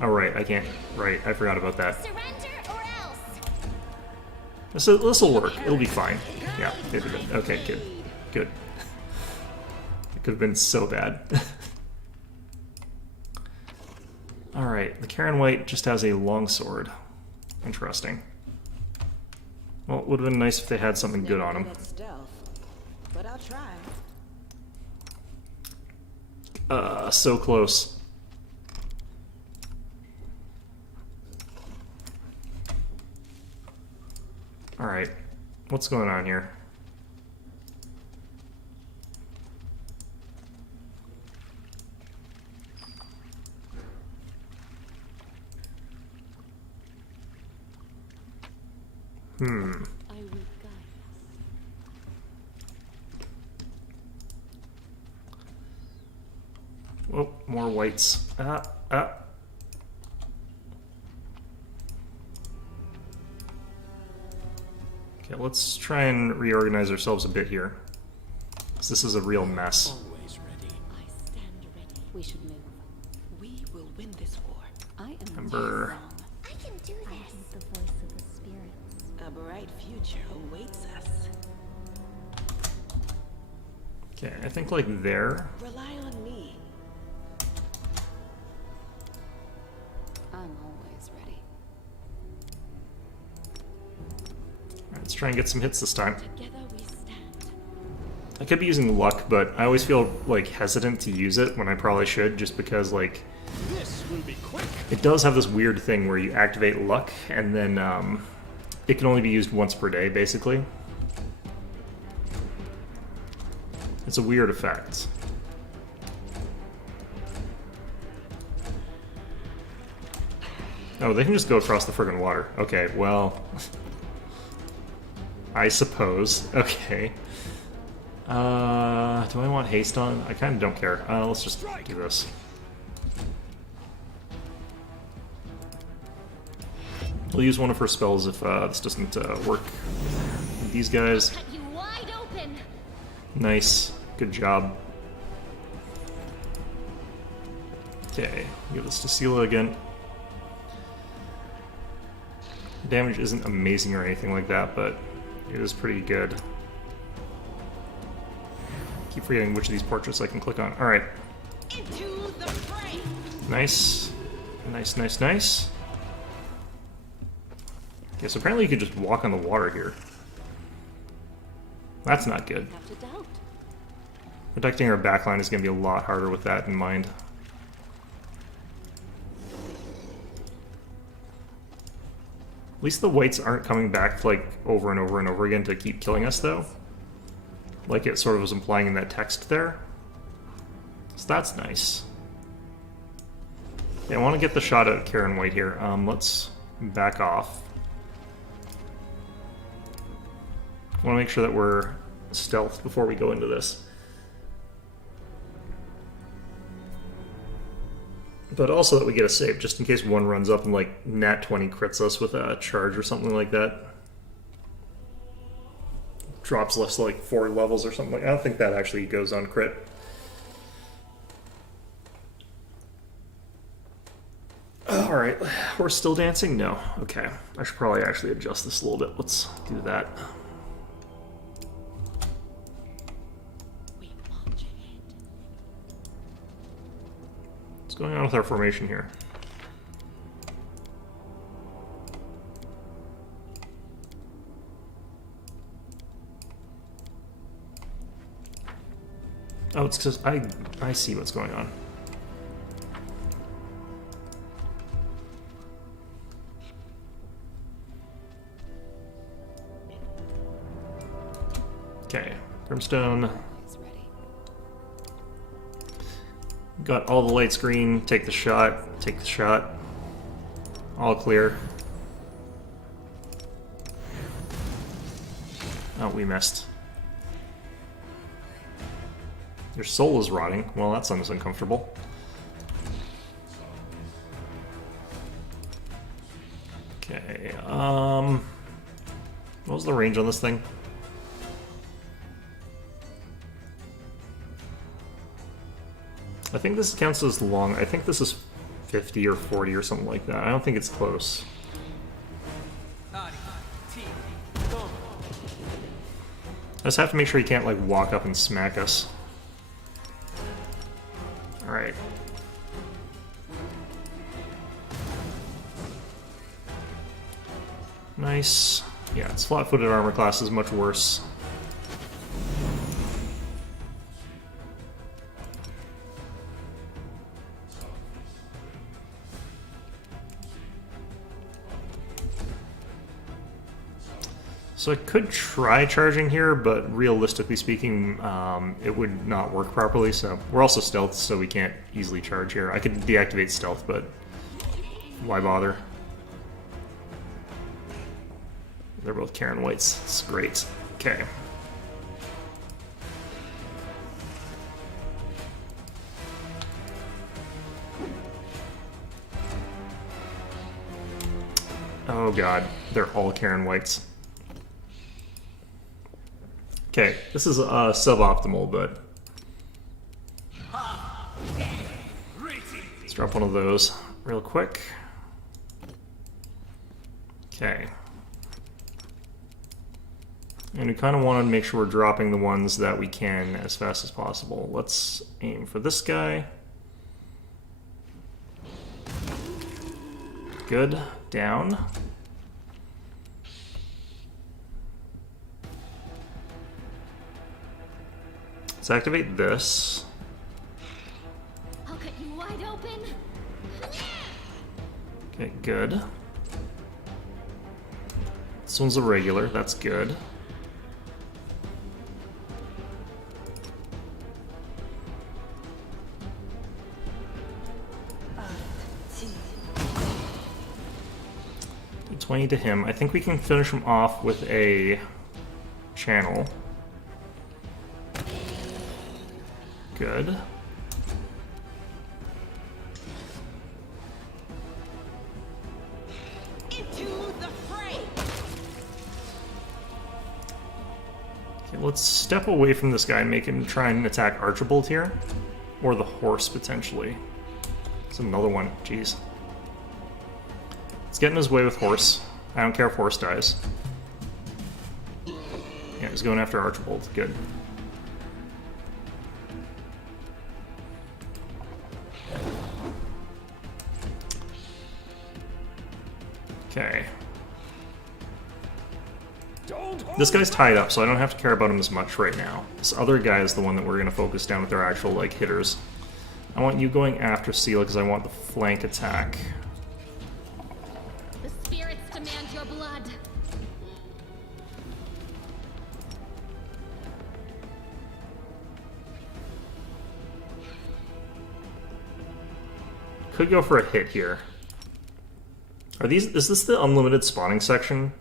Oh, right, I can't. Right, I forgot about that. Surrender or else. This'll work. It'll be fine. Yeah, good. Okay, good. Good. It could have been so bad. Alright, the Karen White just has a longsword. Interesting. Well, it would have been nice if they had something good on him. But I'll try. So close. Alright, what's going on here? I will guide us. Oh, more whites. Ah. Okay, let's try and reorganize ourselves a bit here. 'Cause this is a real mess. Always ready. I stand ready. We should move. We will win this war. I am Remember- too strong. I can do this. I heed the voice of the spirits. A bright future awaits us. Okay, I think like there. Rely on me. I'm always ready. Alright, let's try and get some hits this time. Together we stand. I could be using luck, but I always feel like hesitant to use it when I probably should, just because like This will be quick. it does have this weird thing where you activate luck and then it can only be used once per day, basically. It's a weird effect. Oh, they can just go across the friggin' water. Okay, well... I suppose. Okay. Do I want haste on? I kind of don't care. Let's just do this. We'll use one of her spells if this doesn't work. These guys. Cut you wide open. Nice. Good job. Okay, give this to Sela again. The damage isn't amazing or anything like that, but it is pretty good. Keep forgetting which of these portraits I can click on. Alright. Into the fray. Nice. Nice. Okay, so apparently you could just walk on the water here. That's not good. Have to doubt. Protecting our backline is going to be a lot harder with that in mind. At least the whites aren't coming back like over and over and over again to keep killing us, though. Like it sort of was implying in that text there. So that's nice. Yeah, I want to get the shot at Karen White here. Let's back off. I want to make sure that we're stealth before we go into this. But also that we get a save, just in case one runs up and like nat 20 crits us with a charge or something like that. Drops less like 4 levels or something like that. I don't think that actually goes on crit. Alright, we're still dancing? No. Okay. I should probably actually adjust this a little bit. Let's do that. We march ahead. What's going on with our formation here? Oh, it's because I see what's going on. Okay, Brimstone. Always ready. Got all the lights green. Take the shot. Take the shot. All clear. Oh, we missed. Your soul is rotting. Well, that sounds uncomfortable. Okay, what was the range on this thing? I think this counts as long. I think this is 50 or 40 or something like that. I don't think it's close. I just have to make sure he can't like walk up and smack us. Alright. Nice. Yeah, its flat-footed armor class is much worse. So I could try charging here, but realistically speaking, it would not work properly. So we're also stealth, so we can't easily charge here. I could deactivate stealth, but why bother? They're both Karen Whites. It's great. Okay. Oh god, they're all Karen Whites. Okay, this is suboptimal, but let's drop one of those real quick. Okay. And we kind of want to make sure we're dropping the ones that we can as fast as possible. Let's aim for this guy. Good. Down. Let's activate this. I'll cut you wide open. Okay, good. This one's a regular, that's good. $20 to him. I think we can finish him off with a channel. Good. Into the fray. Okay, let's step away from this guy and make him try and attack Archibald here. Or the horse, potentially. It's another one. Jeez. Let's get in his way with horse. I don't care if horse dies. Yeah, he's going after Archibald. Good. Okay. This guy's tied up, so I don't have to care about him as much right now. This other guy is the one that we're going to focus down with our actual, like, hitters. I want you going after Sela because I want the flank attack. The spirits demand your blood. Could go for a hit here. Is this the unlimited spawning section?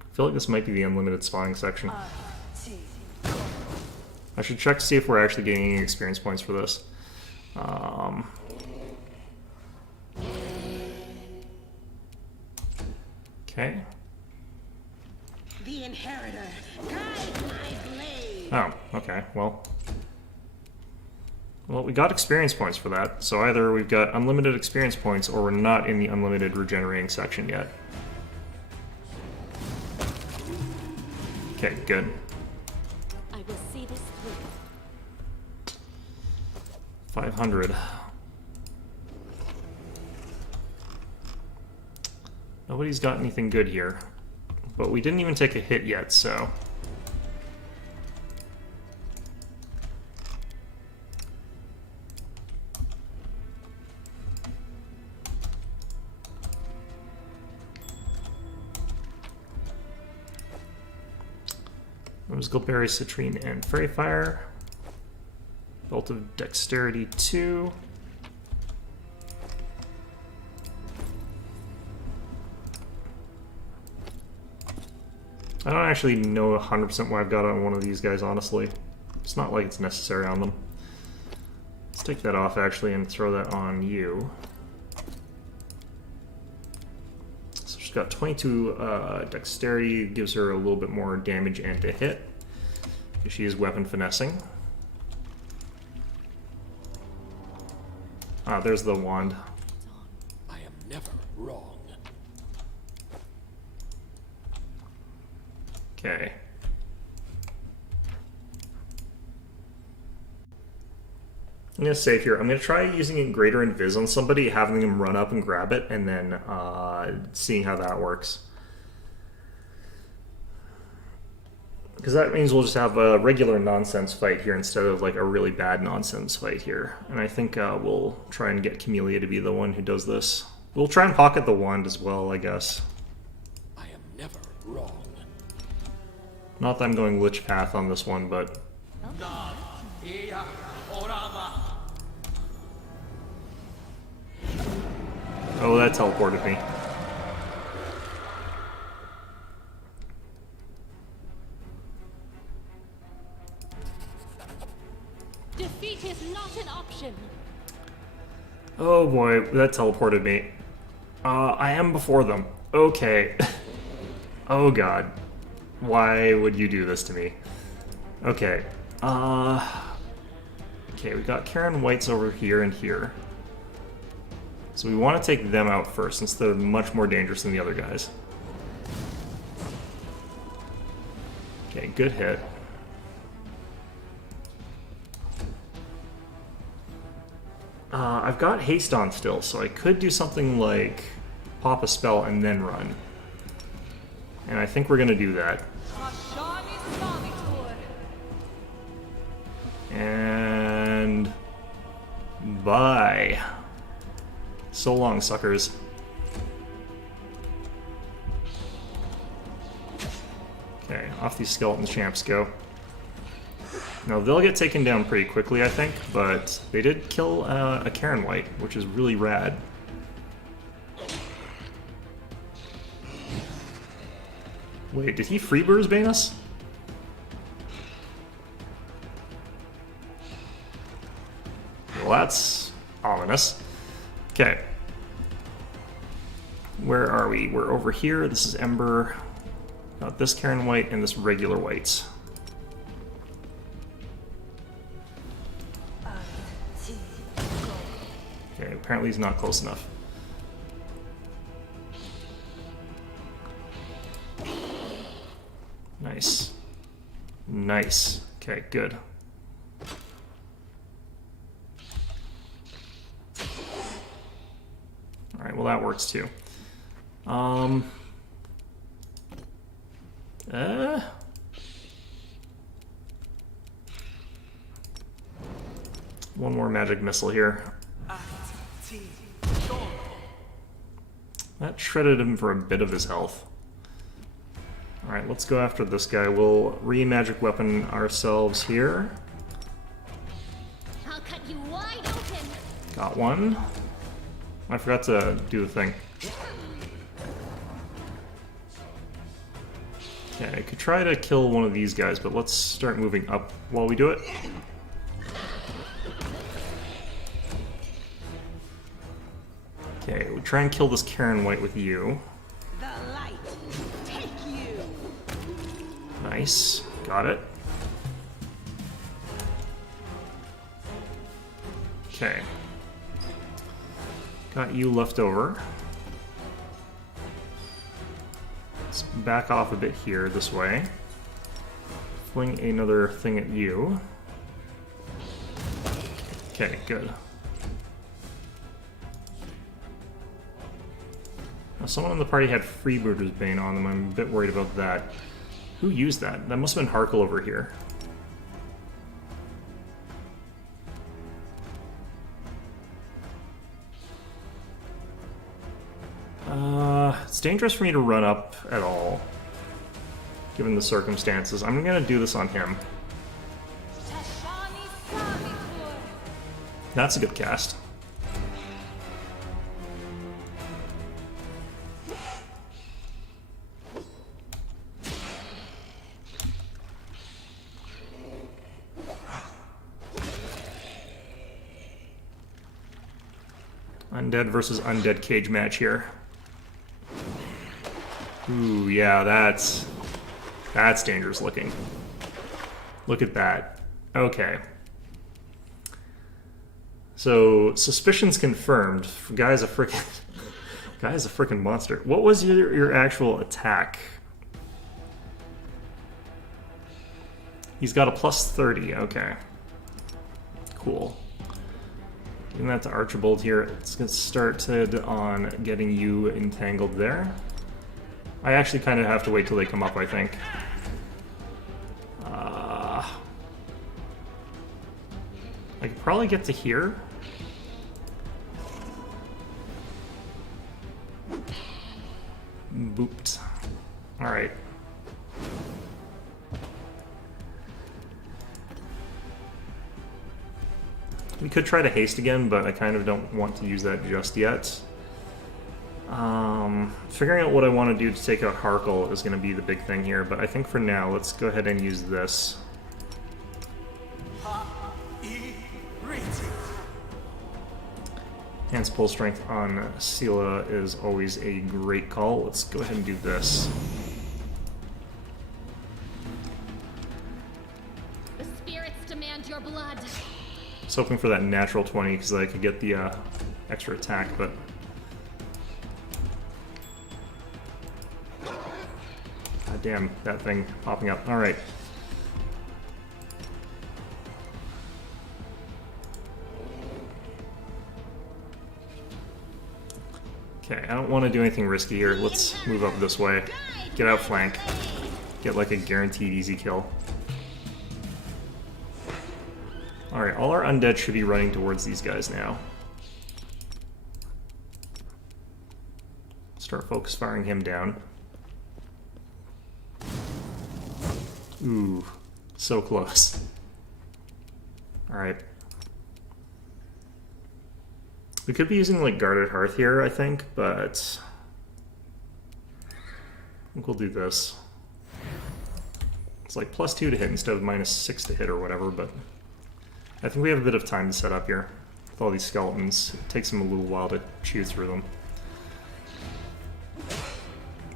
I feel like this might be the unlimited spawning section. I should check to see if we're actually getting any experience points for this. Okay. The inheritor, guide my blade. Oh, okay, well. Well, we got experience points for that, so either we've got unlimited experience points or we're not in the unlimited regenerating section yet. Okay, good. I will see this through. 500. Nobody's got anything good here, but we didn't even take a hit yet, so... Whimsical Berry, Citrine, and Fairy Fire. Bolt of Dexterity 2. I don't actually know 100% what I've got on one of these guys, honestly. It's not like it's necessary on them. Let's take that off, actually, and throw that on you. So she's got 22 Dexterity, gives her a little bit more damage and to hit. Because she is weapon finessing. Ah, there's the wand. I am never wrong. Okay. I'm gonna save here. I'm gonna try using Greater Invis on somebody, having them run up and grab it, and then seeing how that works. Because that means we'll just have a regular nonsense fight here instead of like a really bad nonsense fight here. And I think we'll try and get Camellia to be the one who does this. We'll try and pocket the wand as well, I guess. I am never wrong. Not that I'm going Lich Path on this one, but... Oh, that teleported me. Retreat is not an option. Oh boy, that teleported me. I am before them. Okay. Oh god. Why would you do this to me? Okay. Okay, we got Karen White's over here and here. So we want to take them out first, since they're much more dangerous than the other guys. Okay, good hit. I've got haste on still, so I could do something like pop a spell and then run. And I think we're gonna do that. And bye. So long, suckers. Okay, off these skeleton champs go. Now, they'll get taken down pretty quickly, I think, but they did kill a Karen White, which is really rad. Wait, did he Freebirds bane us? Well, that's ominous. Okay. Where are we? We're over here. This is Ember. Got this Karen White and this regular White. Okay, apparently he's not close enough. Nice. Nice. Okay, good. Alright, well that works too. One more magic missile here. That shredded him for a bit of his health. Alright, let's go after this guy. We'll re-magic weapon ourselves here. I'll cut you wide open. Got one. I forgot to do the thing. Okay, I could try to kill one of these guys, but let's start moving up while we do it. Okay, we'll try and kill this Karen White with you. The light, take you. Nice. Got it. Okay. Got you left over. Let's back off a bit here, this way. Fling another thing at you. Okay, good. Now, someone in the party had Freebooter's Bane on them. I'm a bit worried about that. Who used that? That must have been Harkle over here. It's dangerous for me to run up at all, given the circumstances. I'm gonna do this on him. That's a good cast. Undead versus undead cage match here. Ooh, yeah, that's dangerous looking. Look at that. Okay. So, suspicions confirmed. Guy's a frickin' monster. What was your actual attack? He's got a plus 30, okay. Cool. Giving that to Archibald here. It's gonna start on getting you entangled there. I actually kind of have to wait till they come up, I think. I could probably get to here. Booped. Alright. We could try to haste again, but I kind of don't want to use that just yet. Figuring out what I want to do to take out Harkle is going to be the big thing here, but I think for now, let's go ahead and use this. Enhanced pull strength on Sela is always a great call. Let's go ahead and do this. The spirits demand your blood. I was hoping for that natural 20 because I could get the extra attack, but... God damn, that thing popping up. Alright. Okay, I don't want to do anything risky here. Let's move up this way. Get out flank. Get like a guaranteed easy kill. Alright, all our undead should be running towards these guys now. Start focus firing him down. Ooh, so close. Alright. We could be using like Guarded Hearth here, I think, but I think we'll do this. It's like +2 to hit instead of -6 to hit or whatever, but I think we have a bit of time to set up here. With all these skeletons, it takes them a little while to chew through them.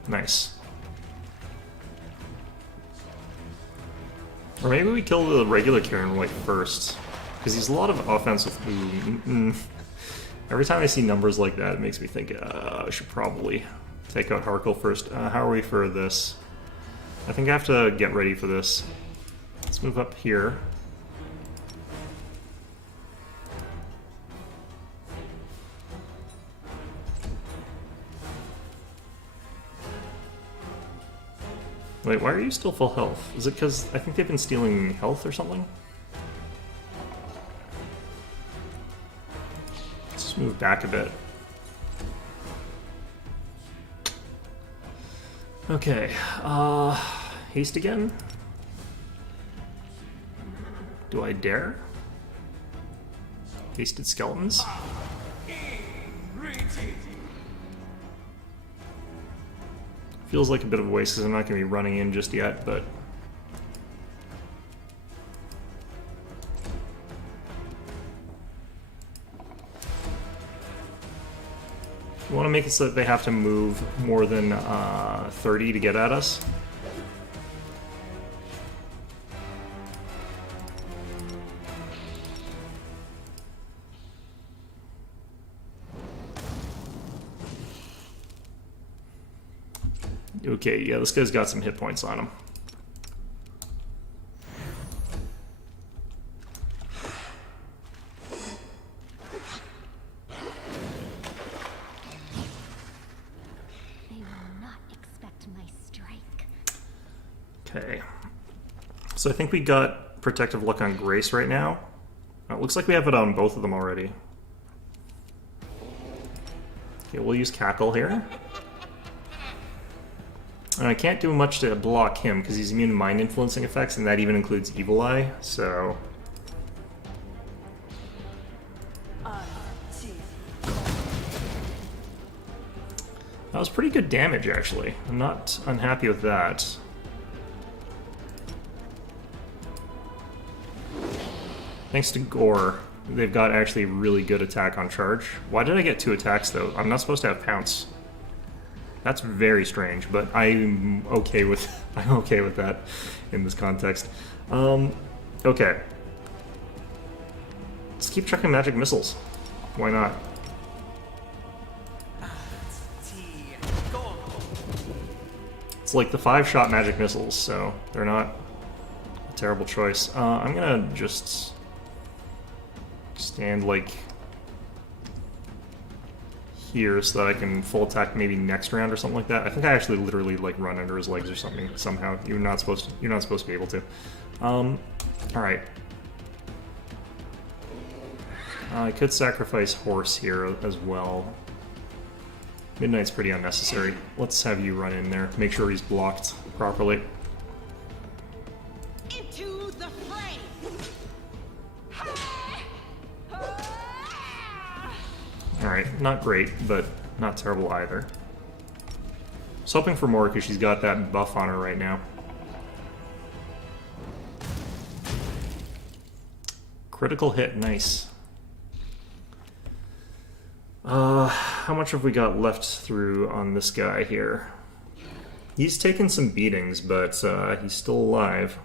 Nice. Or maybe we kill the regular Kieran like first, because he's a lot of offensive. Every time I see numbers like that, it makes me think I should probably take out Harkle first. How are we for this? I think I have to get ready for this. Let's move up here. Wait, why are you still full health? Is it because I think they've been stealing health or something? Let's move back a bit. Okay, haste again? Do I dare? Hasted skeletons? Feels like a bit of a waste because I'm not going to be running in just yet, but... You want to make it so that they have to move more than 30 to get at us. Okay, yeah, this guy's got some hit points on him. They will not expect my strike. Okay. So I think we got Protective Luck on Grace right now. It looks like we have it on both of them already. Okay, we'll use Cackle here. And I can't do much to block him because he's immune to mind influencing effects, and that even includes Evil Eye, so... That was pretty good damage, actually. I'm not unhappy with that. Thanks to Gore, they've got actually really good attack on charge. Why did I get 2 attacks, though? I'm not supposed to have Pounce. That's very strange, but I'm okay with that in this context. Okay. Let's keep checking magic missiles. Why not? It's like the 5-shot magic missiles, so they're not a terrible choice. I'm gonna just stand like here so that I can full attack maybe next round or something like that. I think I actually literally like run under his legs or something somehow. You're not supposed to be able to. All right. I could sacrifice Horse here as well. Midnight's pretty unnecessary. Let's have you run in there. Make sure he's blocked properly. Into the fray. Alright, not great, but not terrible either. I was hoping for more because she's got that buff on her right now. Critical hit, nice. How much have we got left through on this guy here? He's taken some beatings, but he's still alive.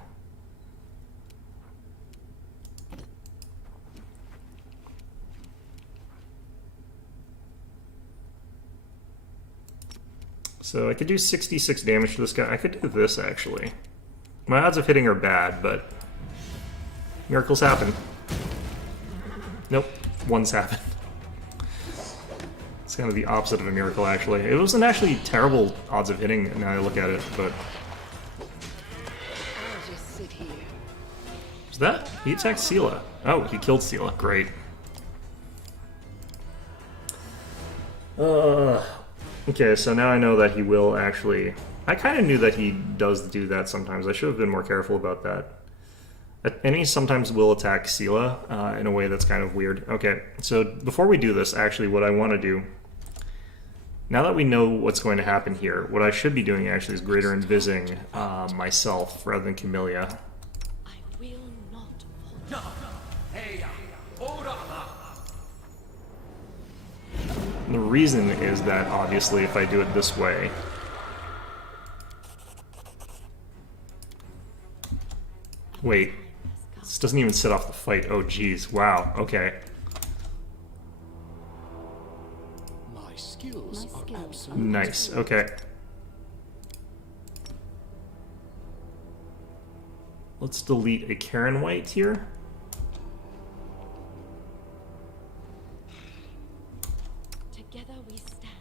So I could do 66 damage to this guy. I could do this, actually. My odds of hitting are bad, but miracles happen. Nope, one's happened. It's kind of the opposite of a miracle, actually. It wasn't actually terrible odds of hitting now I look at it, but... I'll just sit here. Was that? He attacked Sela. Oh, he killed Sela. Great. Okay, so now I know that he will actually... I kind of knew that he does do that sometimes. I should have been more careful about that. And he sometimes will attack Sela in a way that's kind of weird. Okay, so before we do this, actually, what I want to do... Now that we know what's going to happen here, what I should be doing actually is greater invising myself rather than Camellia. I will not fall. And the reason is that, obviously, if I do it this way... Wait. This doesn't even set off the fight. Oh, geez. Wow. Okay. My skills are absolutely Nice. Okay. Let's delete a Karen White here. Together we stand.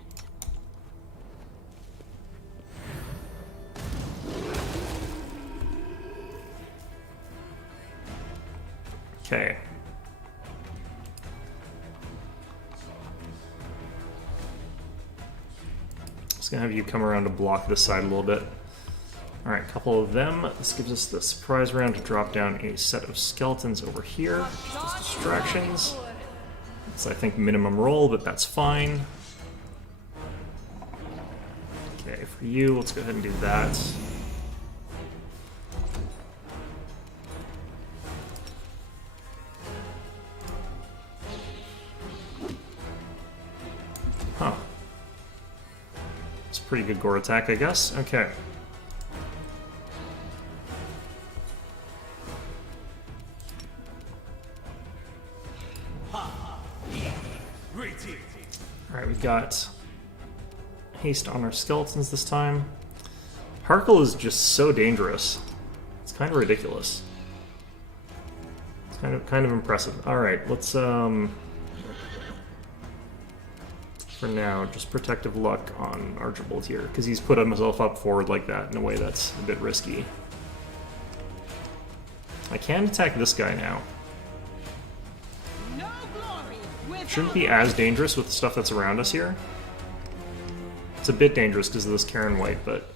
Okay. Just gonna have you come around to block this side a little bit. Alright, a couple of them. This gives us the surprise round to drop down a set of skeletons over here. Just distractions. It's, I think, minimum roll, but that's fine. Okay, for you, let's go ahead and do that. Huh. It's a pretty good gore attack, I guess. Okay. Alright, we got haste on our skeletons this time. Harkle is just so dangerous. It's kind of ridiculous. It's kind of impressive. Alright, let's for now, just protective luck on Archibald here, because he's put himself up forward like that in a way that's a bit risky. I can attack this guy now. No glory without Shouldn't be as dangerous with the stuff that's around us here. It's a bit dangerous because of this Karen White, but...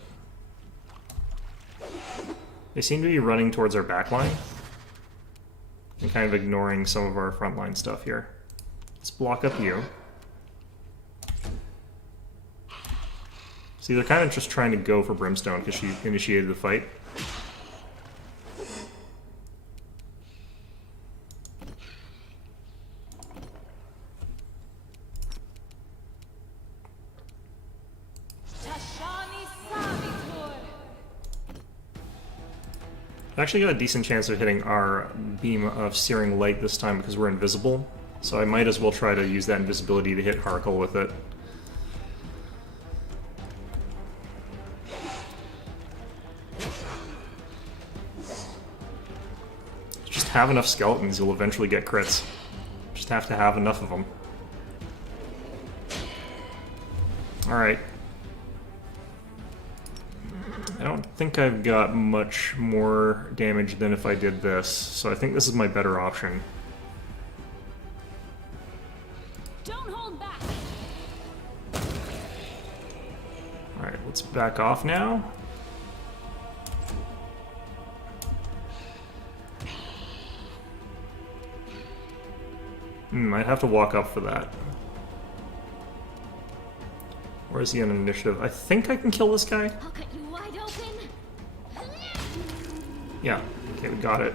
They seem to be running towards our backline. And kind of ignoring some of our frontline stuff here. Let's block up you. See, they're kind of just trying to go for Brimstone because she initiated the fight. I actually got a decent chance of hitting our beam of searing light this time because we're invisible. So I might as well try to use that invisibility to hit Harkle with it. Just have enough skeletons, you'll eventually get crits. Just have to have enough of them. Alright. I don't think I've got much more damage than if I did this, so I think this is my better option. Don't hold back. Alright, let's back off now. I'd have to walk up for that. Where is he on initiative? I think I can kill this guy. I'll cut you wide open. Yeah, okay, we got it.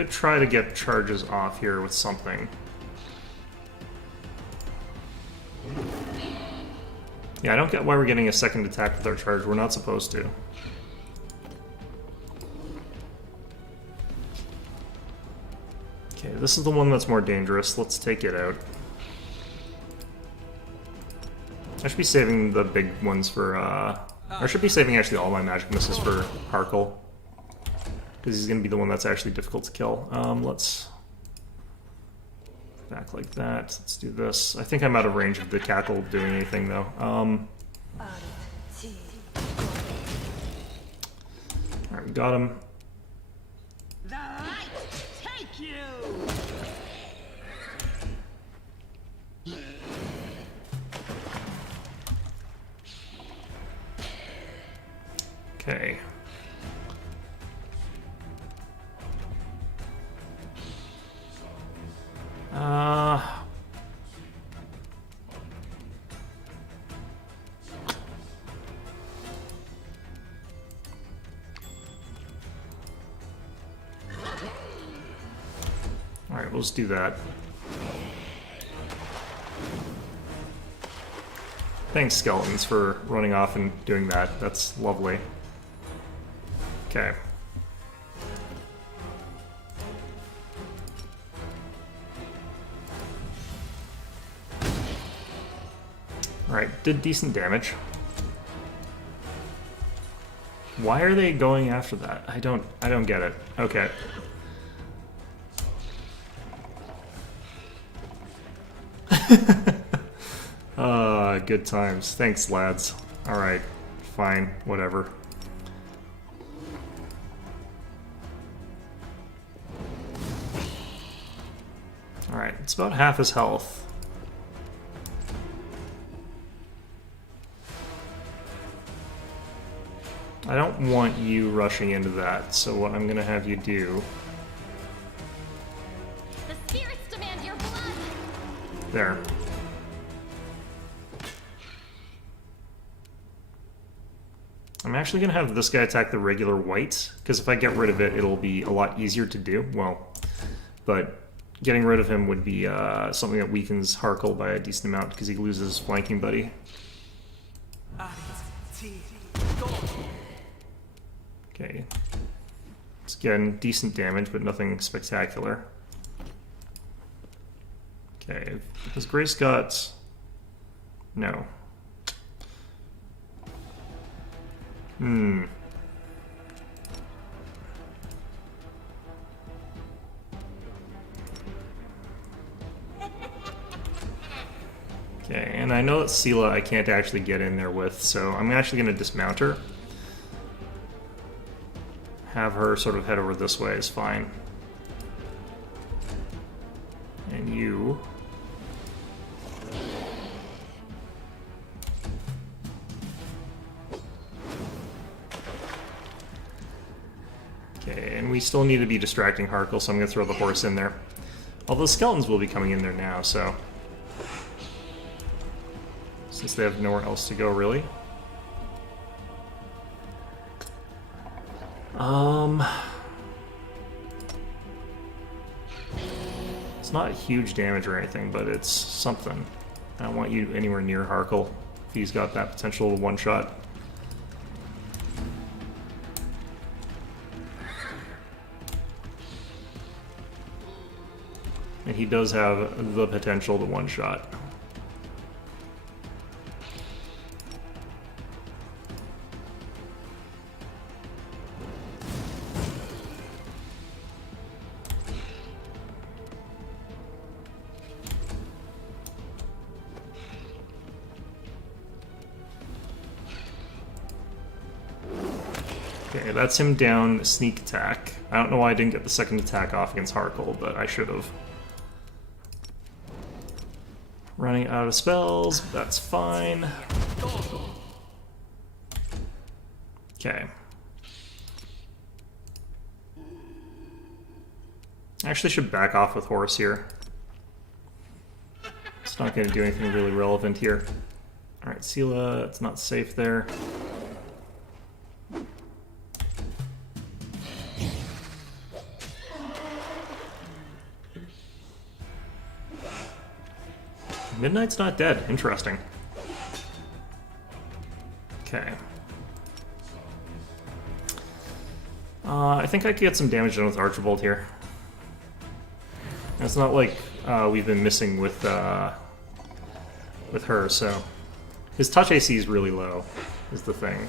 could try to get charges off here with something. Yeah, I don't get why we're getting a second attack with our charge. We're not supposed to. Okay, this is the one that's more dangerous. Let's take it out. I should be saving the big ones for, I should be saving actually all my magic misses for Harkle. Because he's going to be the one that's actually difficult to kill. Let's... back like that. Let's do this. I think I'm out of range of the cackle doing anything, though. Alright, we got him. The light take you. Okay. Alright, we'll just do that. Thanks, skeletons, for running off and doing that. That's lovely. Okay. Alright, did decent damage. Why are they going after that? I don't get it. Okay. Good times. Thanks, lads. Alright, fine, whatever. Alright, it's about half his health. I don't want you rushing into that, so what I'm gonna have you do... The spirits demand your blood! There. I'm actually gonna have this guy attack the regular white, because if I get rid of it, it'll be a lot easier to do. Well, but getting rid of him would be something that weakens Harkle by a decent amount, because he loses his flanking buddy. Okay. It's again decent damage, but nothing spectacular. Okay, has Grace got... No. Okay, and I know that Sela I can't actually get in there with, so I'm actually going to dismount her. Have her sort of head over this way is fine. And you... Okay, and we still need to be distracting Harkle, so I'm going to throw the horse in there. Although skeletons will be coming in there now, so... Since they have nowhere else to go, really. It's not huge damage or anything, but it's something. I don't want you anywhere near Harkle if he's got that potential one-shot. And he does have the potential to one-shot. Okay, that's him down sneak attack. I don't know why I didn't get the second attack off against Harkle, but I should have. Running out of spells, that's fine. Okay. I actually should back off with Horse here. It's not going to do anything really relevant here. Alright, Sela, it's not safe there. Midnight's not dead. Interesting. Okay. I think I could get some damage done with Archibald here. It's not like we've been missing with her, so... His touch AC is really low, is the thing.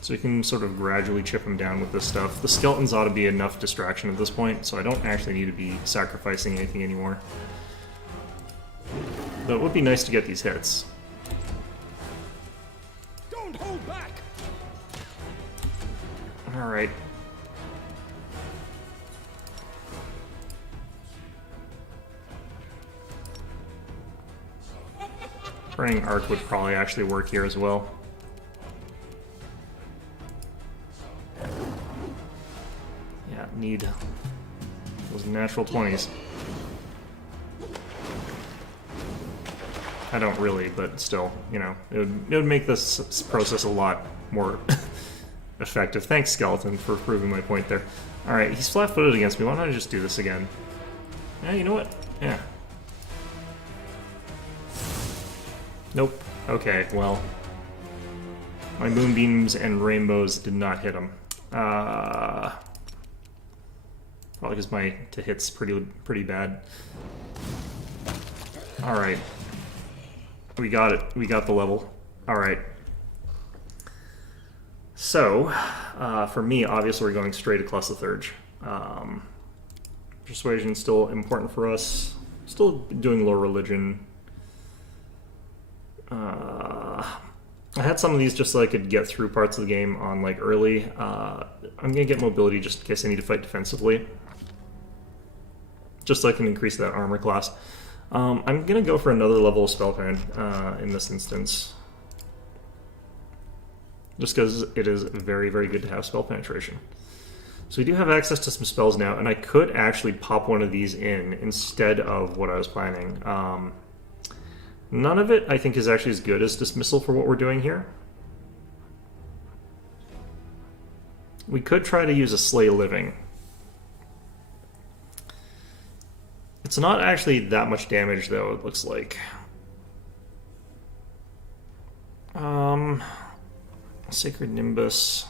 So you can sort of gradually chip him down with this stuff. The skeletons ought to be enough distraction at this point, so I don't actually need to be sacrificing anything anymore. Though it would be nice to get these hits. Don't hold back. Alright. Burning Arc would probably actually work here as well. Yeah, need those natural 20s. I don't really, but still, you know, it would make this process a lot more effective. Thanks, Skeleton, for proving my point there. Alright, he's flat-footed against me. Why don't I just do this again? Yeah, you know what? Yeah. Nope. Okay, well. My moonbeams and rainbows did not hit him. Probably because my to-hit's pretty bad. Alright. We got it. We got the level. Alright. So, for me, obviously we're going straight across the third. Persuasion still important for us. Still doing low religion. I had some of these just so I could get through parts of the game on like early. I'm gonna get mobility just in case I need to fight defensively. Just so I can increase that armor class. I'm gonna go for another level of Spellbound in this instance. Just because it is very, very good to have spell penetration. So we do have access to some spells now, and I could actually pop one of these in instead of what I was planning. None of it, I think, is actually as good as Dismissal for what we're doing here. We could try to use a Slay Living. It's not actually that much damage, though, it looks like. Sacred Nimbus.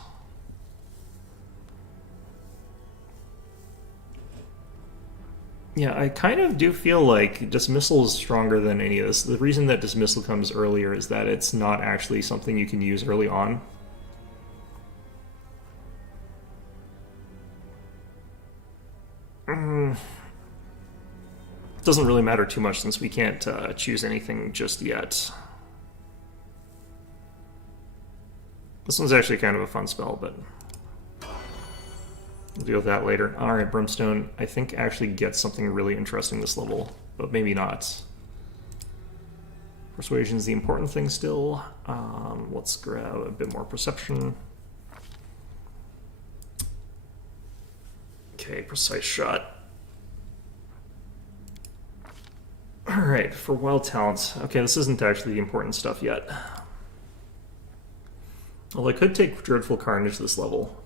Yeah, I kind of do feel like Dismissal is stronger than any of this. The reason that Dismissal comes earlier is that it's not actually something you can use early on. Doesn't really matter too much since we can't choose anything just yet. This one's actually kind of a fun spell, but we'll deal with that later. Alright, Brimstone, I think actually gets something really interesting this level, but maybe not. Persuasion's the important thing still. Let's grab a bit more perception. Okay, precise shot. Alright, for wild talents. Okay, this isn't actually the important stuff yet. Although I could take Dreadful Carnage this level.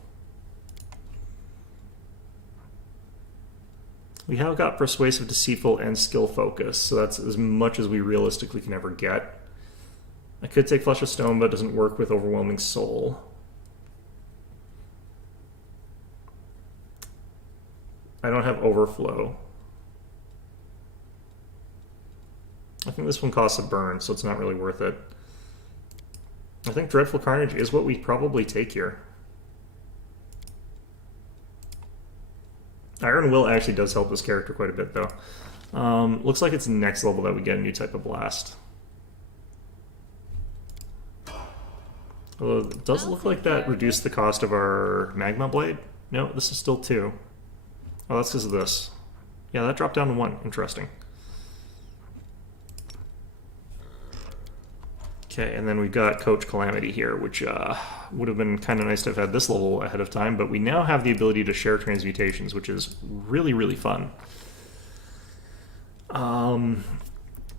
We have got Persuasive, Deceitful, and Skill Focus, so that's as much as we realistically can ever get. I could take Flesh of Stone, but it doesn't work with Overwhelming Soul. I don't have Overflow. I think this one costs a burn, so it's not really worth it. I think Dreadful Carnage is what we probably take here. Iron Will actually does help this character quite a bit, though. Looks like it's next level that we get a new type of blast. Although it does look like that reduced the cost of our Magma Blade. No, this is still 2. Oh, that's because of this. Yeah, that dropped down to 1. Interesting. Okay, and then we've got Coach Calamity here, which would have been kind of nice to have had this level ahead of time, but we now have the ability to share transmutations, which is really, really fun.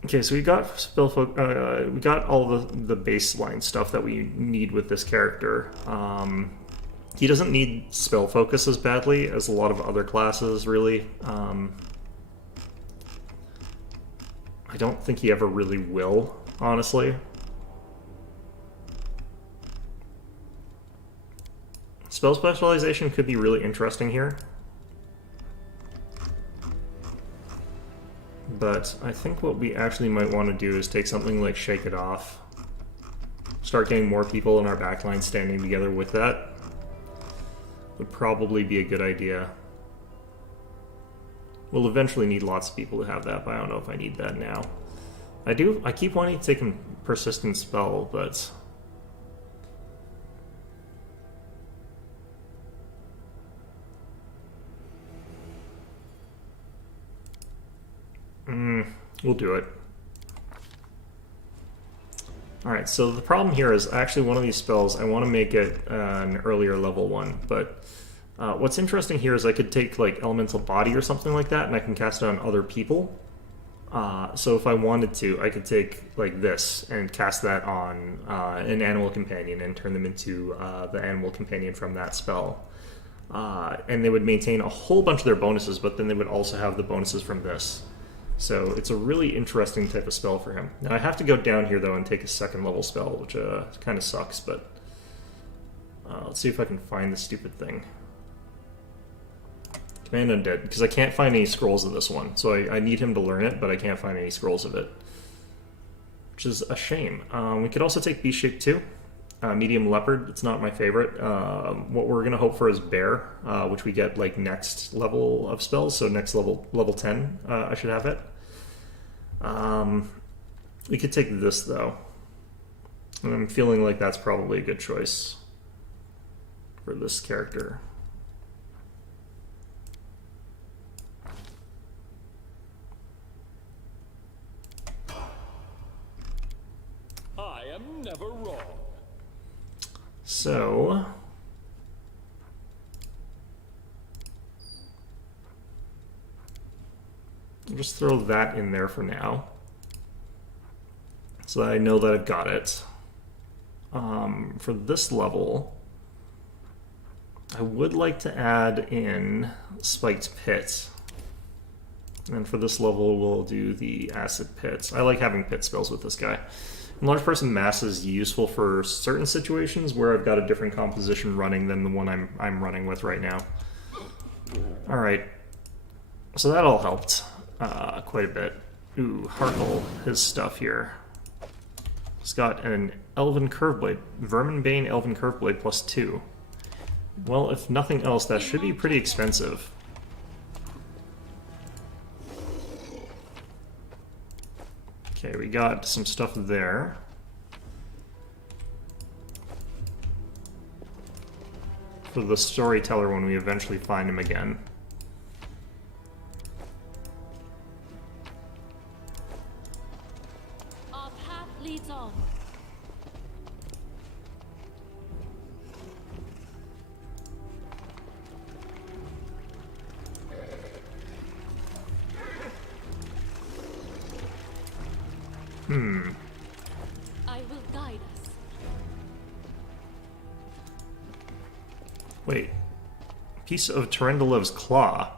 Okay, so we got we got all the baseline stuff that we need with this character. He doesn't need spell focus as badly as a lot of other classes, really. I don't think he ever really will, honestly. Spell specialization could be really interesting here. But I think what we actually might want to do is take something like Shake It Off. Start getting more people in our backline standing together with that. Would probably be a good idea. We'll eventually need lots of people to have that, but I don't know if I need that now. I keep wanting to take a persistent spell, but... we'll do it. Alright, so the problem here is actually one of these spells, I want to make it an earlier level one, but what's interesting here is I could take like Elemental Body or something like that, and I can cast it on other people. So if I wanted to, I could take like this and cast that on an Animal Companion and turn them into the Animal Companion from that spell. And they would maintain a whole bunch of their bonuses, but then they would also have the bonuses from this. So it's a really interesting type of spell for him. Now I have to go down here though and take a second level spell, which kind of sucks, but let's see if I can find the stupid thing. Command Undead, because I can't find any scrolls of this one, so I need him to learn it, but I can't find any scrolls of it, which is a shame. We could also take Beast Shape 2, Medium Leopard. It's not my favorite. What we're gonna hope for is Bear, which we get like next level of spells, so next level 10, I should have it. We could take this though, and I'm feeling like that's probably a good choice for this character. I am never wrong. So I'll just throw that in there for now, so that I know that I've got it. For this level, I would like to add in Spiked Pit. And for this level, we'll do the Acid Pits. I like having pit spells with this guy. Enlarged Person Mass is useful for certain situations where I've got a different composition running than the one I'm running with right now. Alright. So that all helped quite a bit. Ooh, Harkle, his stuff here. He's got an Elven Curveblade. Verminbane Elven Curveblade +2. Well, if nothing else, that should be pretty expensive. Okay, we got some stuff there. For the Storyteller when we eventually find him again. Our path leads on. I will guide us. Wait. Piece of Tyrendalev's claw.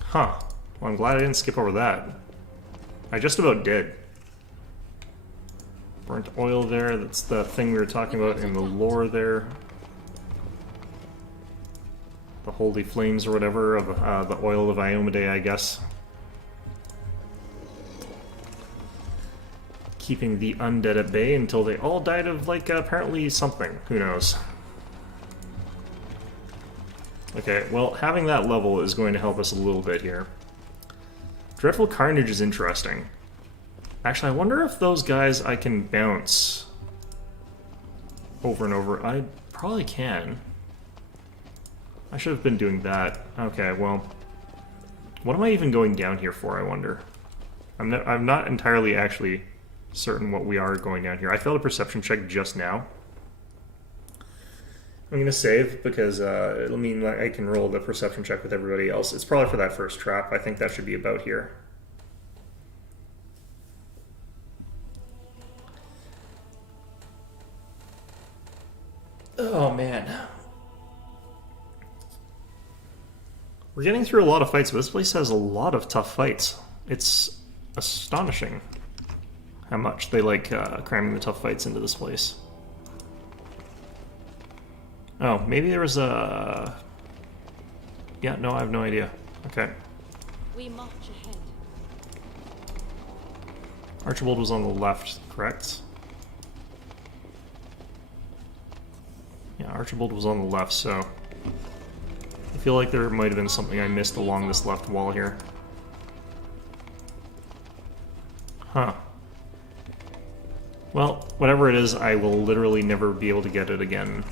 Huh. Well, I'm glad I didn't skip over that. I just about did. Burnt oil there, that's the thing we were talking about in the lore there. The holy flames or whatever of the oil of Iomedae, I guess. Keeping the undead at bay until they all died of, like, apparently something. Who knows? Okay, well, having that level is going to help us a little bit here. Dreadful Carnage is interesting. Actually, I wonder if those guys I can bounce over and over. I probably can. I should have been doing that. Okay, well, what am I even going down here for, I wonder? I'm not entirely actually certain what we are going down here. I failed a perception check just now. I'm going to save because it'll mean that I can roll the perception check with everybody else. It's probably for that first trap. I think that should be about here. Oh man. We're getting through a lot of fights, but this place has a lot of tough fights. It's astonishing how much they like cramming the tough fights into this place. Oh, maybe there was a... Yeah, no, I have no idea. Okay. We march ahead. Archibald was on the left, correct? Yeah, Archibald was on the left, so... I feel like there might have been something I missed along this left wall here. Huh. Well, whatever it is, I will literally never be able to get it again.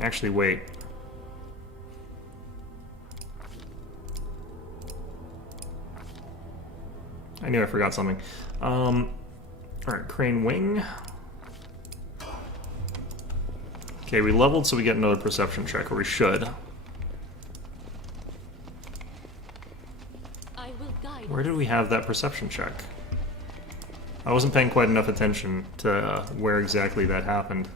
Actually, wait. I knew I forgot something. Alright, Crane Wing. Okay, we leveled so we get another perception check, or we should. I will guide. Where did we have that perception check? I wasn't paying quite enough attention to where exactly that happened.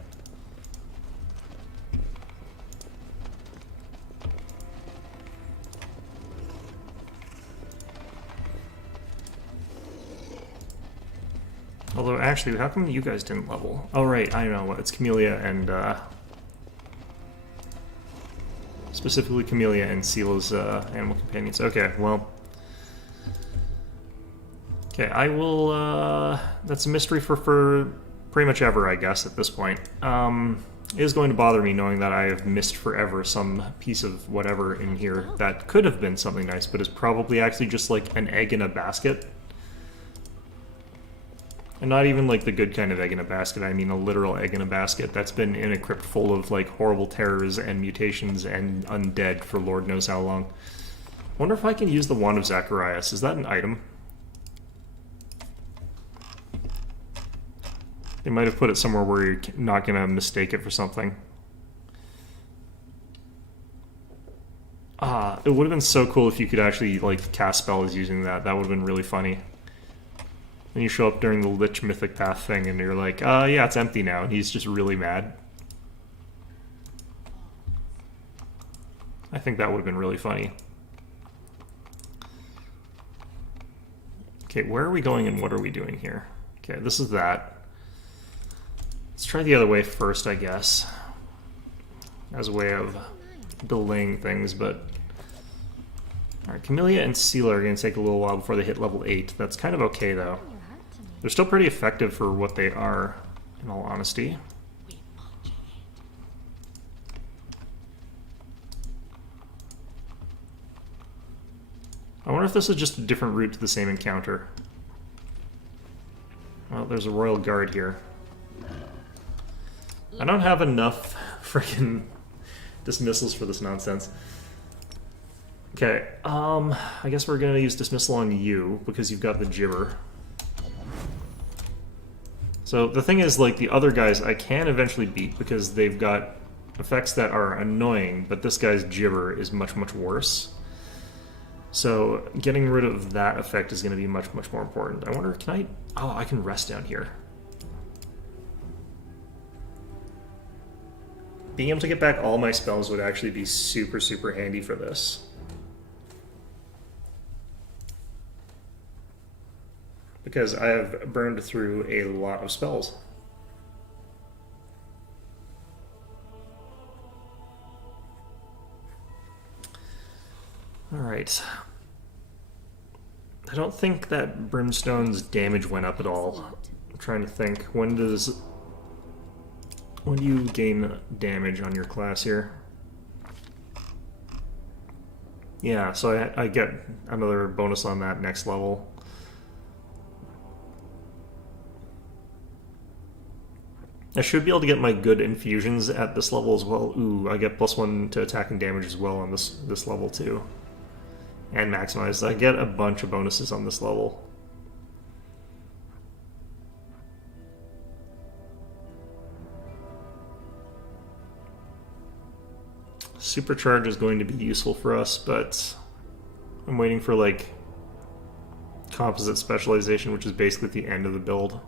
Although, actually, how come you guys didn't level? Oh, right, I know. It's Camellia and, specifically Camellia and Sela's, animal companions. Okay, well... Okay, I will, that's a mystery for pretty much ever, I guess, at this point. It is going to bother me knowing that I have missed forever some piece of whatever in here that could have been something nice, but is probably actually just like an egg in a basket. And not even like the good kind of egg in a basket, I mean a literal egg in a basket that's been in a crypt full of like horrible terrors and mutations and undead for Lord knows how long. I wonder if I can use the Wand of Zacharias. Is that an item? They might have put it somewhere where you're not going to mistake it for something. It would have been so cool if you could actually like cast spells using that. That would have been really funny. Then you show up during the Lich Mythic Path thing and you're like, yeah, it's empty now. And he's just really mad. I think that would have been really funny. Okay, where are we going and what are we doing here? Okay, this is that. Let's try the other way first, I guess. As a way of delaying things, but... Alright, Camellia and Sela are going to take a little while before they hit level 8. That's kind of okay, though. They're still pretty effective for what they are, in all honesty. We march ahead. I wonder if this is just a different route to the same encounter. Well, there's a Royal Guard here. I don't have enough freaking dismissals for this nonsense. Okay, I guess we're gonna use dismissal on you, because you've got the Gibber. So the thing is, like, the other guys I can eventually beat, because they've got effects that are annoying, but this guy's Gibber is much, much worse. So getting rid of that effect is gonna be much, much more important. I wonder, can I... Oh, I can rest down here. Being able to get back all my spells would actually be super, super handy for this. Because I have burned through a lot of spells. Alright. I don't think that Brimstone's damage went up at all. I'm trying to think. When do you gain damage on your class here? Yeah, so I get another bonus on that next level. I should be able to get my good infusions at this level as well. Ooh, I get +1 to attack and damage as well on this level too. And maximize. I get a bunch of bonuses on this level. Supercharge is going to be useful for us, but I'm waiting for like composite specialization, which is basically at the end of the build.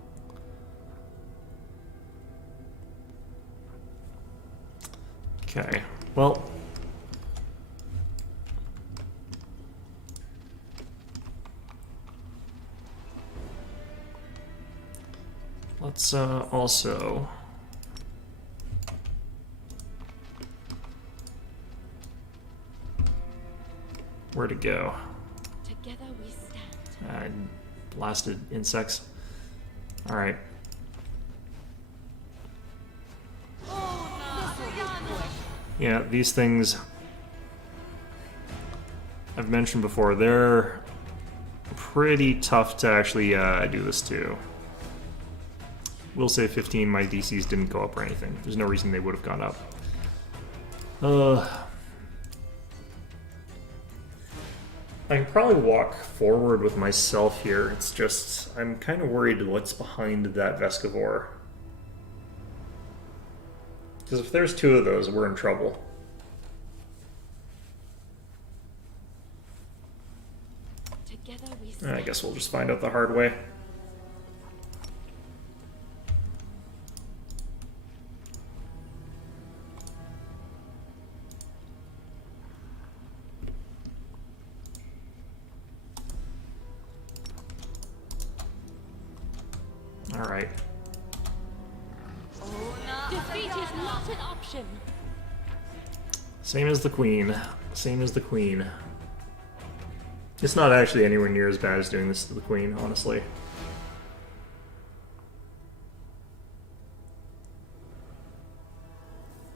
Okay, well... let's also... where to go? Together we stand. Blasted insects. Alright. Yeah, these things I've mentioned before, they're pretty tough to actually do this to. We'll say 15, my DCs didn't go up or anything. There's no reason they would have gone up. I can probably walk forward with myself here. It's just, I'm kind of worried what's behind that Vescivore. Because if there's two of those, we're in trouble. Together we stand. I guess we'll just find out the hard way. Alright. Defeat is not an option. Same as the Queen. Same as the Queen. It's not actually anywhere near as bad as doing this to the Queen, honestly.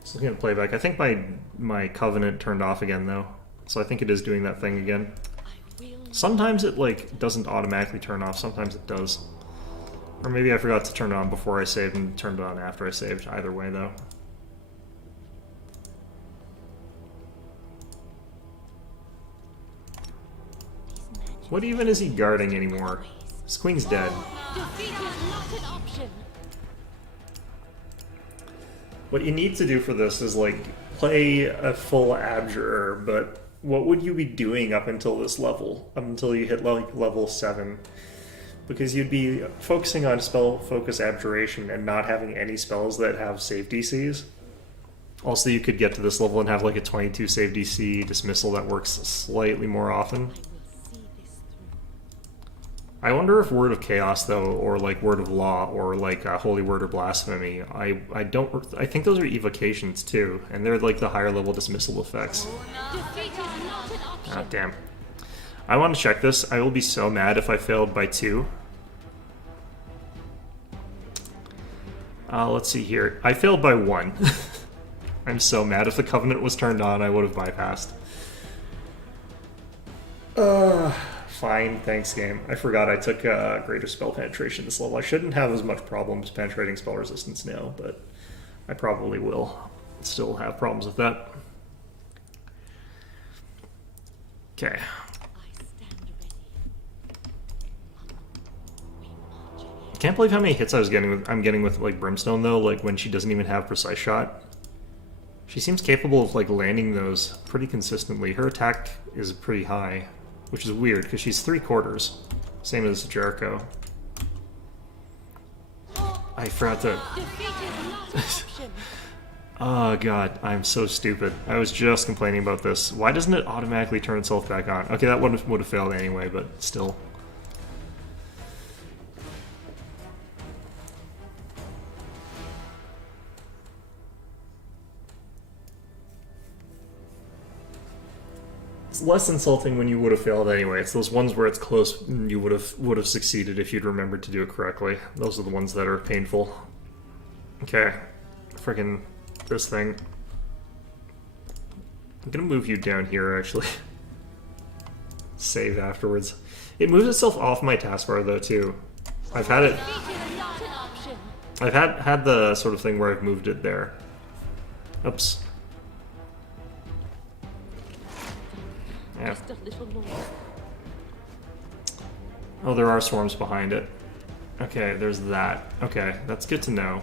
Just looking at playback. I think my Covenant turned off again, though. So I think it is doing that thing again. I will. Sometimes it, like, doesn't automatically turn off. Sometimes it does. Or maybe I forgot to turn it on before I saved and turned it on after I saved. Either way, though. What even is he guarding anymore? His queen's dead. Defeat is not an option. What you need to do for this is, like, play a full Abjurer, but what would you be doing up until this level? Up until you hit, like, level 7? Because you'd be focusing on spell focus abjuration and not having any spells that have save DCs. Also, you could get to this level and have like a 22 save DC dismissal that works slightly more often. I will see this through. I wonder if Word of Chaos, though, or like Word of Law, or like Holy Word or Blasphemy, I think those are evocations too, and they're like the higher level dismissal effects. Defeat is not an option. Ah, damn. I want to check this. I will be so mad if I failed by 2. Let's see here. I failed by 1. I'm so mad. If the Covenant was turned on, I would have bypassed. Fine. Thanks, game. I forgot I took greater spell penetration this level. I shouldn't have as much problems penetrating spell resistance now, but I probably will still have problems with that. Okay. I can't believe how many hits I'm getting with like Brimstone though, like when she doesn't even have precise shot. She seems capable of like landing those pretty consistently. Her attack is pretty high, which is weird because she's 3/4. Same as Jericho. I forgot to... Defeat is not an option. Oh god, I'm so stupid. I was just complaining about this. Why doesn't it automatically turn itself back on? Okay, that would have failed anyway, but still. It's less insulting when you would have failed anyway. It's those ones where it's close and you would have succeeded if you'd remembered to do it correctly. Those are the ones that are painful. Okay. Freaking this thing. I'm gonna move you down here, actually. Save afterwards. It moves itself off my taskbar, though, too. I've had it... Defeat is not an option. I've had the sort of thing where I've moved it there. Oops. Yeah. Just a little more. Oh, there are swarms behind it. Okay, there's that. Okay, that's good to know.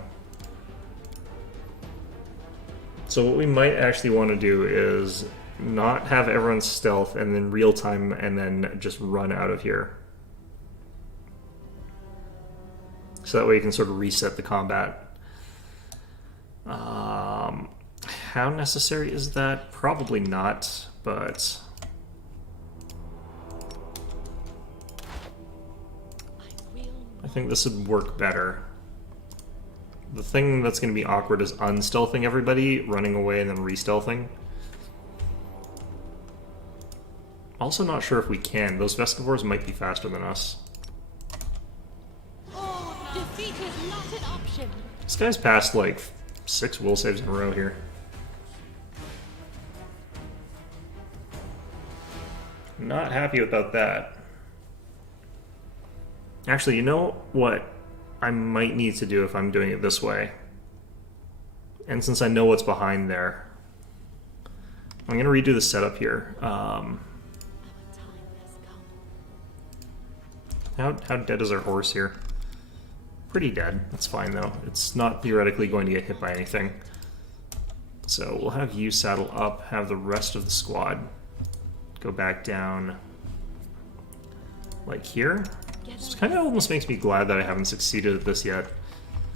So what we might actually want to do is not have everyone stealth and then real time and then just run out of here. So that way you can sort of reset the combat. How necessary is that? Probably not, but... I think this would work better. The thing that's going to be awkward is unstealthing everybody, running away, and then re-stealthing. Also not sure if we can. Those Vescivores might be faster than us. Defeat is not an option. This guy's passed like 6 will saves in a row here. Not happy about that. Actually, you know what I might need to do if I'm doing it this way? And since I know what's behind there, I'm going to redo the setup here. How dead is our horse here? Pretty dead. That's fine though. It's not theoretically going to get hit by anything. So we'll have you saddle up, have the rest of the squad go back down like here. It kind of almost makes me glad that I haven't succeeded at this yet.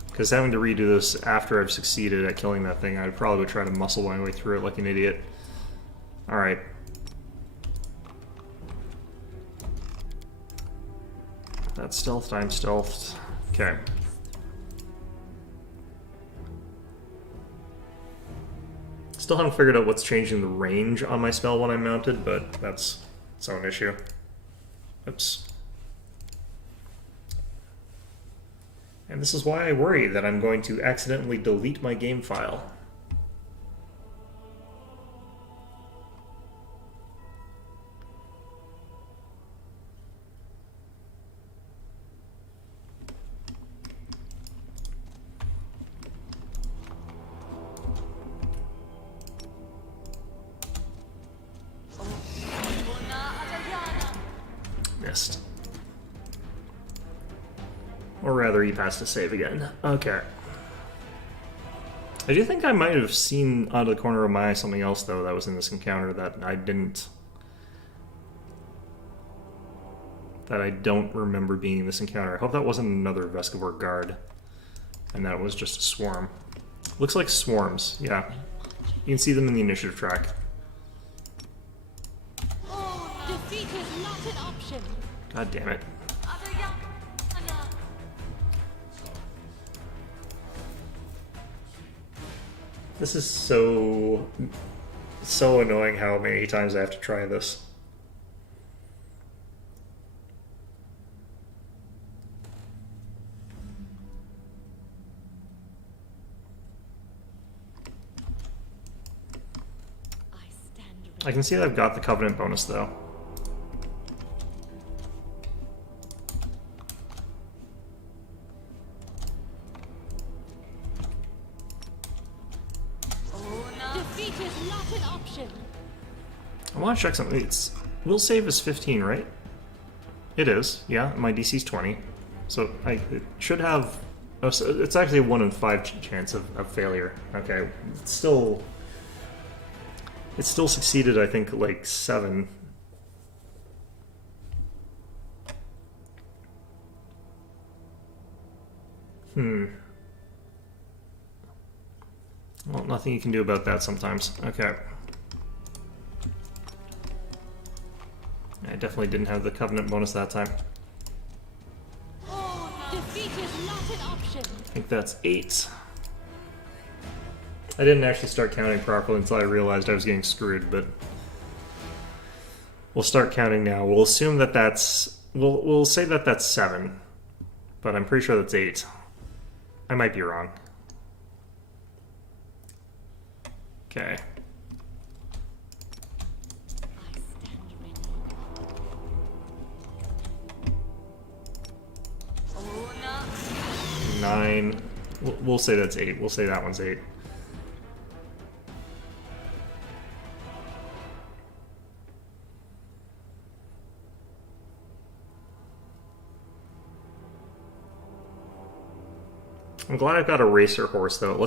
Because having to redo this after I've succeeded at killing that thing, I'd probably try to muscle my way through it like an idiot. Alright. That's stealthed, I'm stealthed. Okay. Still haven't figured out what's changing the range on my spell when I'm mounted, but that's its own issue. Oops. And this is why I worry that I'm going to accidentally delete my game file. Missed. Or rather, he passed to save again. Okay. I do think I might have seen out of the corner of my eye something else, though, that was in this encounter that I didn't... that I don't remember being in this encounter. I hope that wasn't another Vescivore guard, and that it was just a swarm. Looks like swarms, yeah. You can see them in the initiative track. Defeat is not an option. God damn it. This is so annoying how many times I have to try this. I can see that I've got the Covenant bonus though. I want to check something. It's will save is 15, right? It is. Yeah, my DC's 20, so it should have. Oh, so it's actually a 1 in 5 chance of failure. Okay, it's still succeeded. I think like 7. Well, nothing you can do about that sometimes. Okay. I definitely didn't have the Covenant bonus that time. Defeat is not an option. I think that's 8. I didn't actually start counting properly until I realized I was getting screwed, but we'll start counting now. We'll assume that that's... We'll say that that's 7, but I'm pretty sure that's 8. I might be wrong. Okay. Nine. We'll say that's 8. We'll say that one's 8. I'm glad I've got a racer horse though. It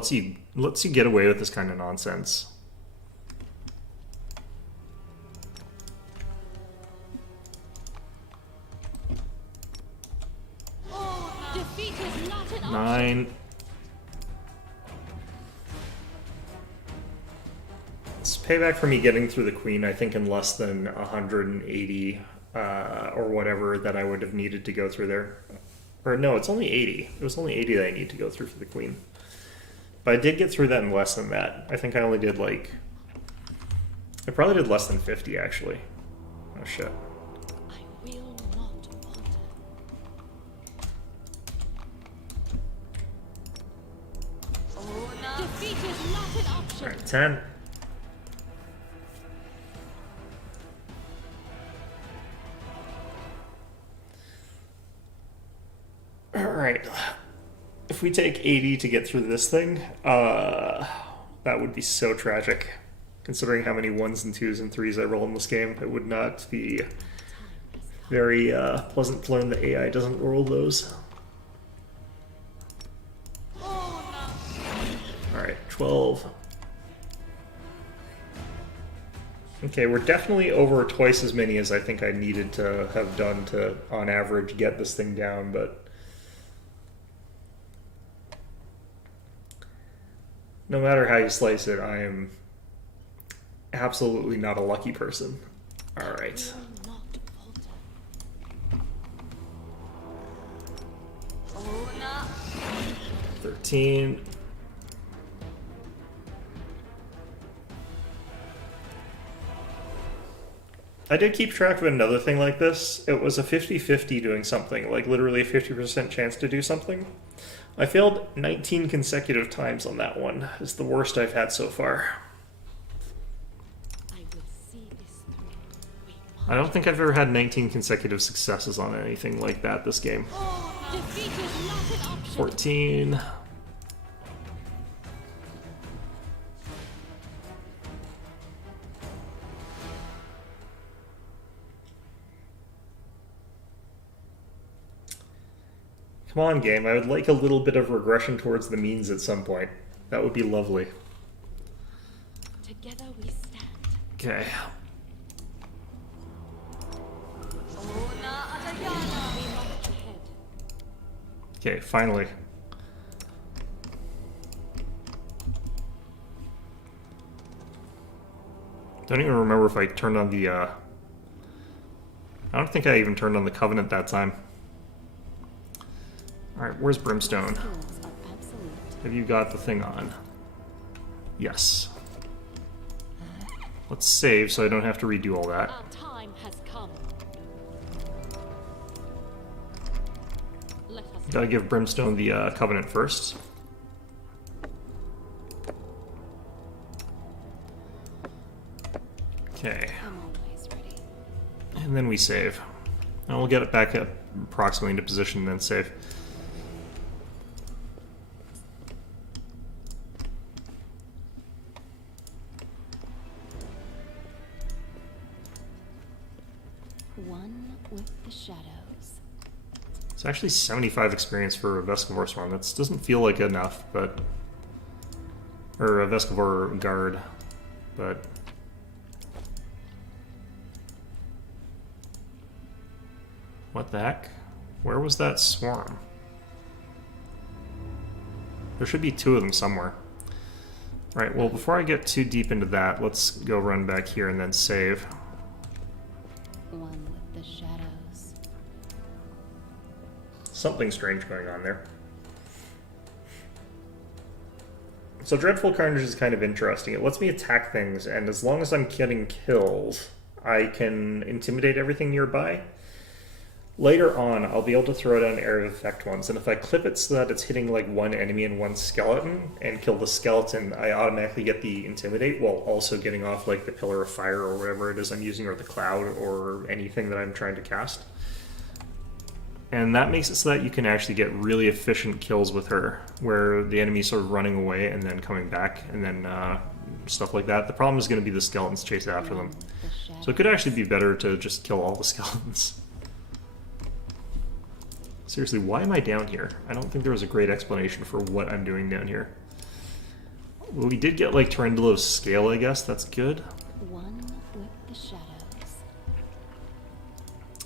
lets you get away with this kind of nonsense. Defeat is not an option. 9. It's payback for me getting through the queen, I think, in less than 180 or whatever that I would have needed to go through there. Or no, it's only 80. It was only 80 that I need to go through for the queen. But I did get through that in less than that. I think I only did like... I probably did less than 50, actually. Oh, shit. I will not falter. Oh, no. Defeat is not an option. Alright, 10. Alright. If we take 80 to get through this thing, that would be so tragic. Considering how many 1s and 2s and 3s I roll in this game, it would not be very pleasant to learn that AI doesn't roll those. Alright, 12. Okay, we're definitely over twice as many as I think I needed to have done to, on average, get this thing down, but... no matter how you slice it, I am absolutely not a lucky person. Alright. 13. I did keep track of another thing like this. It was a 50-50 doing something, like literally a 50% chance to do something. I failed 19 consecutive times on that one. It's the worst I've had so far. I will see this through. I don't think I've ever had 19 consecutive successes on anything like that this game. Defeat is not an option. 14. Come on, game. I would like a little bit of regression towards the means at some point. That would be lovely. Together we stand. Okay. Okay, finally. Don't even remember if I turned on the, I don't think I even turned on the Covenant that time. Alright, where's Brimstone? Have you got the thing on? Yes. Let's save so I don't have to redo all that. Our time has come. Let us Gotta give Brimstone the Covenant first. Okay. I'm always ready. And then we save. And we'll get it back up approximately into position and then save. One with the shadows. It's actually 75 experience for a Vescivore Swarm. That doesn't feel like enough, but... or a Vescivore Guard, but... what the heck? Where was that swarm? There should be two of them somewhere. Right, well, before I get too deep into that, let's go run back here and then save. One with the shadows. Something strange going on there. So Dreadful Carnage is kind of interesting. It lets me attack things, and as long as I'm getting kills, I can intimidate everything nearby. Later on, I'll be able to throw down area of effect ones, and if I clip it so that it's hitting like one enemy and one skeleton, and kill the skeleton, I automatically get the Intimidate, while also getting off like the Pillar of Fire or whatever it is I'm using, or the Cloud, or anything that I'm trying to cast. And that makes it so that you can actually get really efficient kills with her, where the enemy's sort of running away and then coming back, and then stuff like that. The problem is going to be the skeletons chase after them. So it could actually be better to just kill all the skeletons. Seriously, why am I down here? I don't think there was a great explanation for what I'm doing down here. Well, we did get, like, Tyrandulo's Scale, I guess. That's good. One with the shadows.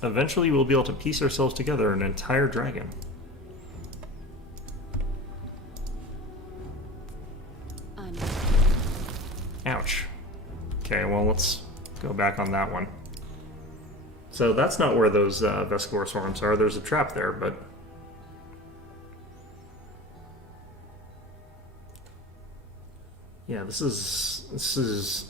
Eventually, we'll be able to piece ourselves together an entire dragon. I'm Ouch. Okay, well, let's go back on that one. So that's not where those Vesicor swarms are. There's a trap there, but... Yeah, this is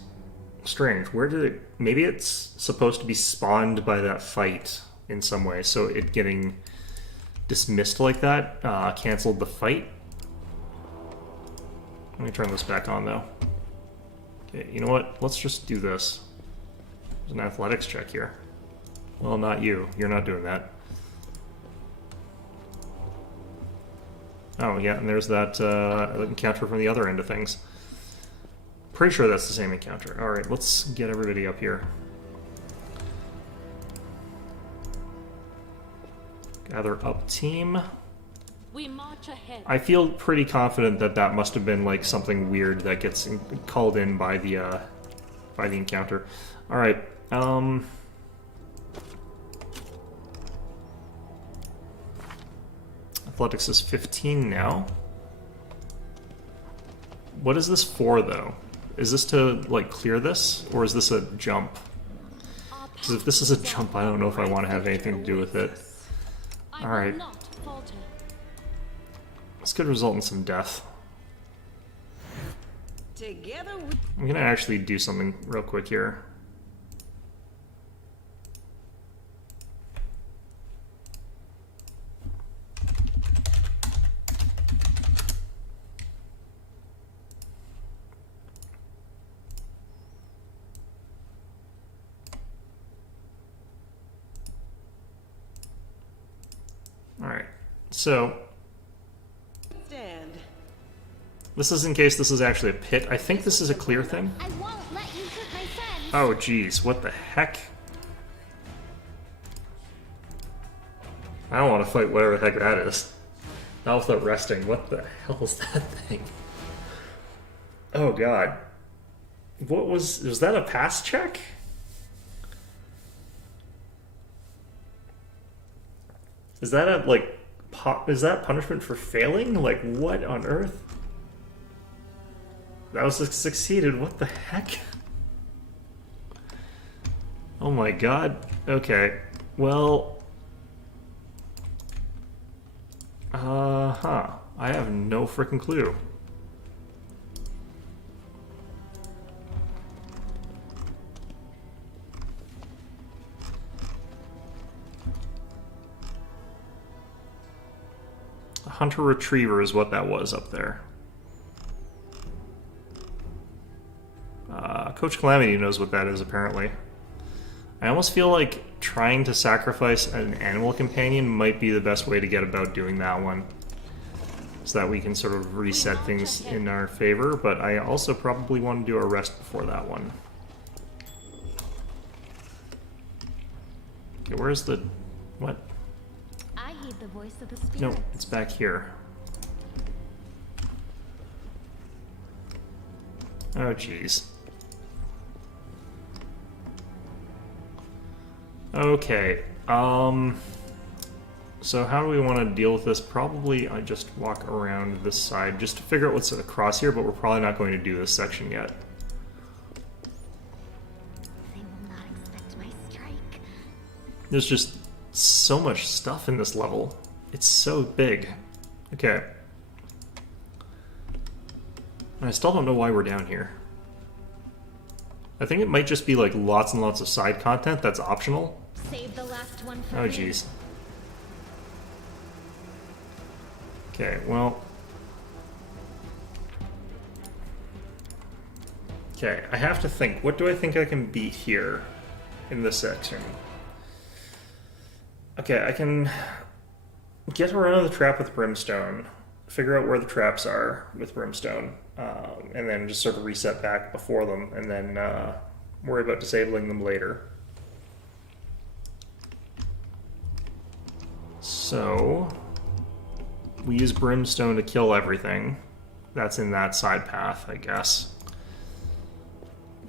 strange. Where did it... Maybe it's supposed to be spawned by that fight in some way, so it getting dismissed like that canceled the fight. Let me turn this back on, though. Okay, you know what? Let's just do this. There's an athletics check here. Well, not you. You're not doing that. Oh, yeah, and there's that encounter from the other end of things. Pretty sure that's the same encounter. Alright, let's get everybody up here. Gather up team. We march ahead. I feel pretty confident that that must have been like something weird that gets called in by the encounter. All right. Athletics is 15 now. What is this for, though? Is this to like clear this, or is this a jump? Because if this is a jump, I don't know if I want to have anything to do with it. All right. This could result in some death. Together I'm gonna actually do something real quick here. All right, so stand. this is in case this is actually a pit. I think this is a clear thing. I won't let you hurt my friends. Oh, geez, what the heck? I don't want to fight whatever the heck that is. Not without resting. What the hell is that thing? Oh, God. What was that a pass check? Is that a, like, is that punishment for failing? Like, what on earth? That was succeeded. What the heck? Oh my god. Okay. Well. I have no freaking clue. A hunter retriever is what that was up there. Coach Calamity knows what that is, apparently. I almost feel like trying to sacrifice an animal companion might be the best way to get about doing that one. So that we can sort of reset things in our favor, but I also probably want to do a rest before that one. Okay, where's the... what? I heed the voice of the spirit. No, it's back here. Oh, jeez. Okay, so how do we want to deal with this? Probably I just walk around this side just to figure out what's across here, but we're probably not going to do this section yet. They will not expect my strike. There's just so much stuff in this level. It's so big. Okay. I still don't know why we're down here. I think it might just be like lots and lots of side content that's optional. Save the last one for Oh, me. jeez. Okay, well... Okay, I have to think. What do I think I can beat here in this section? Okay, I can get around the trap with Brimstone, figure out where the traps are with Brimstone, and then just sort of reset back before them, and then worry about disabling them later. So, we use Brimstone to kill everything that's in that side path, I guess.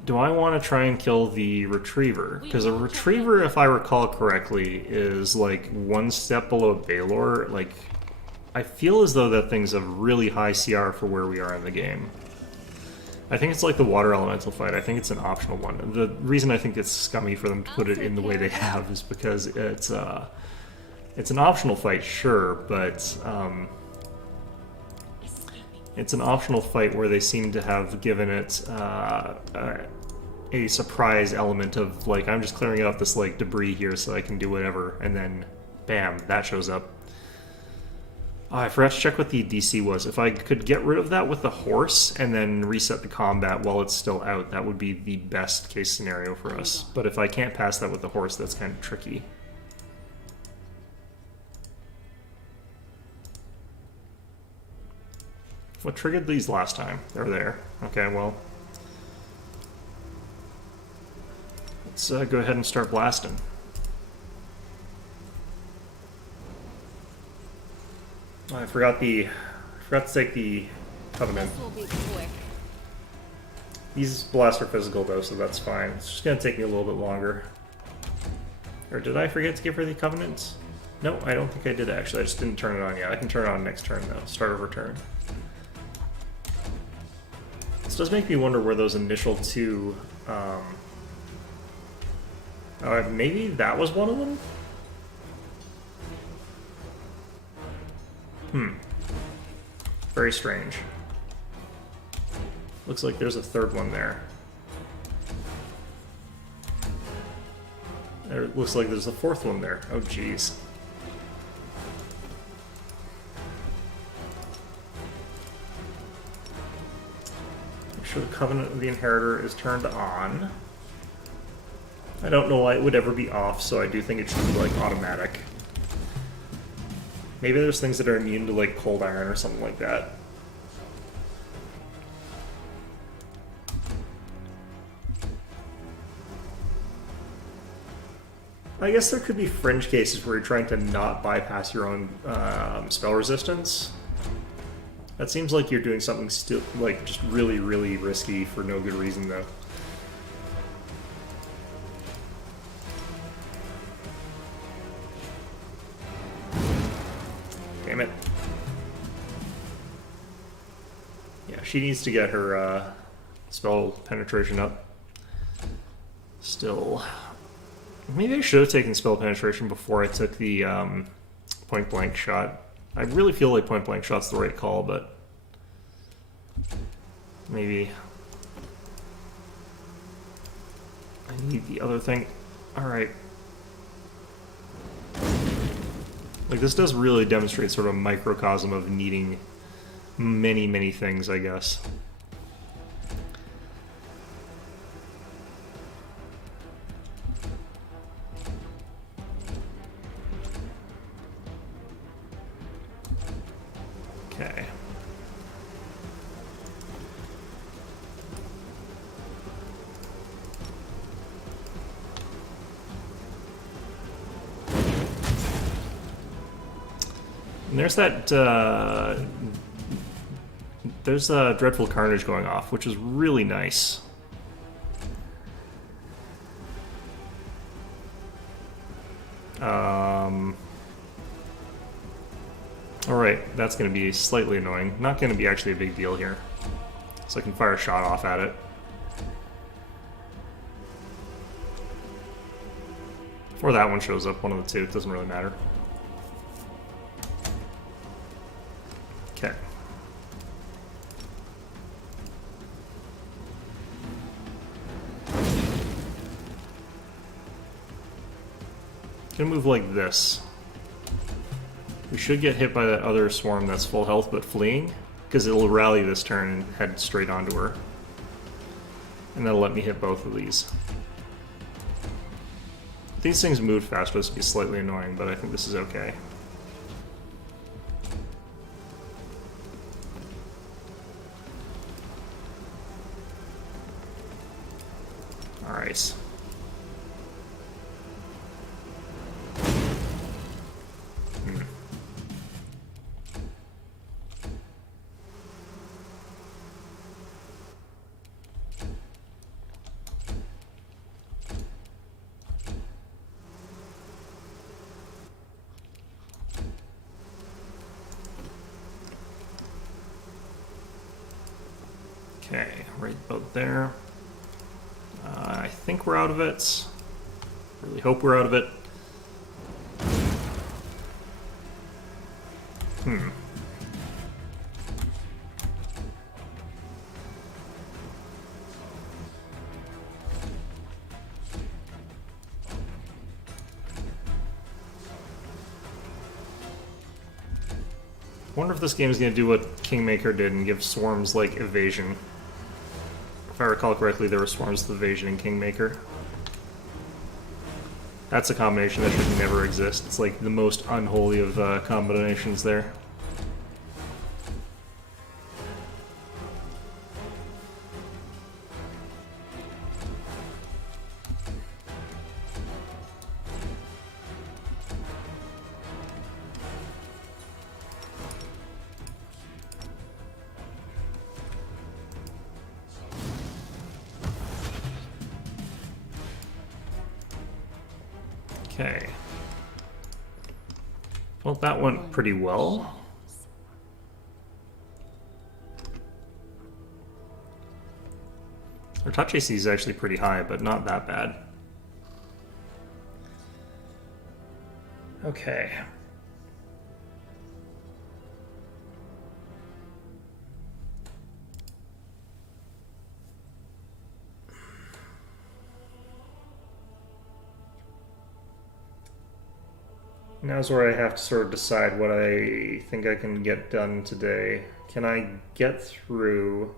Do I want to try and kill the Retriever? Because a Retriever, if I recall correctly, is like one step below Baylor. Like, I feel as though that thing's a really high CR for where we are in the game. I think it's like the water elemental fight. I think it's an optional one. The reason I think it's scummy for them to put it in the way they have is because it's an optional fight, sure, but it's an optional fight where they seem to have given it a surprise element of, like, I'm just clearing out this, like, debris here so I can do whatever, and then, bam, that shows up. Oh, I forgot to check what the DC was. If I could get rid of that with the horse and then reset the combat while it's still out, that would be the best case scenario for us. But if I can't pass that with the horse, that's kind of tricky. What triggered these last time? They're there. Okay, well. Let's go ahead and start blasting. I forgot to take the Covenant. This will be quick. These blasts are physical though, so that's fine. It's just gonna take me a little bit longer. Or did I forget to give her the Covenant? No, I don't think I did actually. I just didn't turn it on yet. I can turn it on next turn though. Start over turn. This does make me wonder where those initial two... maybe that was one of them? Very strange. Looks like there's a third one there. Looks like there's a fourth one there. Oh, jeez. Make sure the Covenant of the Inheritor is turned on. I don't know why it would ever be off, so I do think it should be, like, automatic. Maybe there's things that are immune to, like, cold iron or something like that. I guess there could be fringe cases where you're trying to not bypass your own spell resistance. That seems like you're doing something still, like, just really, really risky for no good reason, though. Damn it. Yeah, she needs to get her spell penetration up. Still. Maybe I should have taken spell penetration before I took the point blank shot. I really feel like point blank shot's the right call, but maybe I need the other thing. Alright. Like, this does really demonstrate sort of a microcosm of needing many, many things, I guess. Okay. And there's that, there's Dreadful Carnage going off, which is really nice. Alright, that's going to be slightly annoying. Not going to be actually a big deal here. So I can fire a shot off at it. Or that one shows up, one of the two, it doesn't really matter. Okay. Gonna move like this. We should get hit by that other swarm that's full health but fleeing, because it'll rally this turn and head straight onto her. And that'll let me hit both of these. If these things move fast, this will be slightly annoying, but I think this is okay. Alright. Okay, right about there. I think we're out of it. Really hope we're out of it. Wonder if this game is going to do what Kingmaker did and give swarms like evasion. If I recall correctly, there were swarms with evasion in Kingmaker. That's a combination that should never exist. It's like the most unholy of combinations there. Okay. Well, that went pretty well. Our touch AC is actually pretty high, but not that bad. Okay. Now's where I have to sort of decide what I think I can get done today. Can I get through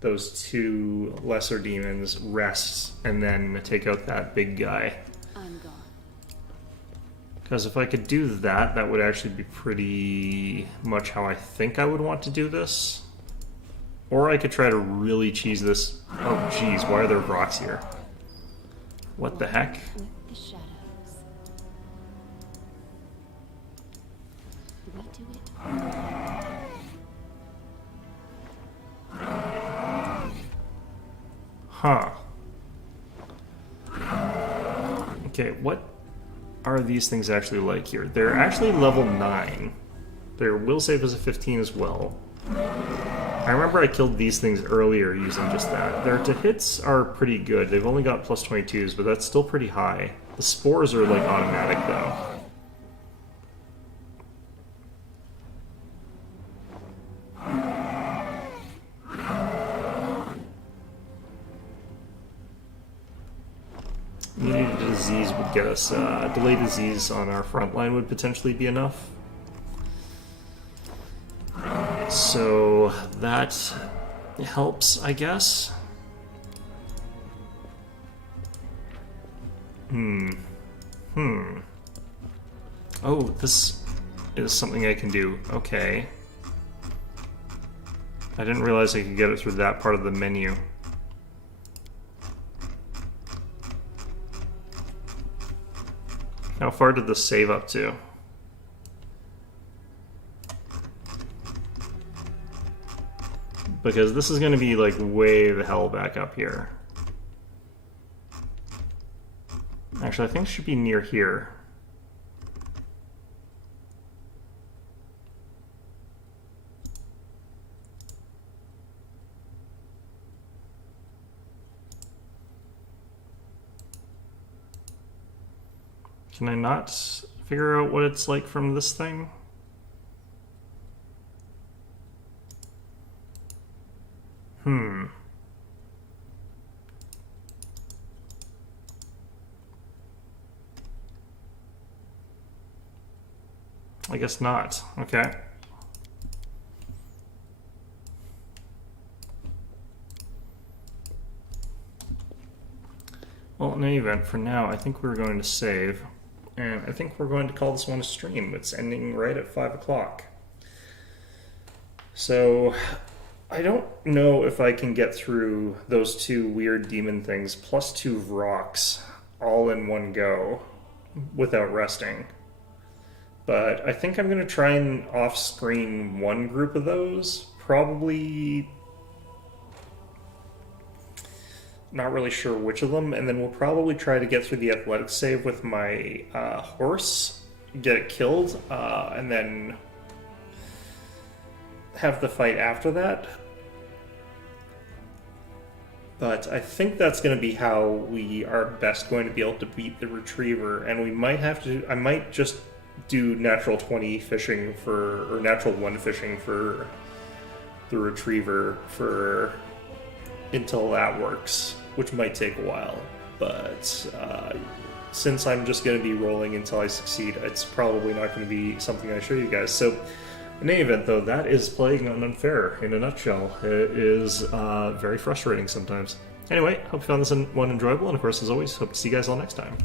those two lesser demons, rest, and then take out that big guy? I'm gone. Because if I could do that, that would actually be pretty much how I think I would want to do this. Or I could try to really cheese this. Oh geez, why are there rocks here? What the heck? With the shadows. We do it. Huh. Okay, what are these things actually like here? They're actually level 9. Their will save is a 15 as well. I remember I killed these things earlier using just that. Their to hits are pretty good. They've only got plus 22s, but that's still pretty high. The spores are like automatic though. Immunity to disease would get us, delay disease on our front line would potentially be enough. So that helps, I guess. Oh, this is something I can do. Okay. I didn't realize I could get it through that part of the menu. How far did this save up to? Because this is going to be like way the hell back up here. Actually, I think it should be near here. Can I not figure out what it's like from this thing? I guess not. Okay. Well, in any event, for now, I think we're going to save. And I think we're going to call this one a stream. It's ending right at 5 o'clock. So, I don't know if I can get through those two weird demon things, plus 2 rocks, all in one go, without resting. But I think I'm going to try and off-screen one group of those. Probably not really sure which of them. And then we'll probably try to get through the athletics save with my horse, get it killed, and then have the fight after that. But I think that's going to be how we are best going to be able to beat the Retriever, and we might have to. I might just do natural 20 fishing or natural 1 fishing for the Retriever until that works, which might take a while. But since I'm just going to be rolling until I succeed, it's probably not going to be something I show you guys. So, in any event, though, that is playing on Unfair in a nutshell. It is very frustrating sometimes. Anyway, hope you found this one enjoyable, and of course, as always, hope to see you guys all next time.